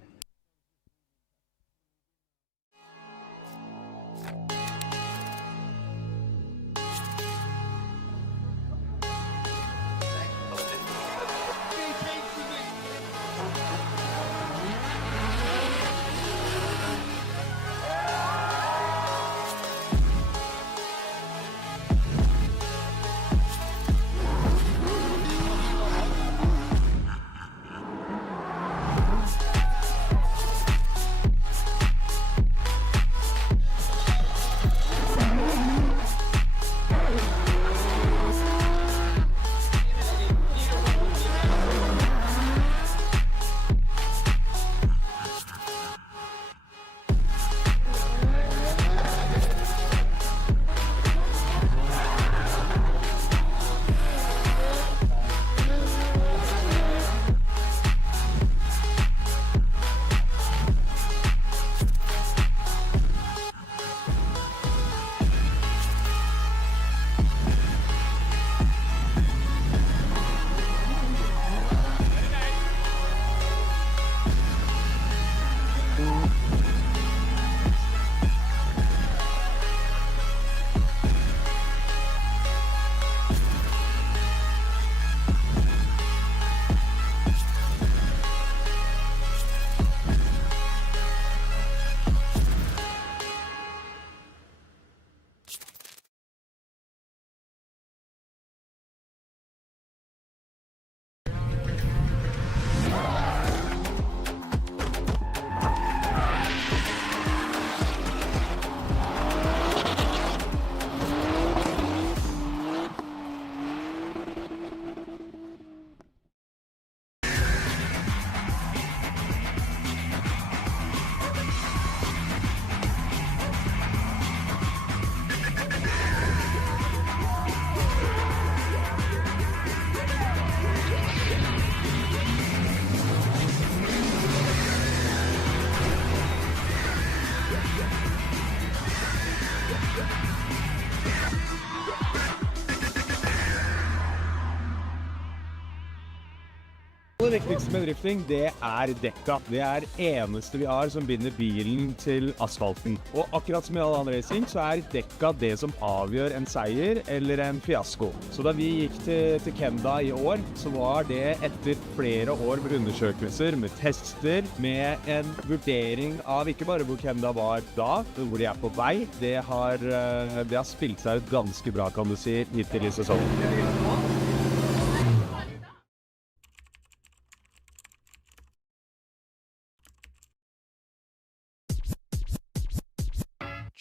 Det viktigste med drifting, det er dekka. Det er eneste vi har som binder bilen til asfalten. Og akkurat som i all annen racing, så er dekka det som avgjør en seier eller en fiasko. Så da vi gikk til Kenda i år, så var det etter flere år med undersøkelser, med tester, med en vurdering av ikke bare hvor Kenda var da, men hvor de er på vei. Det har spilt seg ut ganske bra, kan du si, hittil i sesongen.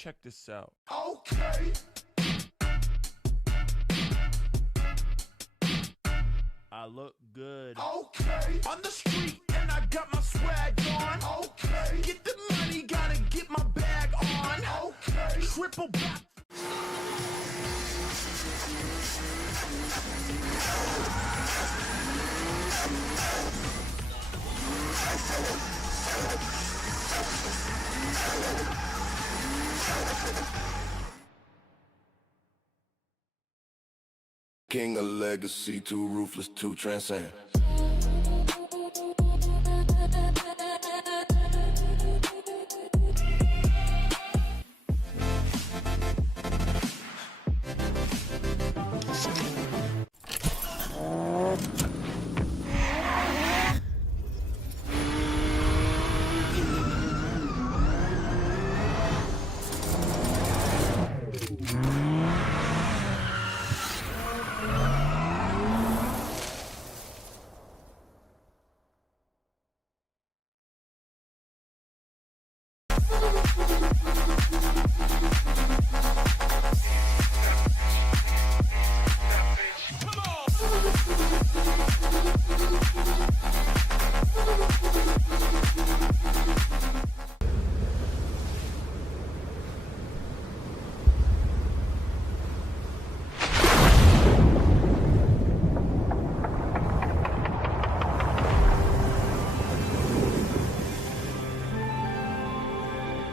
Check this out. Okay. I look good. Okay. On the street and I got my swag on. Okay. Get the money, gotta get my bag on. Okay. Triple back. King of legacy, too ruthless, too transcend.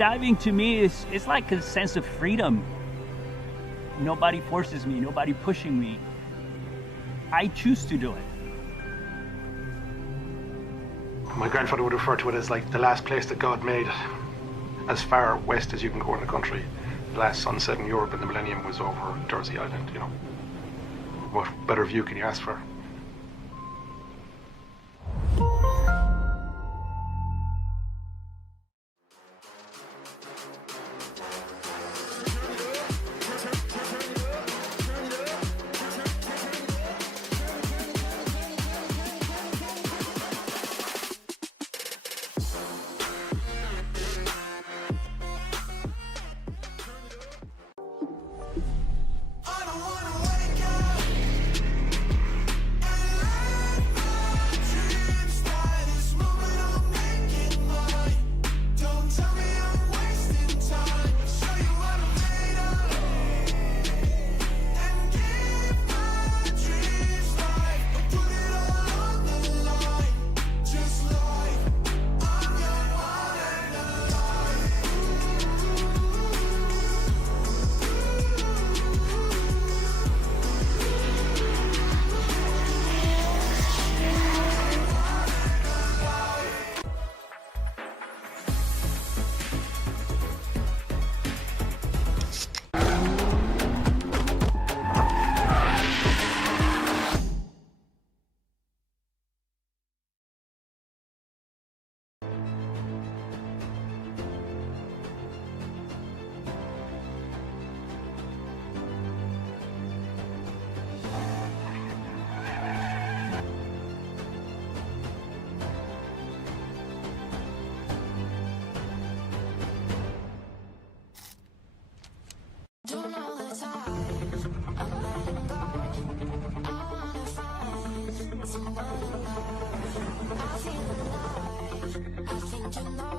Diving to me is it's like a sense of freedom. Nobody forces me, nobody pushing me. I choose to do it. My grandfather would refer to it as like the last place that God made, as far west as you can go in the country. The last sunset in Europe in the millennium was over Jersey Island, you know. What better view can you ask for? Don't know the time, I'm letting go. I wanna find someone in love. I feel alive, I think you know.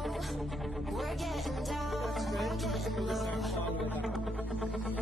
We're getting down, we're getting low.